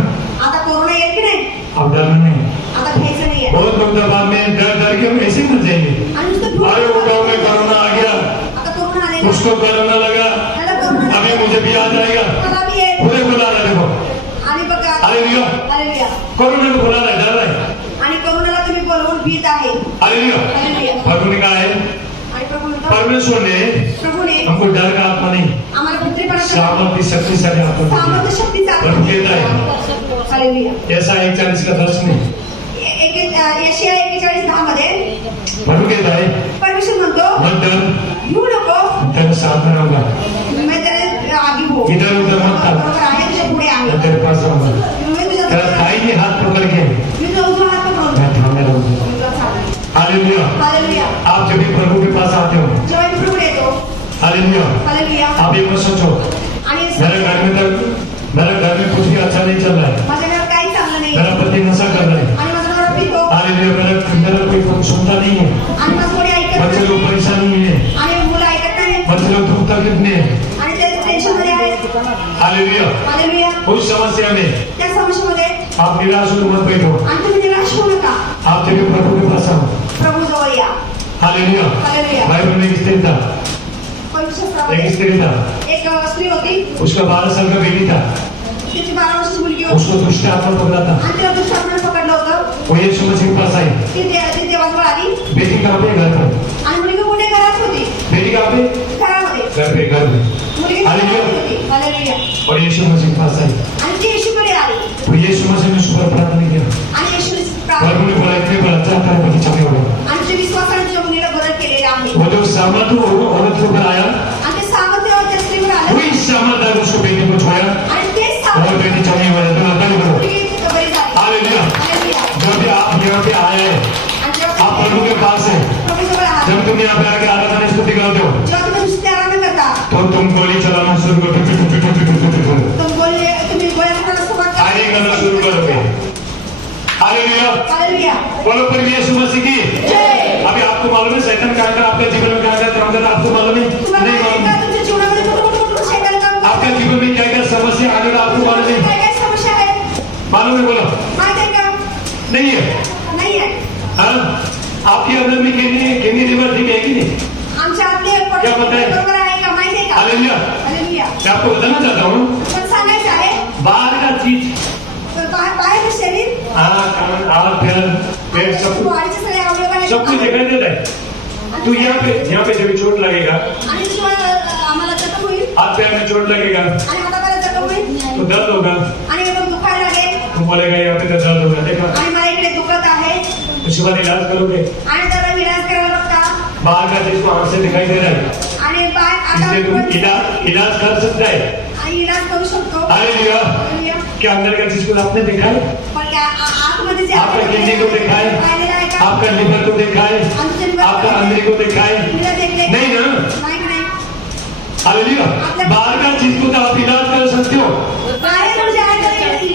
आता कोरोना येईल की नाही? अब डरना नहीं। आता घ्यायचं नाहीये। बहुत लोग दबा में डर के हम ऐसे मर जाएंगे। आणि नुसतं भूक- अरे उठाओ में कोरोना आ गया, आता कोरोना आलेला, उसको कोरोना लगा, मला कोरोना अभी मुझे भी आ जाएगा। मला बी येईल। पूरे बुला रहा है, देखो आणि बघा, हालेलुया। हालेलुया। कोरोना को बुला रहा है, डर रहा है। आणि कोरोनाला तुम्ही बोलवून भीत आहे। हालेलुया। हालेलुया। प्रभु ने कहा है, आणि प्रभू म्हणतो, परमेश्वर ने प्रभूने हमको डर का आत्मा नहीं, आम्हाला पुत्रीपणाचा सामर्थ्य शक्तिशाली आत्मा दी। सामर्थ्य शक्तीचा प्रभु कहता है, हालेलुया। ऐसा 41 का 10 में यशाया 41:10 मध्ये प्रभु कहता है, परमेश्वर म्हणतो, मत डर, भिऊ नको, तेरे साथ में रहूंगा, मी तेरे आगी हो, इधर उधर मत कर, बरोबर आहे, तुझ्या पुढे आहे, मैं तेरे पास रहूंगा, मी तुझ्या तेरा दाहिने हाथ पकड़ के मी तुझा उजवा हात पकडून मैं थामे रहूंगा। मी तुला चालेल। हालेलुया। हालेलुया। आप जब भी प्रभु के पास आते हो, जेव्हा मी प्रभूकडे येतो, हालेलुया, हालेलुया, आप ये मत सोचो आणि मेरे घर में कुछ भी अच्छा नहीं चल रहा है, माझ्या घरात काही चांगलं नाही, मेरा पति नशा कर रहा है, आणि माझा नवरा पितो, हालेलुया, मेरा कोई सुनता नहीं है, आणि माझं कोणी ऐकत बच्चे नाही, लोग परेशानी में है, आणि मुलं ऐकत नाही, बच्चे लोग दुख तकलीफ में है। आणि ते टेन्शन मध्ये आहेत। हालेलुया। हालेलुया। उस समस्या में त्या समस्येमध्ये आप निराश होकर मत बैठो, आणि तुम्ही निराश होऊ नका, आप जब भी प्रभु के पास आओ। प्रभू जवळ या। हालेलुया। हालेलुया। बाइबल में एक स्त्री था, पवित्रशास्त्रामध्ये एक स्त्री था, एक स्त्री होती, उसका 12 साल का बेटी था, तिची 12 वर्षाची मुलगी होती, उसको दुष्ट आत्मा पकड़ा था। आणि तिला दुष्ट आत्म्याने पकडलं होतं। वो यीशु मसीह के पास आई, ती देवाजवळ आली, बेटी कहाँ पे? घर पर। आणि मुलगी कुठे? घरात होती, बेटी कहाँ पे? घरामध्ये। घर में। मुलगी हालेलुया। घरात होती। हालेलुया। और यीशु मसीह के पास आई, आणि ती येशूकडे आली, तो यीशु मसीह ने उसको प्रार्थना किया। आणि येशूने प्रभु ने बोला, इतने बड़ा चाहता है बगीचा में होगा। आणि तुझ्या विश्वासाने तुझ्या मुलीला बदल केलेला आहे, वो जो सामर्थ्य औरत के ऊपर आया, आणि ते सामर्थ्य त्या स्त्रीवर आलं, वही सामर्थ्य उसको बेटी को छोड़ा आणि तेच और सामर्थ्य बेटी चली हुई है। तो अदा करो। मुलगी बरी झाली। हालेलुया। हालेलुया। जब भी आप यहाँ पे आए हैं, आणि जेव्हा आप प्रभु के पास है, प्रभूजवळ आहात, जब तुम यहाँ पे आके आराधना स्तुति गाते हो, जेव्हा तुम्ही नुसते आराधना करता, तो तुम गोली चलाना शुरू करो, तुम्ही गोळ्या खायला सुरुवात करता। आगे करना शुरू करोगे। हालेलुया। हालेलुया। बोलो पर यीशु मसीह की। जय। अभी आपको मालूम है शैतान क्या कर आपके जीवन में क्या क्या काम करता है? आपको मालूम है? तुम्हाला नहीं माहिती मालूम। आहे का तुमच्या जीवनामध्ये कुठं शैतान काम करतो? आपके जीवन में क्या क्या समस्या आने का आपको मालूम है? काय काय समस्या आहेत? मालूम है? बोलो। माहिती आहे का? नहीं है? नाही आहे। हाँ? आपके अंदर में किडनी लिवर ठीक है कि नहीं? आमच्या आतले क्या पता है? बरोबर आहे का? माहिती आहे का? हालेलुया। हालेलुया। मैं आपको बताना चाहता हूँ, पण सांगायचं आहे, बाहर का चीज, बाहेर शरीर, आँख, कान, हाथ, पैर सब कुछ वाढीचे सगळे अवयव आहेत, सब कुछ दिखाई देता है। तो यहाँ पे जब चोट लगेगा, आणि जेव्हा आम्हाला जखम होईल, हाथ पैर में चोट लगेगा, आणि हाताला जखम होईल, तो दर्द होगा, आणि एकदम दुखायला लागेल, तो बोलेगा यहाँ पे तो दर्द होगा, देखा? आणि मला इकडे दुखत आहे, उसके बाद इलाज करोगे, आणि त्याला विलास करायला बघता, बाहर का चीज को आँख से दिखाई दे रहा है, आणि इसलिए तुम इलाज कर सकता है। आणि इलाज करू शकतो। हालेलुया। हालेलुया। क्या अंदर का चीज को आपने देखा है? पण त्या आतमध्ये जे आपका किडनी को देखा है, पाहिलेलं आहे का? आपका लिवर को देखा है, आपका अंदर को देखा है? तिला देखले नहीं ना? नाही की नाही? हालेलुया। बाहर का चीज को तो आप इलाज कर सकते हो, बाहेर जे आहे ते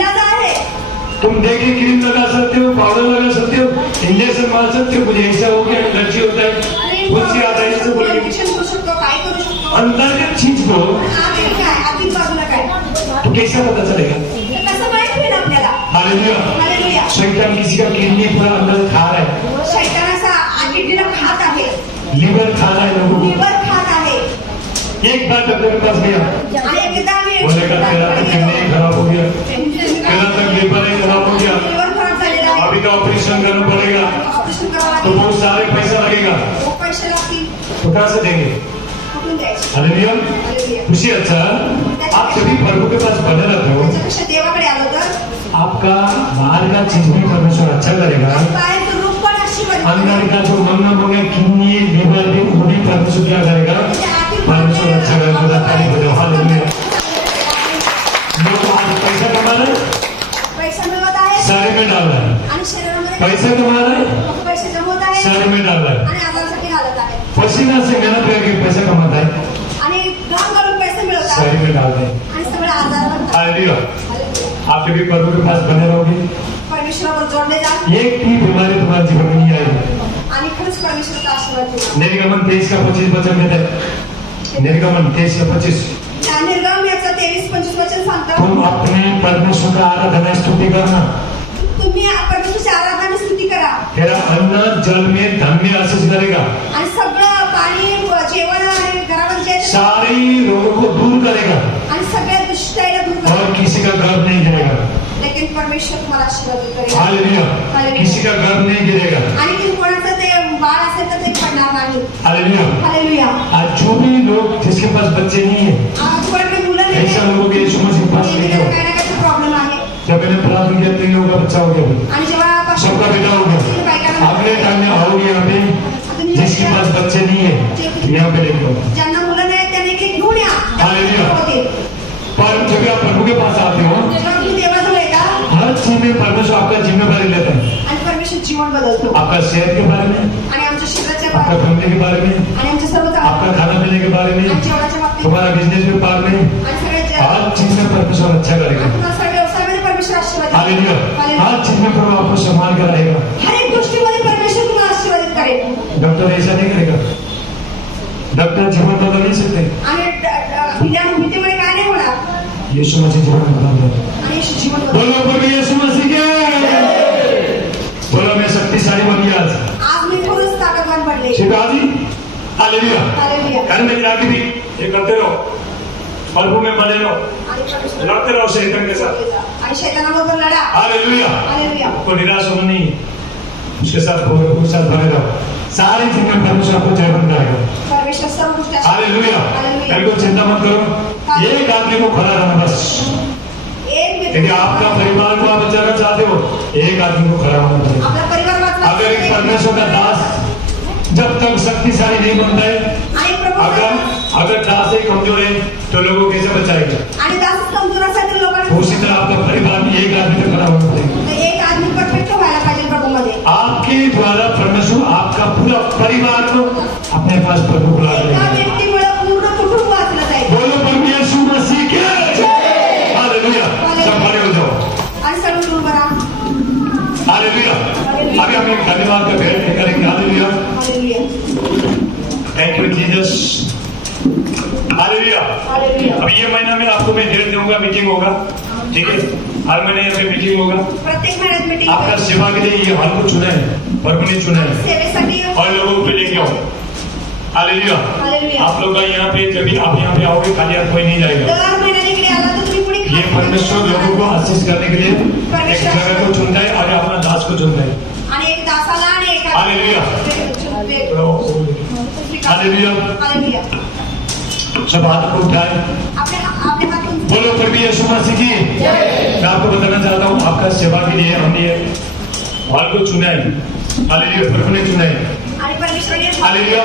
तुम देखिए क्रीम लगा सकते हो, पाउडर लगा सकते हो, इंजेक्शन मार सकते हो, मुझे ऐसा हो गया, एलर्जी होता है, मुझसे आता है, इससे बोलेंगे इंजेक्शन करू शकतो, काय करू शकतो. अंतर्गत चीज को आत आहे काय, आतील बाजूला काय, तो कैसा पता चलेगा? तर कसं माहित होईल आपल्याला. हालेलुया. हालेलुया. शैतान किसी का किडनी पूरा अंदर खा रहा है, शैतान असा किडनीला खात आहे, लीवर खा रहा है लोगों को. लिव्हर खात आहे. एक बार डॉक्टर के पास गया, आणि एकदा आम्ही बोलेगा तेरा तो किडनी खराब हो गया, तेरा तो लीवर ही खराब हो गया, लिव्हर खराब झालेला आहे. अभी तो ऑपरेशन करना पड़ेगा, ऑपरेशन करावं तो लागेल. बहुत सारे पैसा लगेगा, खूप पैसे लागतील. तो कहाँ से देंगे? कुठून द्यायचे? हालेलुया. हालेलुया. खुशी अच्छा, आप सभी प्रभु के पास बने रहते हो, त्याच्यापेक्षा देवाकडे आलो तर आपका बाहर का चीज भी परमेश्वर अच्छा करेगा, बाहेरचं रूप पण आशीर्वादित अंदर का जो मंगना मंगे किडनी लीवर भी वो भी परमेश्वर क्या करेगा? परमेश्वर अच्छा करेगा. खुदा तारीफ हो. हालेलुया. लोग आज पैसा कमा रहे हैं, पैसा मिळवत आहे सारे में डाल रहे हैं, आणि शरीरामध्ये पैसा कमा रहे हैं, लोक पैसे जमवत आहे सारे में डाल रहे हैं, आणि आजारासाठी घालत आहे पसीना से मेहनत करके पैसा कमाता है, आणि घाम घालून पैसे मिळवत सारे आहे में डाल रहे हैं. आणि सगळे आजार बनतात. हालेलुया. हालेलुया. आप भी प्रभु के पास बने रहोगे, परमेश्वरावर जोडले जा एक भी बीमारी तुम्हारे जीवन में नहीं आएगी. आणि खरंच परमेश्वराचा आशीर्वाद घेऊ. निर्गमन 23 का 25 वचन में है, निर्गमन 23 का 25. त्या निर्गम याचं 23-25 वचन सांगतं, तुम अपने परमेश्वर का आराधना स्तुति करना, तुम्ही परमेश्वराची आराधना स्तुती करा तेरा अन्न जल में धन्य आशीष करेगा, आणि सगळं पाणी जेवण आणि घरामध्ये जे आहे ते- सारी रोगों को दूर करेगा आणि सगळ्या दुष्टाईला दूर करा. और किसी का गर्भ नहीं गिरेगा. लेकिन परमेश्वर तुम्हाला आशीर्वाद करेल. हालेलुया. किसी का गर्भ नहीं गिरेगा. आणि तुम्ही कोणाचं ते बाळ असेल तर ते पडणार नाही. हालेलुया. हालेलुया. आज जो भी लोग जिसके पास बच्चे नहीं है, कोणाकडे मुलं नाही ऐसा लोगों के यीशु मसीह के पास आहे, लेके आओ. काही ना काही प्रॉब्लेम आहे. जब मैंने प्रार्थना किया 3 लोगों का बच्चा हो गया, आणि जेव्हा सबका बेटा हो गया. अगले टाइम में आओगे यहाँ पे, जिसके पास बच्चे नहीं है यहाँ पे लेके आओ. ज्यांना मुलं नाही त्यांनी इकडे घेऊन या. हालेलुया. होतील. पर जब आप प्रभु के पास आते हो, जेव्हा तुम्ही देवाजवळ येता हर चीज में परमेश्वर आपका जिम्मेदारी लेता है. आणि परमेश्वर जीवन बदलतो आपका सेहत के बारे में, आणि आमच्या शरीराच्या आपका बाबतीत फैमिली के बारे में, आणि आमच्या सर्व आपका खाना पीने के बारे में, आणि जेवणाच्या बाबतीत तुम्हारा बिजनेस व्यापार में, आणि सगळ्याच्या हर चीज में परमेश्वर अच्छा करेगा. तुम्हाला सगळ्या व्यवसायामध्ये परमेश्वर आशीर्वाद हालेलुया. हालेलुया. हर चीज में प्रभु आपको संभाल कर रहेगा. हर एक गोष्टीमध्ये परमेश्वर तुम्हाला आशीर्वादित करेल. डॉक्टर ऐसा नहीं करेगा. डॉक्टर जीवन बदल नहीं सकते. आणि भीतीमुळे काय नाही होणार. यीशु मसीह जीवन बदल देते. आणि येशू जीवन बदलतो. बोलो बोलो यीशु मसीह के. बोलो मैं शक्तिशाली बन गया आज. आज मी खरंच ताकदवान बनले. शिवाजी. हालेलुया. हालेलुया. घर में जाके भी ये करते रहो, प्रभु में बने रहो, आणि परमेश्वर लड़ते रहो शैतान के साथ. आणि शैतानाबरोबर लढा. हालेलुया. हालेलुया. आपको निराश होना नहीं है, उसके साथ बने रहो. सारी चीजें परमेश्वर आपको जयवंत करेगा. परमेश्वर सर्व गोष्टी हालेलुया. हालेलुया. कल को चिंता मत करो, एक आदमी को खड़ा रहना बस. एक व्यक्ती- यदि आपका परिवार को आप बचाना चाहते हो, एक आदमी को खड़ा होना पड़ेगा. आपला परिवार वाचवा. अगर एक परमेश्वर का दास जब तक शक्तिशाली नहीं बनता है, आणि प्रभू अगर दास ही कमजोर है तो लोगों को कैसे बचाएगा? आणि दास कमजोर असेल तर लोकांना तो उसी तरह आपका परिवार में एक आदमी को खड़ा होना पड़ेगा. तर एक आदमी परफेक्ट व्हायला पाहिजे प्रभूमध्ये. आपके द्वारा परमेश्वर आपका पूरा परिवार को अपने पास प्रभु बुला एका लेगा. व्यक्तीमुळे पूर्ण कुटुंब वाचलं जाईल. बोलो प्रभु यीशु मसीह के. हालेलुया. सब खड़े हो जाओ. आणि सर्व दूर बरा. हालेलुया. अभी हम एक धन्यवाद का भेंट करेंगे. Hallelujah. Hallelujah. Thank you Jesus. Hallelujah. Hallelujah. अब ये महीना में आपको मैं डेट दूंगा, मीटिंग होगा, ठीक है. हर महीने यहाँ पे मीटिंग होगा. प्रत्येक महिन्यात मीटिंग आपका सेवा के लिए ये हॉल को चुना है, प्रभु ने चुना है, सेवेसाठी. और लोगों को लेके आओ. हालेलुया. हालेलुया. आप लोग यहाँ पे जब भी आप यहाँ पे आओगे खाली हाथ कोई नहीं जाएगा. दर महिन्याने इकडे आला तर तुम्ही पुढे ये परमेश्वर लोगों को आशीष करने के लिए एक जगह को चुनता है और अपना दास को चुनता है. आणि एक दासाला आणि एका हालेलुया. हालेलुया. हालेलुया. सब हाथ को उठाए. आपले हातून बोलो प्रभु यीशु मसीह की. मैं आपको बताना चाहता हूँ, आपका सेवा के लिए हमने हॉल को चुना है. हालेलुया. प्रभु ने चुना है. आणि परमेश्वराने हालेलुया.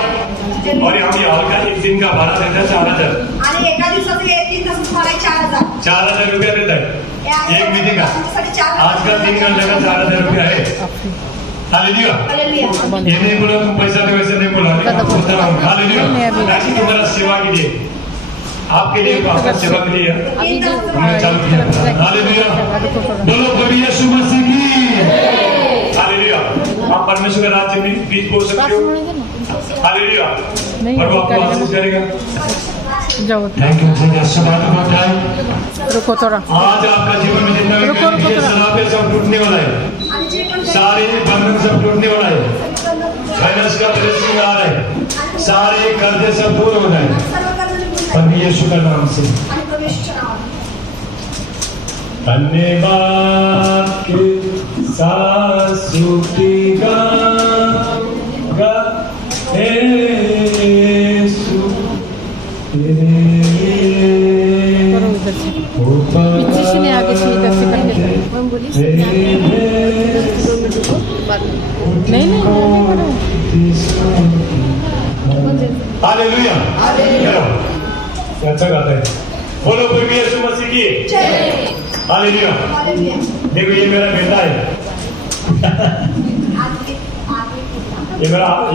और हम ये हॉल का एक दिन का भाड़ा देता है 4,000. आणि एका दिवसाचे 3 तास भाडे 4,000. 4,000 रुपया देता है एक मीटिंग का. तुमच्यासाठी 4,000. आज का 3 घंटे का 4,000 रुपया है. हालेलुया. हालेलुया. ये नहीं बोला तुम पैसा दे, वैसे नहीं बोला. लेकिन बोलता हूँ हालेलुया, ताकि तुम्हारा सेवा के लिए आपके लिए आपका सेवा के लिए हमने चालू किया। हालेलुया, बोलो प्रभु यीशु मसीह की। हालेलुया, आप परमेश्वर के राज्य में बीज बो सकते हो। हालेलुया, प्रभु आपको आशीष करेगा। जाओ थैंक यू जीसस। शब्द को उठाए। रुको थोड़ा। आज आपका जीवन में जितना भी शराबे सब टूटने वाला है, सारे बंधन सब टूटने वाला है, फाइनेंस का ब्लेसिंग आ रहा है, सारे कर्जे सब दूर हो जाए प्रभु यीशु का नाम से। धन्यवाद के साथ स्तुति गाऊंगा हे यीशु तेरे करो उधर से। पीछे से नहीं, आगे से इधर से करके जाओ। नहीं नहीं हालेलुया, अच्छा गाता है। बोलो प्रभु यीशु मसीह की हालेलुया। देखो ये मेरा बेटा है, ये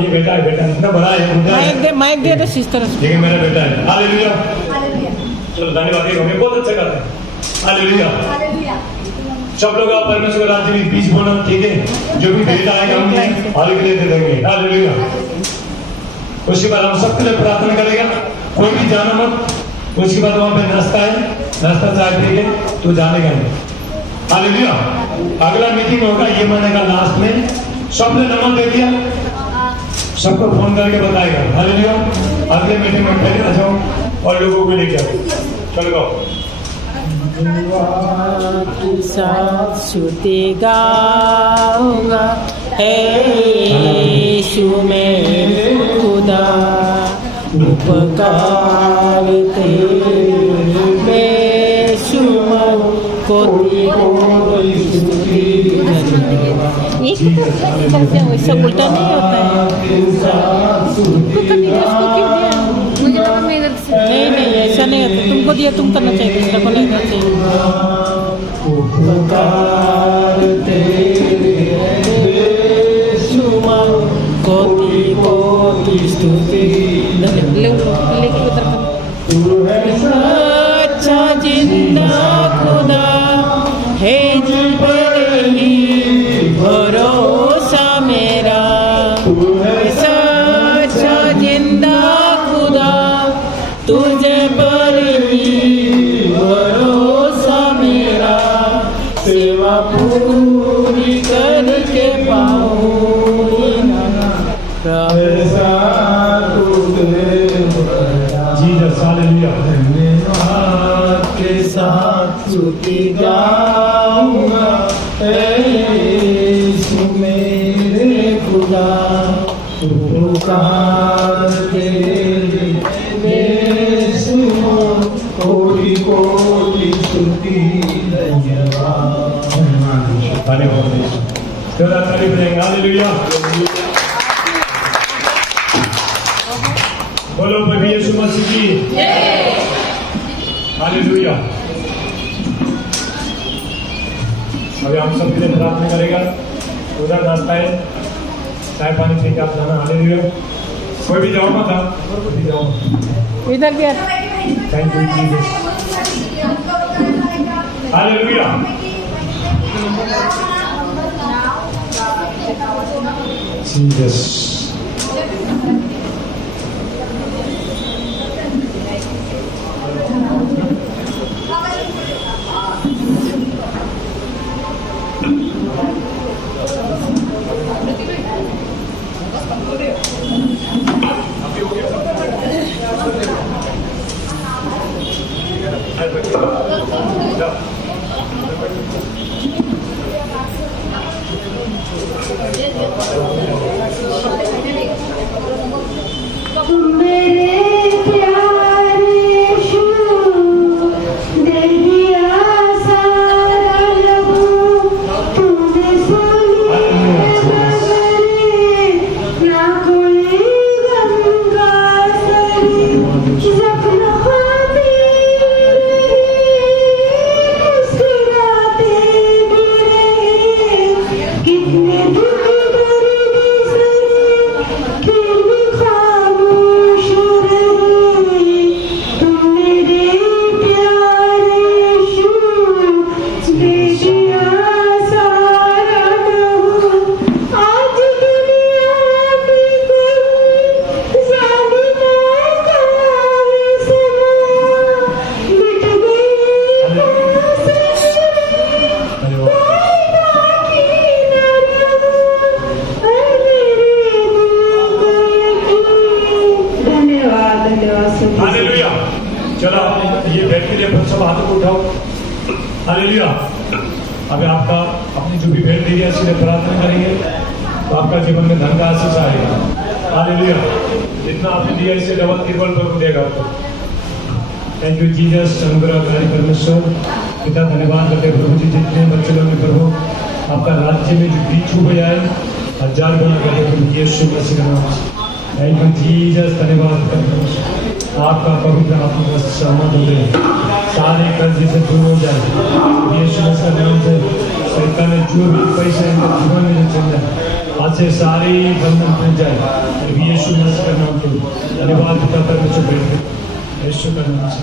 बेटा है, बेटा इतना बड़ा है, माइक दे दो सिस्टर। देखिए मेरा बेटा है। हालेलुया, चलो धन्यवाद। हमें बहुत अच्छा गाता है। हालेलुया, सब लोग आप परमेश्वर राज्य में बीज बोना, ठीक है। जो भी बेटा आएगा हम हाल के लिए दे देंगे। हालेलुया, उसके बाद हम सबके लिए प्रार्थना करेगा। कोई भी जाना मत। उसके बाद वहां पे नाश्ता है, नाश्ता चाय पिएंगे तो जाने का नहीं। हालेलुया, अगला मीटिंग होगा ये महीने का लास्ट में। सबने नंबर दे दिया, सबको फोन करके बताएगा। हालेलुया, अगले मीटिंग में पहले आ जाओ और लोगों को लेके आओ। चलो साथ स्तुति गाऊंगा हे यीशु मेरे खुदा, उपकार तेरे बेशुमार कोटि कोटि स्तुति। ये करते हैं, वैसा उल्टा नहीं होता है। तुमको करने का उसको क्यों दिया? मुझे लगा मैं इधर से। नहीं नहीं ऐसा नहीं होता, तुमको दिया तुम करना चाहिए, दूसरा को नहीं करना चाहिए। उपकार तेरे बेशुमार कोटि कोटि स्तुति। लेके उधर तू है सच्चा जिंदा खुदा, हे जी पर ही भरोसा मेरा। तू है सच्चा जिंदा खुदा, तुझे पर ही भरोसा मेरा। सेवा पूरी करके पाऊंगी ना जीसस। हालेलुया, के साथ स्तुति गाऊंगा हे यीशु मेरे खुदा, उपकार तेरे बेशुमार कोटि कोटि स्तुति। धन्यवाद। हालेलुया, बोलो प्रभु यीशु मसीह की। हालेलुया, अभी हम सब के लिए प्रार्थना करेगा। उधर नाश्ता है, चाय पानी पी के आप जाना। हालेलुया, कोई भी जाओ मत, कोई भी जाओ। इधर भी thank you Jesus. Hallelujah, Jesus. पाहिलं असं हालेलुया। चलो आपने ये भेंट के लिए अपन सब हाथों को उठाओ। हालेलुया। अभी आपका अपनी जो भी भेंट दी है इसलिए प्रार्थना करेंगे तो आपका जीवन में धन का आशीष आएगा। हालेलुया। जितना आपने दिया इससे डबल त्रिपल प्रभु देगा आपको। Thank you Jesus. अनुग्रहकारी परमेश्वर पिता धन्यवाद करते हैं प्रभु जी जितने बच्चे लोग हैं प्रभु आपका राज्य में जो बीच हो गया है 1000 गुना करते प्रभु यीशु मसीह के नाम से। Thank you Jesus. धन्यवाद करते हैं आपका पवित्र आत्मा का सहमत हो गए सारे कर्ज से दूर हो जाए यीशु मसीह के नाम से। सरकार ने जो भी पैसा इनके जीवन में जो चल जाए आज से सारे बंधन खुल जाए यीशु मसीह के नाम पे। धन्यवाद पिता परमेश्वर यीशु का नाम से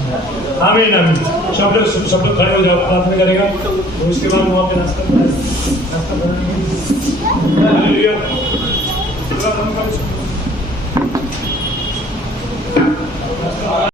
आमीन आमीन। सब लोग खड़े हो जाओ प्रार्थना करेगा तो उसके बाद वहाँ पे नाश्ता करेंगे। हालेलुया। पूरा काम करो।